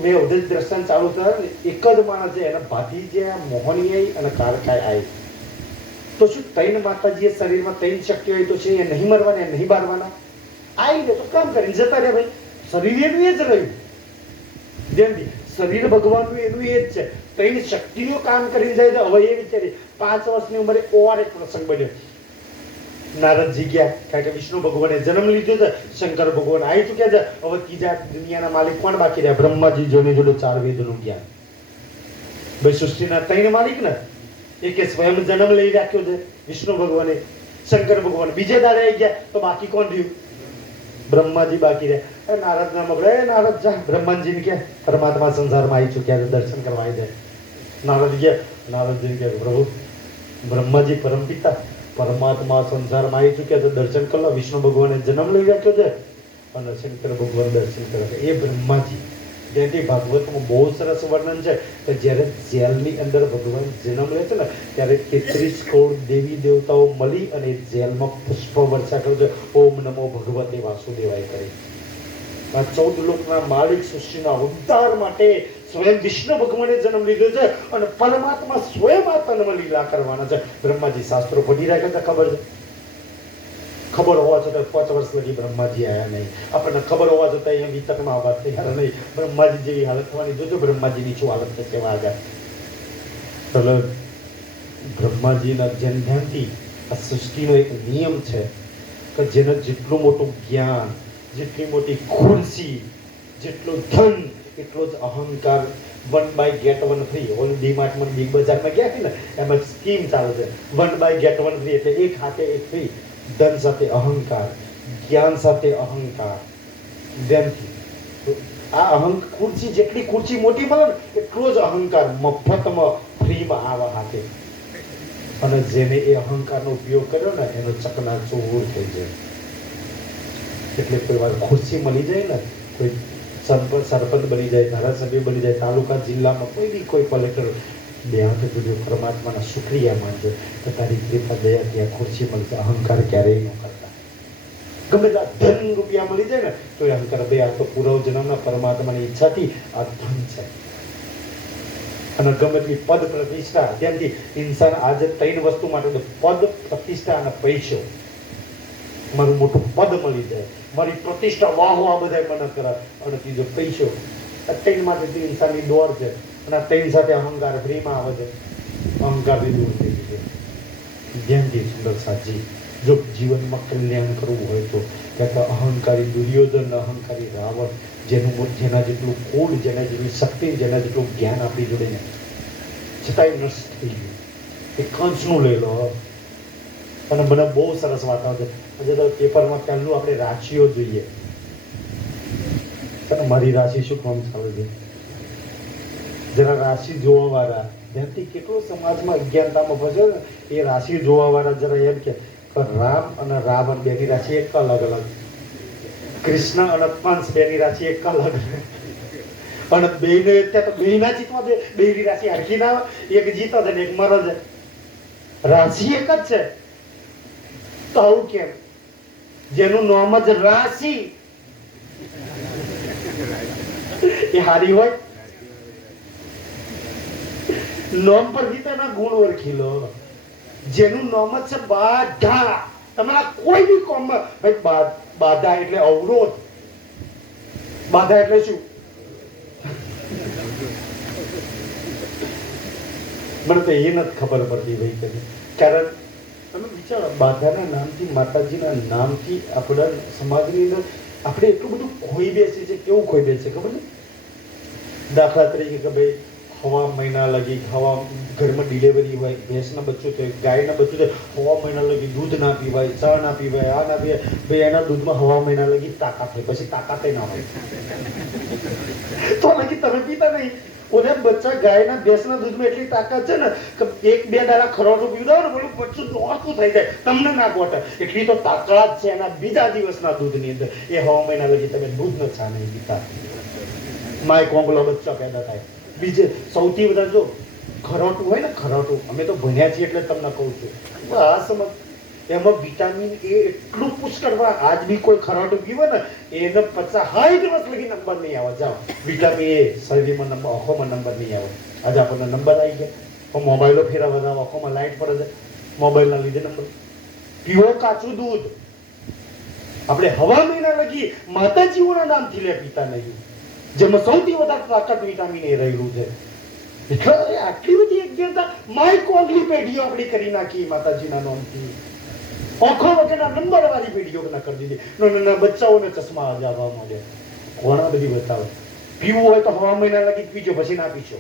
મેં ઉદય દર્શન ચાલુ થયા ને એક જ માણસ છે એના ભાતીજે મોહની આવી અને કારકાય આવી. તો શું 3 માતાજીએ શરીરમાં 3 શક્તિઓ હોય તો છે એ નહીં મરવાના, નહીં બારવાના? આવીને તો કામ કરીને જતા રહે ભાઈ. શરીર એનું એ જ રહ્યું. જેમથી શરીર ભગવાનનું એનું એ જ છે. 3 શક્તિઓ કામ કરીને જાય તો હવે એ વિચારી 5 વર્ષની ઉંમરે ઓર એક પ્રસંગ બન્યો. નારદજી ગયા કારણ કે વિષ્ણુ ભગવાને જન્મ લીધો છે, શંકર ભગવાન આવી ચૂક્યા છે. હવે ત્રીજા દુનિયાના માલિક કોણ બાકી રહ્યા? બ્રહ્માજી જોડે જોડે 4 વેદનું જ્ઞાન. ભાઈ સૃષ્ટિના 3 માલિક ને એક સ્વયં જન્મ લઈ રાખ્યો છે વિષ્ણુ ભગવાને, શંકર ભગવાન બીજે દાડે આવી ગયા તો બાકી કોણ રહ્યું? બ્રહ્માજી બાકી રહ્યા. નારદ ના મોકલે, નારદ જા બ્રહ્માજીને કે પરમાત્મા સંસારમાં આવી ચૂક્યા છે, દર્શન કરવા આવી જાય. નારદ ગયા, નારદજીને કે પ્રભુ બ્રહ્માજી પરમપિતા પરમાત્મા સંસારમાં આવી ચૂક્યા છે, દર્શન કરો. વિષ્ણુ ભગવાને જન્મ લઈ રાખ્યો છે અને શંકર ભગવાન દર્શન કરે છે. એ બ્રહ્માજી જેથી ભાગવતમાં બહુ સરસ વર્ણન છે કે જ્યારે જેલની અંદર ભગવાન જન્મ લે છે ને ત્યારે 33 કરોડ દેવી દેવતાઓ મળી અને જેલમાં પુષ્પ વર્ષા કરે છે. ઓમ નમો ભગવતે વાસુદેવાય કરી. આ 14 લોકના માલિક સૃષ્ટિના ઉદ્ધાર માટે સ્વયં વિષ્ણુ ભગવાને જન્મ લીધો છે અને પરમાત્મા સ્વયં આ તનમાં લીલા કરવાના છે. બ્રહ્માજી શાસ્ત્રો પઢી રાખ્યા હતા, ખબર છે? ખબર હોવા છતાં 5 વર્ષ લગી બ્રહ્માજી આયા નહીં. આપણને ખબર હોવા છતાં અહીંયા વિતકમાં આવવા તૈયાર નહીં. બ્રહ્માજી જેવી હાલત થવાની જોજો, બ્રહ્માજીની શું હાલત થશે આગળ. ચલો બ્રહ્માજીના ધ્યાનથી આ સૃષ્ટિનો એક નિયમ છે કે જેને જેટલું મોટું જ્ઞાન, જેટલી મોટી ખુરશી, જેટલું ધન એટલો જ અહંકાર. 1 બાય ગેટ 1 ફ્રી. ઓલ ડીમાર્ટમાં બિગ બજારમાં ગયા ને એમાં સ્કીમ ચાલે છે 1 બાય ગેટ 1 ફ્રી. એટલે એક હાથે એક ફ્રી. ધન સાથે અહંકાર, જ્ઞાન સાથે અહંકાર. આ ખુરશી જેટલી ખુરશી મોટી મળે ને એટલો જ અહંકાર મફતમાં ફ્રીમાં આવા હાથે. અને જેને એ અહંકારનો ઉપયોગ કર્યો ને એનો ચકનાચૂર થઈ જાય. એટલે કોઈ વાર ખુરશી મળી જાય ને, કોઈ સરપંચ બની જાય, ધારાસભ્ય બની જાય, તાલુકા જિલ્લામાં કોઈ બી કોઈ કલેક્ટર બે હાથે જોડ્યો પરમાત્માના શુક્રિયા માનજે કે તારી કૃપા દયાથી આ ખુરશી મળશે. અહંકાર ક્યારેય ન કરતા. ગમે તેટલા ધન રૂપિયા મળી જાય ને તો એ અહંકાર બે આ તો પૂર્વ જન્મના પરમાત્માની ઈચ્છાથી આ ધન છે. અને ગમે તેટલી પદ પ્રતિષ્ઠા, ત્યાંથી ઇન્સાન આજે 3 વસ્તુ માટે પદ, પ્રતિષ્ઠા અને પૈસો. મારું મોટું પદ મળી જાય, મારી પ્રતિષ્ઠા વાહ વાહ બધા મને કરાય, અને ત્રીજો પૈસો. આ 3 માટે ઇન્સાનની દોડ છે. અને આ 3 સાથે અહંકાર ફ્રીમાં આવે છે. અહંકારથી દૂર થઈ ગયું. ધ્યાનથી સુંદર સાજી જો જીવનમાં કલ્યાણ કરવું હોય તો ક્યાંક અહંકારી દુર્યોધન, અહંકારી રાવણ, જેના જેટલું કોડ, જેના જેટલી શક્તિ, જેના જેટલું જ્ઞાન આપણી જોડે ને છતાંય નષ્ટ થઈ ગયું. એ કંસનું લઈ લો. અને મને બહુ સરસ વાત આવે છે. આજે તો પેપરમાં પહેલું આપણે રાશિઓ જોઈએ. અને મારી રાશિ શું કામ ચાલે છે જરા રાશિ જોવા વાળા ત્યાંથી કેટલો સમાજમાં અજ્ઞાનતામાં ફસે ને એ રાશિ જોવા વાળા જરા એમ કે રામ અને રાવણ બેની રાશિ એક અલગ અલગ, કૃષ્ણ અને કંસ બેની રાશિ એક અલગ અલગ. અને બેને ત્યાં તો બેના જીતમાં છે, બેની રાશિ હરખી ના આવે, એક જીતો છે ને એક મરે છે. રાશિ એક જ છે તો આવું કેમ? જેનું નામ જ રાશિ એ હારી હોય. નામ પર તેના ગુણ ઓળખી લો. જેનું નામ જ છે બાધા. તમારા કોઈ બી કોમમાં ભાઈ બાધા એટલે અવરોધ. બાધા એટલે શું? મને તો એ નથી ખબર પડતી ભાઈ કદી. કારણ તમે વિચારો, બાધાના નામથી, માતાજીના નામથી આપણા સમાજની અંદર આપણે એટલું બધું ખોઈ બેસીએ છીએ. કેવું ખોઈ બેસીએ ખબર ને? દાખલા તરીકે કે ભાઈ હવા મહિના લગી ઘરમાં ડિલિવરી હોય, ભેંસના બચ્ચું થાય, ગાયના બચ્ચું થાય, હવા મહિના લગી દૂધ ના પીવાય, ચા ના પીવાય, આ ના પીવાય. ભાઈ એના દૂધમાં હવા મહિના લગી તાકાત થાય, પછી તાકાતે ના હોય તો લગી તમે પીતા નહીં. ઓને બચ્ચા ગાયના ભેંસના દૂધમાં એટલી તાકાત છે ને કે 1-2 દાડા ખરોટું પીવડાવો ને બોલું બચ્ચું દોડતું થઈ જાય, તમને ના ગોઠે. એટલી તો તાકાત છે એના બીજા દિવસના દૂધની અંદર. એ હવા મહિના લગી તમે દૂધનો ચા નહીં પીતા. માય કોંગલો બચ્ચા પેદા થાય. બીજે સૌથી વધારે જો ખરોટું હોય ને, ખરોટું અમે તો ભણ્યા છીએ એટલે તમને કહું છું. આ સમજ એમાં વિટામિન એ એટલું પુષ્કળ. આજ બી કોઈ ખરોટું પીવે ને એને 50-60 વર્ષ લગી નંબર નહીં આવે. જાઓ, વિટામિન એ શરીરમાં નંબર, આંખોમાં નંબર નહીં આવે. આજે આપણને નંબર આવી ગયા. પણ મોબાઈલો ફેરવા બધા આંખોમાં લાઈટ પડે છે, મોબાઈલના લીધે નંબર. પીવો કાચું દૂધ. આપણે હવા મહિના લગી માતાજીઓના નામથી લે પીતા નહીં, જેમાં સૌથી વધારે તાકાત વિટામિન એ રહેલું છે. એટલે આટલી બધી અજ્ઞાનતા માય કોંગલી પેઢીઓ આપણી કરી નાખી માતાજીના નામથી. આંખો વગરના નંબર વાળી પેઢીઓ ના કરી દીધી. નાના બચ્ચાઓને ચશ્મા આવવા માંડ્યા. કોણા બધી બતાવે. પીવું હોય તો હવા મહિના લગી પીજો, પછી ના પીશો.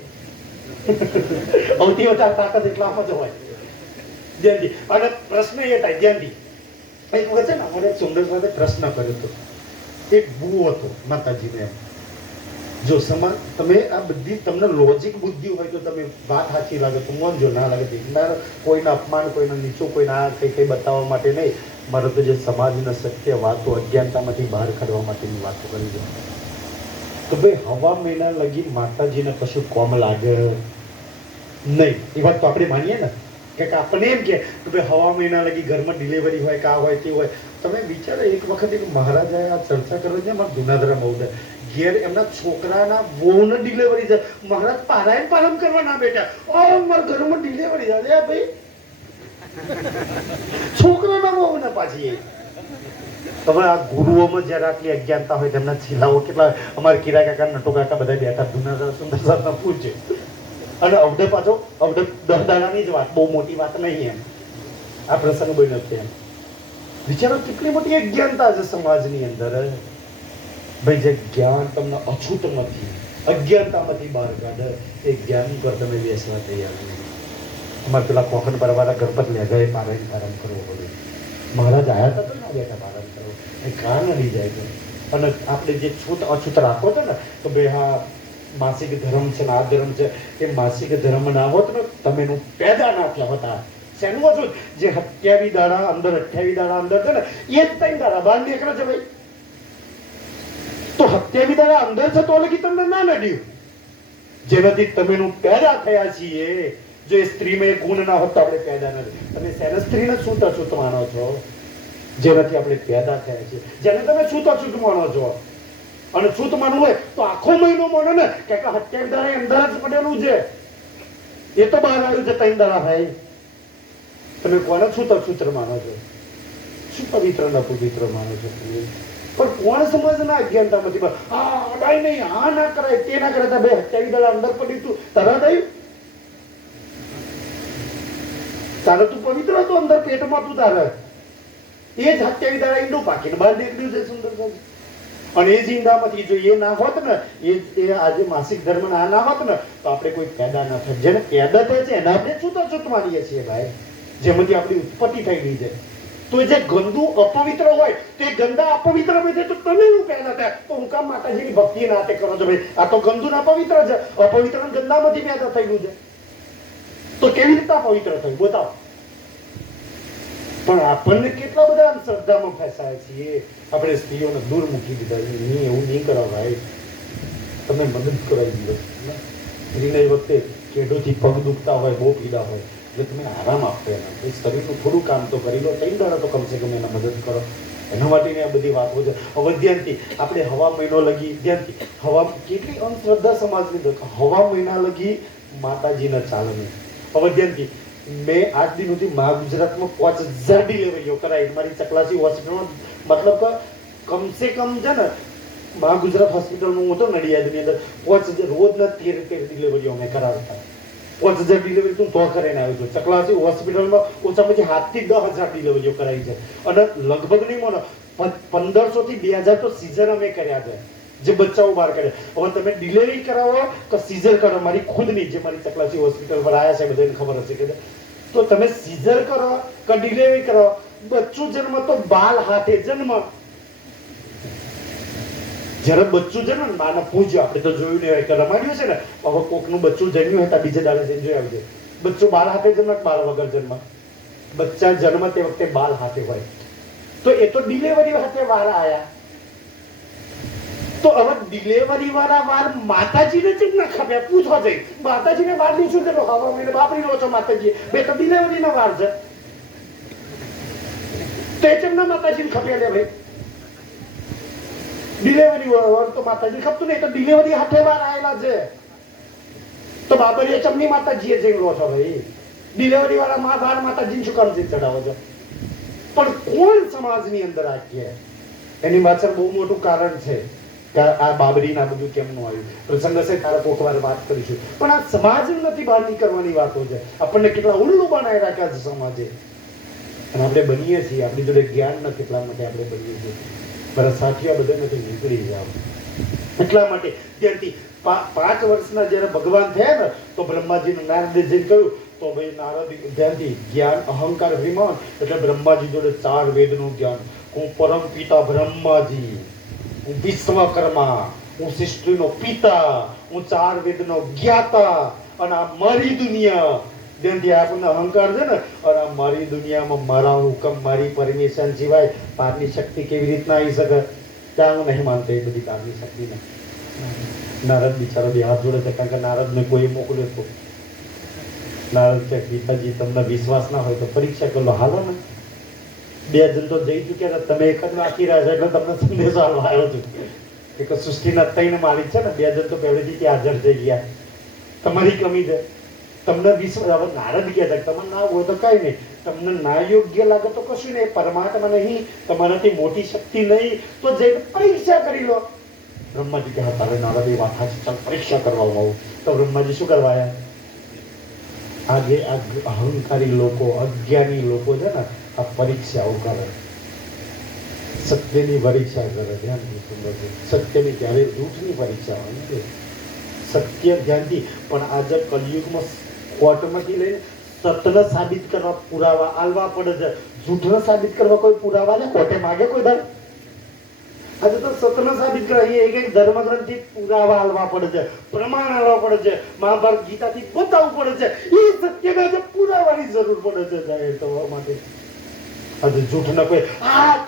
સૌથી વધારે તાકાત એટલામાં જ હોય. જયંતિ, અને પ્રશ્ન એ થાય જયંતિ, એક વખત છે ને અમારે એક સુંદર સાથે પ્રશ્ન કર્યો હતો. એક બુઓ હતો માતાજીને. એમ જો સમાજ તમે આ બધી તમને લોજિક બુદ્ધિ હોય તો તમે વાત સાચી લાગે તો માનજો, ના લાગે કોઈના અપમાન, કોઈના નીચું, કોઈના કઈ બતાવવા માટે નહીં. મારે તો જે સમાજના સત્ય વાતો, અજ્ઞાનતામાંથી બહાર કાઢવા માટેની વાતો કરી દો. તો ભાઈ હવા મહિના લગી માતાજીને કશું કોમ લાગે નહીં. એ વાત તો આપણે માનીએ ને કે આપણે એમ કે ભાઈ હવા મહિના લગી ઘરમાં ડિલિવરી હોય, કા હોય તે હોય. તમે વિચારો, એક વખત એક મહારાજાએ આ ચર્ચા કરવા છે મારા જુનાગઢ બહુ ઘેર એમના છોકરાના બહુને ડિલિવરી છે. મહારાજ પારાયણ પાલન કરવા ના બેઠા, મારા ઘરમાં ડિલિવરી છે. અરે ભાઈ, છોકરાના બહુને પાછી. તમે આ ગુરુઓમાં જયારે આટલી અજ્ઞાનતા હોય તેમના છેલ્લાઓ કેટલા. અમારે કિરા કાકા, નટો કાકા બધા બેઠા જુનાગઢ સુંદર સાહેબના પૂછે. અને અવડે પાછો 10 દાડાની જ વાત, બહુ મોટી વાત નહીં. એમ આ પ્રસંગ બન્યો છે. એમ વિચારો કેટલી મોટી અજ્ઞાનતા છે સમાજની અંદર. ભાઈ જે જ્ઞાન તમને અછૂત નથી, અજ્ઞાનતામાંથી બહાર કાઢે, એ જ્ઞાન પર તમે બેસવા તૈયાર નહીં. અમારે પેલા કોખણ પરવાળા ગણપત લે ગયે પારાયણ પારણ કરવો પડે. મહારાજ આવ્યા હતા તો ના બેઠા પારણ કરો, એ કાન નડી જાય છે. અને આપણે જે છૂટ અછૂત રાખો છો ને તો ભાઈ હા માસિક ધર્મ છે ને આ ધર્મ છે, એ માસિક ધર્મ ના હોત ને તમે એનું પેદા ના થયા હોતા. શેનું હતું? જે 28 દાડા અંદર, 28 દાડા અંદર છે ને એ જ 3 દાડા બહાર નીકળે છે. ભાઈ તો 27 દાડા અંદર છે તો લગી તમને ના નડ્યું. જેનાથી તમે પેદા થયા છીએ. જો એ સ્ત્રીમાં એ ગુણ ના હોત તો આપણે પેદા નથી. તમે શેના સ્ત્રીને છૂત અછૂત માનો છો? જેનાથી આપણે પેદા થયા છીએ, જેને તમે છૂત અછૂત માનો છો. અને છૂત માનવું હોય તો આખો મહિનો માનો ને કે હત્યા દાડે અંદર જ પડેલું છે. એ તો બહાર આવ્યું છે 3 દાડા ભાઈ. તમે કોને છૂત અછૂત માનો છો? શું પવિત્ર ન પવિત્ર માનો છો? પણ કોણ સમજ ના અજ્ઞાનતામાંથી આ અડાય નહીં, આ ના કરાય, તે ના કરાય. બે 27 દાડા અંદર પડી તું તરત આવ્યું. તારે તું પવિત્ર હતો અંદર પેટમાં, તું તારે એ જ 27 દાડા ઈંડું પાકીને બહાર નીકળ્યું છે સુંદર. અને એ જ ઈંડામાંથી જો એ ના હોત ને, એ આજે માસિક ધર્મ ના હોત ને તો આપણે કોઈ પેદા ના થાય. જેને પેદા થાય છે એના આપણે છૂટાછૂટ માનીએ છીએ ભાઈ, જેમાંથી આપણી ઉત્પત્તિ થયેલી છે. તો જે ગંદુ અપવિત્ર હોય તે ગંદા અપવિત્ર હોય તો તમે શું પેદા થાય? તો હું કામ માતાજીની ભક્તિ નાટે કરો છો ભાઈ? આ તો ગંદુ ને અપવિત્ર છે. અપવિત્ર ગંદામાંથી પેદા થયેલું છે. તો કેવી રીતે પવિત્ર થયું બતાવો? પણ આપણને કેટલા બધા અંધશ્રદ્ધામાં ફસાય છીએ. આપણે સ્ત્રીઓને દૂર મૂકી દીધા. નહીં, એવું નહીં કરો ભાઈ. તમે મદદ કરો. સ્ત્રીને એ વખતે કેઢોથી પગ દુખતા હોય, બહુ પીડા હોય, એટલે તમે આરામ આપો. એના શરીરનું થોડું કામ તો કરી લો. 3 દાડા તો કમસે કમ એના મદદ કરો. એના માટેની આ બધી વાતો છે. હવે ધ્યાનથી આપણે હવા મહિનો લગી, ધ્યાનથી હવા કેટલી અંધશ્રદ્ધા સમાજની. હવા મહિના લગી માતાજીના ચાલની. હવે ધ્યાનથી મેં આજ દિન સુધી ગુજરાતમાં 5000 ડિલિવરીઓ કરાવી મારી ચકલાસી હોસ્પિટલમાં. મતલબ કે કમસે કમ છે ને ગુજરાત હોસ્પિટલમાં હું તો નડિયાદની અંદર 5000 રોજના 13 ડિલિવરીઓ અમે કરાવતા. 5000 ડિલિવરી તું તો કરીને આવ્યો છું. ચકલાસી હોસ્પિટલમાં ઓછામાં ઓછી 7 થી 10,000 ડિલિવરીઓ કરાવી છે. અને લગભગ નહીં મોનો 1500 થી 2000 તો સીઝર અમે કર્યા છે, જે બચ્ચાઓ બહાર કાઢે. હવે તમે ડિલિવરી કરાવો કે સીઝર કરો, મારી ખુદની જે મારી ચકલાસી હોસ્પિટલ પર આવ્યા છે બધાને ખબર હશે કે તો તમે સીઝર કરો કે ડિલિવરી કરો, બચ્ચું જન્મ તો બાલ હાથે જન્મ. જ્યારે બચ્ચું જન્મ માને પૂજ્યો. આપણે તો જોયું નહીં હોય કે રમાડ્યું છે ને. હવે કોકનું બચ્ચું જન્મ્યું હોય તો બીજે દાડે જઈને જોઈ આવજે. બચ્ચું બાલ હાથે જન્મ, બાલ વગર જન્મ. બચ્ચા જન્મ તે વખતે બાલ હાથે હોય. તો એ તો ડિલિવરી હાથે વાર આયા. તો હવે ડિલિવરી વાળા વાર માતાજીને જ ના ખપ્યા. પૂછવા જઈ માતાજીને વાર નહીં શું કરો? હવા મહિને વાપરી લો છો માતાજી. બે તો ડિલિવરીનો વાર છે. તો એ ચમના માતાજીને ખપ્યા લે ભાઈ. ડિલિવરી વાર તો માતાજી ખપતું નહીં, તો ડિલિવરી હાથે વાર આવેલા છે. તો બાબરીએ ચમની માતાજીએ જઈ લો છો ભાઈ. ડિલિવરી વાળા વાર માતાજીને શું કામ ચડાવો છો? પણ કોણ સમાજની અંદર રાખીએ? એની પાછળ બહુ મોટું કારણ છે કે આ બાબરી ના બધું કેમનું આવ્યું. પ્રસંગ હશે તારા કોક વાર વાત કરીશું. પણ આ સમાજ નથી બહાર નીકળવાની વાતો છે. આપણને કેટલા ઉલ્લુ બનાવી રાખ્યા છે સમાજે. અને આપણે બનીએ છીએ, આપણી જોડે જ્ઞાન નથી એટલા માટે આપણે બનીએ છીએ. મારા સાથીઓ બધા નથી નીકળી જાવ એટલા માટે. ત્યાંથી 5 વર્ષના જયારે ભગવાન થયા ને તો બ્રહ્માજીને નારદે જઈને કહ્યું તો ભાઈ નારદ ધ્યાનથી જ્ઞાન અહંકાર વિમાન એટલે બ્રહ્માજી જોડે 4 વેદનું જ્ઞાન. હું પરમ પિતા બ્રહ્માજી, હું વિશ્વકર્મા, હું સૃષ્ટિનો પિતા, હું 4 વેદનો જ્ઞાતા, અને આ મારી દુનિયા. જેનાથી આપણને અહંકાર છે ને, અને આ મારી દુનિયામાં મારા હુકમ, મારી પરમિશન સિવાય પારની શક્તિ કેવી રીતના આવી શકે? ત્યાં હું નહીં માનતો એ બધી પારની શક્તિને. નારદ બિચારો બે હાથ જોડે છે, કારણ કે નારદને કોઈ મોકલ્યો હતો. નારદ કે પિતાજી તમને વિશ્વાસ ના હોય તો પરીક્ષા કરો, હાલો ને. 2 જણ તો જઈ ચૂક્યા હતા, તમે એક જ વાંચી રહ્યા છો એટલે તમને સંદેશો આવ્યો છું કે સૃષ્ટિના 3 માલિક છે ને, 2 જણ તો પહેલેથી ત્યાં હાજર થઈ ગયા. તમારી કમી છે. તમને વિશ્વાસ. હવે નારદ કહે છે તમને ના હોય તો કઈ નહીં, તમને ના યોગ્ય લાગે તો કશું નહીં, પરમાત્મા નહીં, તમારાથી મોટી શક્તિ નહીં, તો જઈને પરીક્ષા કરી લો. બ્રહ્માજી કહે તારે નારદ એ વાત છે, ચાલ પરીક્ષા કરવા આવું. તો બ્રહ્માજી શું કરવા આવ્યા? આજે આ અહંકારી લોકો, અજ્ઞાની લોકો છે ને, આ પરીક્ષાઓ કરે, સત્યની પરીક્ષા કરે. ધ્યાનથી સત્યની ક્યારેય જૂઠની પરીક્ષા હોય. સત્ય ધ્યાનથી. પણ આજે કલયુગમાં કોર્ટમાંથી લઈને સત્યને સાબિત કરવા પુરાવા આલવા પડે છે. જૂઠને સાબિત કરવા કોઈ પુરાવા ને કોર્ટે માગે કોઈ દર? આજે તો સત્યને સાબિત કરવા એક ધર્મગ્રંથથી પુરાવા આલવા પડે છે, પ્રમાણ આલવા પડે છે, મહાભારત ગીતાથી બતાવવું પડે છે. એ સત્યને પુરાવાની જરૂર પડે છે જાહેર થવા માટે. આજે જૂઠ ન કોઈ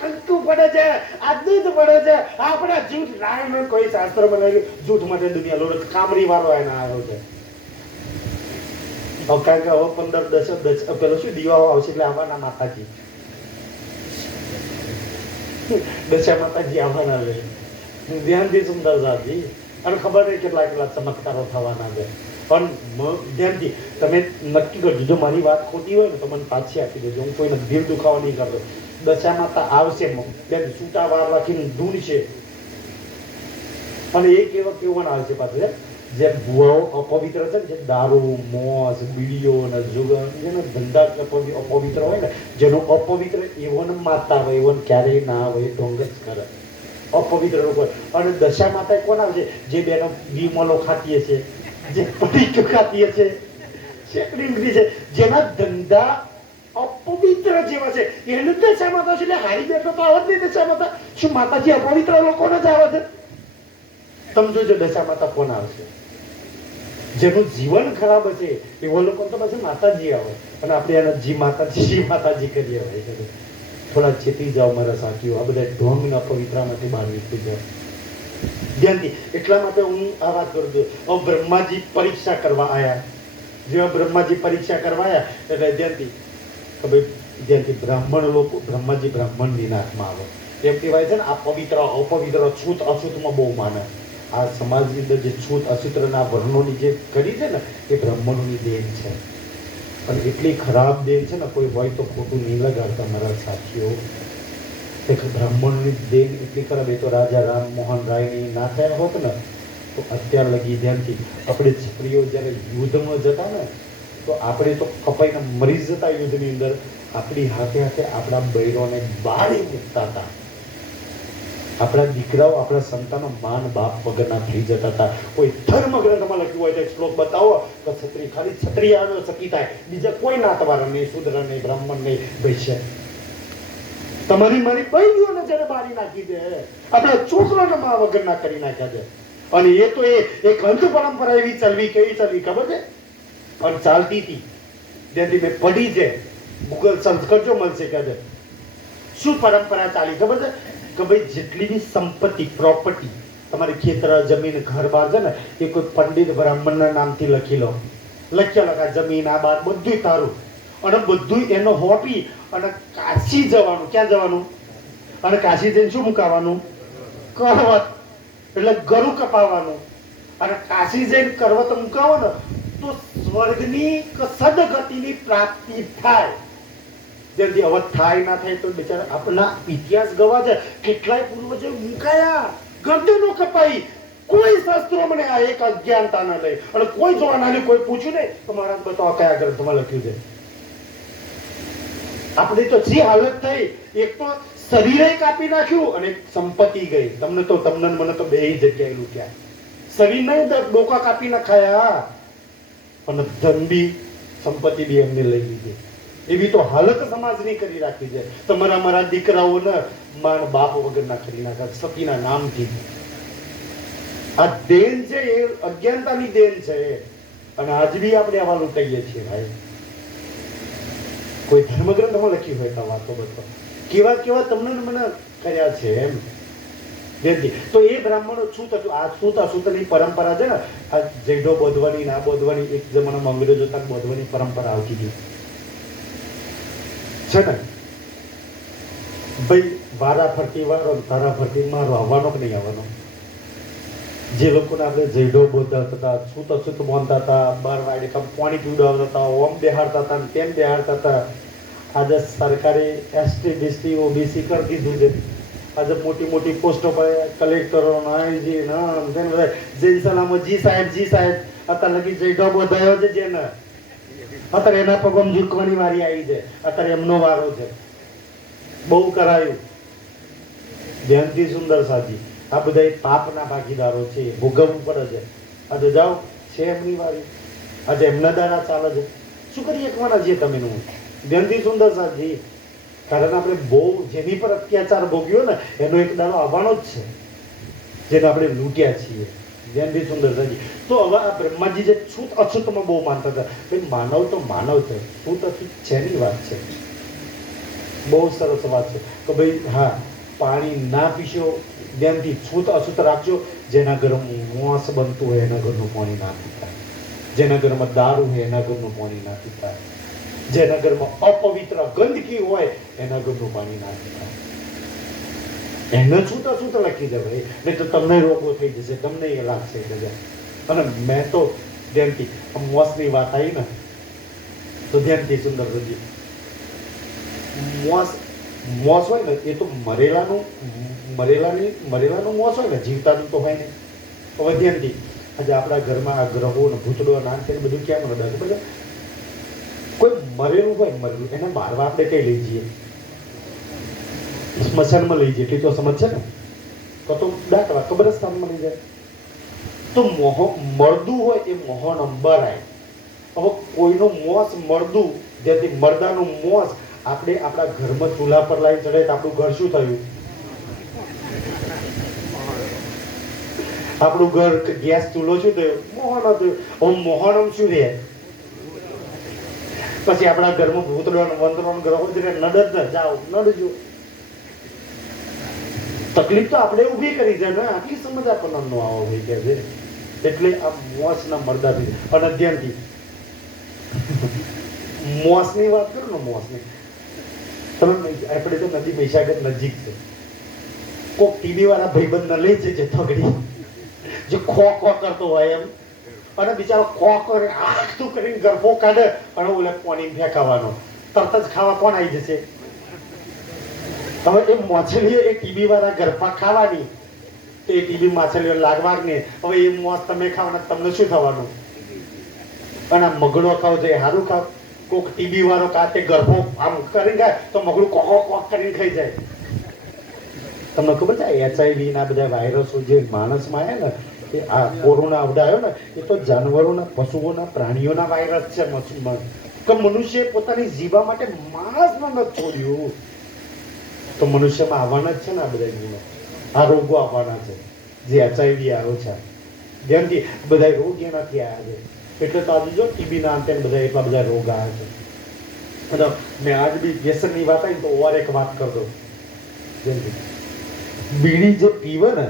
કંકુ પડે છે, આ દૂધ પડે છે, આપણા જૂઠ નારાયણ કોઈ શાસ્ત્રમાં નહીં જૂઠ માટે દુનિયા લોડ કામરી વાળો એને આવ્યો છે. કારણ કે હવે 15 પેલો શું દીવાઓ આવશે એટલે આવવાના માતાજી, દશા માતાજી આવવાના છે. ધ્યાનથી સુંદર સાથી અને ખબર નહીં કેટલા કેટલા ચમત્કારો થવાના છે. પણ ધ્યાનથી તમે નક્કી કરજો, જો મારી વાત ખોટી હોય ને તો મને પાછી આપી દેજો, હું કોઈને દિલ દુખાવો નહીં કરતો. દશા માતા આવશે, બેન છૂટા વાર રાખીને ઢૂંઢશે, અને એક એવા કેવું આવશે પાછું જે ભુવાઓ અપવિત્ર છે ને, જે દારૂ, મોસ, બીડીઓ અને જુગાર જેનો ધંધા અપવિત્ર હોય ને, જેનો અપવિત્ર એવો ને માતા હોય, એવો ક્યારેય ના હોય, ઢોંગ જ કરે અપવિત્ર લોકો. અને દશા માતા કોણ આવશે? જે બેનો વિમલો ખાતી છે, જે પડીકો ખાતી છે, શેકડી છે, જેના ધંધા અપવિત્ર જેવા છે, એને દશા માતા છે. એટલે હારી બેઠો તો આવત નહીં દશા માતા. શું માતાજી અપવિત્ર લોકોને જ આવે છે? તમે જોજો દશા માતા કોણ આવશે? જેનું જીવન ખરાબ હશે એવા લોકો તો પછી માતાજી આવે, અને આપણે એના માતાજી કરીએ હોય છે. થોડા ચેતી જાઓ મારા સાથીઓ, આ બધા ઢોંગના પવિત્રામાંથી બહાર નીકળી જાઓ ધ્યાનથી. એટલા માટે હું આ વાત કરું છું. હવે બ્રહ્માજી પરીક્ષા કરવા આવ્યા, જેવા બ્રહ્માજી પરીક્ષા કરવા આવ્યા એટલે ધ્યાનથી કે ભાઈ ધ્યાનથી બ્રાહ્મણ લોકો, બ્રહ્માજી બ્રાહ્મણની નાથમાં આવે એમ કહેવાય છે ને. આ પવિત્ર અપવિત્ર છૂત અછૂતમાં બહુ માને. આ સમાજની અંદર જે છૂત અછૂતના વર્ણોની જે કરી છે ને, એ બ્રાહ્મણોની દેન છે. અને એટલી ખરાબ દેન છે ને, કોઈ હોય તો ખોટું નહીં લગાડતા મારા સાથીઓ. એક બ્રાહ્મણની દેન એટલી ખરાબ. એ તો રાજા રામ મોહન રાયની ના થયા હોત ને તો અત્યાર લગી ધ્યાનથી આપણે છોકરીઓ જ્યારે યુદ્ધમાં જતા ને તો આપણે તો કપાઈને મરી જતા યુદ્ધની અંદર. આપણી હાથે હાથે આપણા બૈરોને બાળી મૂકતા હતા. આપણા દીકરાઓ, આપણા સંતાનો માન બાપ વગરના થઈ જતા હતા. કોઈ ધર્મ ગ્રંથમાં લખ્યું હોય તો એક શ્લોક બતાવો તો છત્રી ખાલી છત્રીયાનો સખી થાય, બીજા કોઈ નાતવાળા નહીં, શુદ્ર નહીં, બ્રાહ્મણ નહીં, વૈશ્ય. તમારી મારી બહેનીઓને જ્યારે બારી નાખી દે, આપણા છોકરાને મા વગરના કરી નાખ્યા છે. અને એ તો એક અંત પરંપરા એવી ચાલવી, કેવી ચાલવી ખબર છે? અને ચાલતી હતી ત્યાંથી મેં પડી છે, ગૂગલ સર્ચ કરજો મળશે કે શું પરંપરા ચાલી ખબર છે? કે ભાઈ જેટલી બી સંપત્તિ, પ્રોપર્ટી, તમારી ખેતર, જમીન, ઘર બાર છે ને, એ કોઈ પંડિત બ્રાહ્મણના નામથી લખી લો. લખા જમીન આ બાર બધું તારું, અને બધું એનો હોપી અને કાશી જવાનું. ક્યાં જવાનું? અને કાશી જઈને શું મુકાવાનું? કરવત, એટલે ગરુ કપાવવાનું. અને કાશી જઈને કરવત મુકાવો ને તો સ્વર્ગની સદગતિની પ્રાપ્તિ થાય. જેથી હવે થાય ના થાય તો બિચારા આપણા ઇતિહાસ ગવા છે. કેટલાય પૂર્વજો મુકાયા, ગરદનો કપાઈ. કોઈ શાસ્ત્રો મને આ એક અજ્ઞાનતા ના લઈ, અને કોઈ જોવાના નહીં, કોઈ પૂછ્યું નહીં તો મારા બતાવો કયા ગ્રંથમાં લખ્યું છે. આપણે તો જે હાલત થઈ, એક તો શરીરે કાપી નાખ્યું અને સંપત્તિ ગઈ. તમને મને તો બે જગ્યાએ લૂટ્યા. શરીર નહીં, ડોકા કાપી નાખાયા, અને ધન બી, સંપત્તિ બી એમને લઈ લીધી. એવી તો હાલત સમાજની કરી રાખી છે. તમારા મારા દીકરાઓને માન બાપ વગરના કરી નાખ્યા સતીના નામથી. આ દેન છે એ અજ્ઞાનતાની દેન છે. અને આજ બી આપણે આવા લૂંટાઈએ છીએ ભાઈ. કોઈ ધર્મગ્રંથમાં લખ્યું હોય તો વાતો બધો કેવા કેવા તમને મને કર્યા છે એમ. તો એ બ્રાહ્મણો છૂત હતું. આ છૂત અછૂતની પરંપરા છે ને, આ જૈનો બોધવાની ના બોધવાની, એક જમાનામાં અંગ્રેજો તક બોધવાની પરંપરા આવતી હતી છે ને. ભાઈ વારા ફરતી વારો, તારા ફરતી મારો, આવવાનો કે નહીં આવવાનો? જે લોકોને આપણે જૈડો બોધતા હતા, છૂત અછૂત બોલતા હતા, બાર વાગે પાણી પીવડાવતા હતા, ઓમ બેહાડતા હતા, તેમ બેહાડતા હતા. આજે સરકારે એસટી બીસટી ઓબીસી કરી દીધું છે. આજે મોટી મોટી પોસ્ટો પર કલેક્ટરો, આઈજી, જૈન સલામો, જી સાહેબ અત્યારે લગી જૈડો બોધાયો છે. જેને અત્યારે એના પગમ ઝૂકવાની વારી આવી છે. અત્યારે એમનો વારો છે. બહુ કરાયું. ધ્યાનથી સુંદર સાજી. આ બધા પાપના ભાગીદારો છે, ભોગવવું પડે છે. આજે જાઓ છે એમની વારી, આજે એમના દાડા ચાલે છે. શું કરી એકવાના છીએ તમે? ધ્યાનથી સુંદર સાજી. કારણ આપણે બહુ જેની પર અત્યાચાર ભોગ્યો ને એનો એક દાડો આવવાનો જ છે, જેને આપણે લૂંટ્યા છીએ. ધ્યાનથી સુંદર સાજી. તો હવે આ બ્રહ્માજી જે છૂત અછૂતમાં બહુ માનતા હતા. માનવ તો માનવ છે, છૂત અછૂત છેની વાત છે. બહુ સરસ વાત છે કે ભાઈ હા પાણી ના પીશો, ધ્યાનથી છૂત અછૂત રાખજો. જેના ઘરમાં મોસ બનતું હોય એના ઘરનું પાણી ના પીતા, જેના ઘરમાં દારૂ હોય એના ઘરનું પાણી ના પીતા, જેના ઘરમાં અપવિત્ર ગંદકી હોય એના ઘરનું પાણી ના પીતા. એને છૂત અછૂત લખી દે ભાઈ, નહીં તો તમને રોગો થઈ જશે, તમને એ લાગશે બધા. અને મેં તો ધ્યાનથી મોસની વાત આવી ને તો ધ્યાનથી સુંદર બધી મોસ હોય ને એ તો મરેલાનું મોસ હોય ને, જીવતાનું તો હોય ને. હવે ધ્યાનથી આજે આપણા ઘરમાં આ ગ્રહો ને ભૂતડો નાન છે બધું ક્યાં મળે ખબર છે? કોઈ મરેલું હોય, મરેલું એને મારવા આપણે કઈ લઈ જઈએ, સ્મશાનમાં લઈ જઈએ, એટલી તો સમજ છે ને. તો દાખલા કબ્રસ્તાનમાં લઈ જાય તો મળદું હોય એ મોહ નંબર આવે. હવે કોઈનું મોસ મળદું, જેથી મરદાનું મોસ આપણે આપણા ઘરમાં ચૂલા પર લાવી ચડે તો આપણું ઘર શું થયું? આપણું ઘર ગેસ ચૂલો શું થયું? મોહન થયું. હવે મોહનમ શું રહે? પછી આપણા ઘરમાં ભૂતડો વંદરો ગ્રહો નડદ ન જાઓ, નડજો. તકલીફ તો આપણે ઊભી કરી છે ને, આટલી સમજ આપણને ન આવો ભાઈ કે છે. એટલે આ મોસના મરદાથી અને ધ્યાનથી મોસની વાત કરો ને, મોસની તમે આપણે તો નદી મહીસાગર નજીક છે. કોક ટીવી વાળા ભાઈબંધ ને લઈ જજે થગડી, જે ખો ખો કરતો હોય એમ, અને બિચારો ખો કરે આખતું કરીને ગરફો કાઢે અને ઓલે પાણી ફેંકાવાનો, તરત જ ખાવા કોણ આવી જશે? હવે એ માછલીઓ એ ટીબી વાળા ગરફા ખાવાની, તો એ ટીબી માછલીઓ લાગવા ને. હવે એ મોસ તમે ખાવાના, તમને શું થવાનું? અને આ મગડો ખાવ તો એ સારું ખાવ. કોક ટીબી વાળો કાતે ગરફો આમ કરીને ખાય તો મગડું કોક કરીને ખાઈ જાય. તમને ખબર છે HIV ના બધા વાયરસો જે માણસમાં આવ્યા ને, એ આ કોરોના આવ્યો ને, એ તો જાનવરોના, પશુઓના, પ્રાણીઓના વાયરસ છે. કે મનુષ્ય પોતાની જીવા માટે માણસમાં ન છોડ્યું, તો મનુષ્યમાં આવવાના જ છે ને આ બધા ગુણો, આ રોગો આવવાના છે. જે HIV આવ્યો છે, જેમથી બધા રોગ એનાથી આવ્યા છે. એટલે તો આજે જો ટીબી ના અંતે બધા એટલા બધા રોગ આવ્યા છે. અને મેં આજ બી વ્યસનની વાત આવી તો ઓર એક વાત કરી દઉં. જેમથી બીડી જે પીવે ને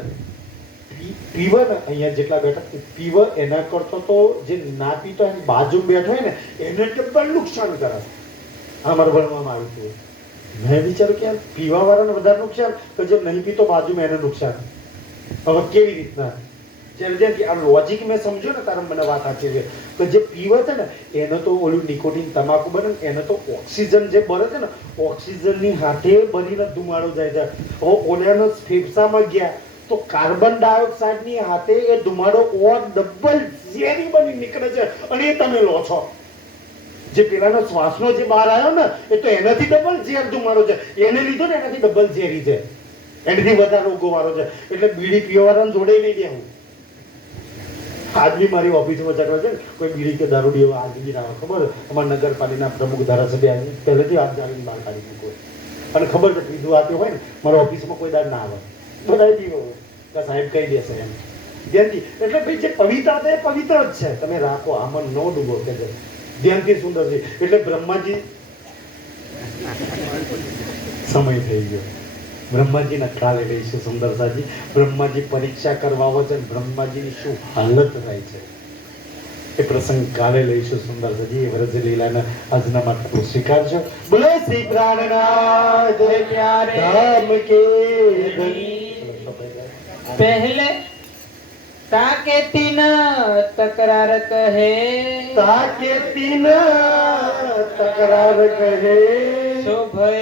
અહીંયા જેટલા બેઠા પીવે એના કરતો તો જે ના પીતો એની બાજુ બેઠો હોય ને એને ડબલ નુકસાન કરે. અમારે ભણવામાં આવ્યું હતું. મેં વિચાર્યું કે પીવા વાળાને વધારે નુકસાન તો જે નહીં પીતો બાજુમાં એને નુકસાન. હવે કેવી રીતના? જેમ કે આ લોજિક મેં સમજ્યો ને તારે મને વાત સાચી છે કે જે પીવે છે ને એને તો ઓલું નિકોટીન તમાકુ બને ને એને તો ઓક્સિજન જે બને છે ને ઓક્સિજનની હાથે બનીને ધુમાડો જાય છે. હવે ઓલાના ફેફસામાં ગયા તો કાર્બન ડાયોક્સાઇડની હાથે એ ધુમાડો ઓર ડબલ ઝેરી બની નીકળે છે અને એ તમે લો છો. જે પેલાનો શ્વાસનો જે બહાર આવ્યો ને એ તો એનાથી ડબલ ઝેર ધુમાડો છે, એને લીધો ને એનાથી ડબલ ઝેરી છે, એનાથી વધારે રોગો વાળો છે. એટલે બીડી પીવાવાળાને જોડે નહીં દેવું. આજ બી મારી ઓફિસમાં ઝઘડો છે ને, કોઈ બીડી કે દારૂ દેવા આજ બી ના આવે. ખબર અમારા નગરપાલિકાના પ્રમુખ ધારાસભ્ય પહેલેથી હાથ જાળીને બહાર કાઢી મૂકો અને ખબર છે કીધું આપ્યું હોય ને મારા ઓફિસમાં કોઈ દાડ ના આવે, બધા દીવો સાહેબ કહી દેશે એમ. ધ્યાનથી એટલે ભાઈ જે પવિત્ર છે એ પવિત્ર જ છે, તમે રાખો, આમાં ન ડૂબો કે ધ્યાનથી સુંદર છે. એટલે બ્રહ્માજી સમય થઈ ગયો, બ્રહ્માજીના કાલે લઈશું સુંદરતાજી. બ્રહ્માજી પરીક્ષા કરવા આવે છે, બ્રહ્માજીની શું હાલત થાય છે એ પ્રસંગ કાલે લઈશું સુંદરતાજી. એ વ્રજ લીલાના આજના માટે સ્વીકારજો. બોલો શ્રી પ્રાણનાથ ધામ કે पहले ताके तीन तकरार कहे, તાકે તીન તકરાર કહે शोभय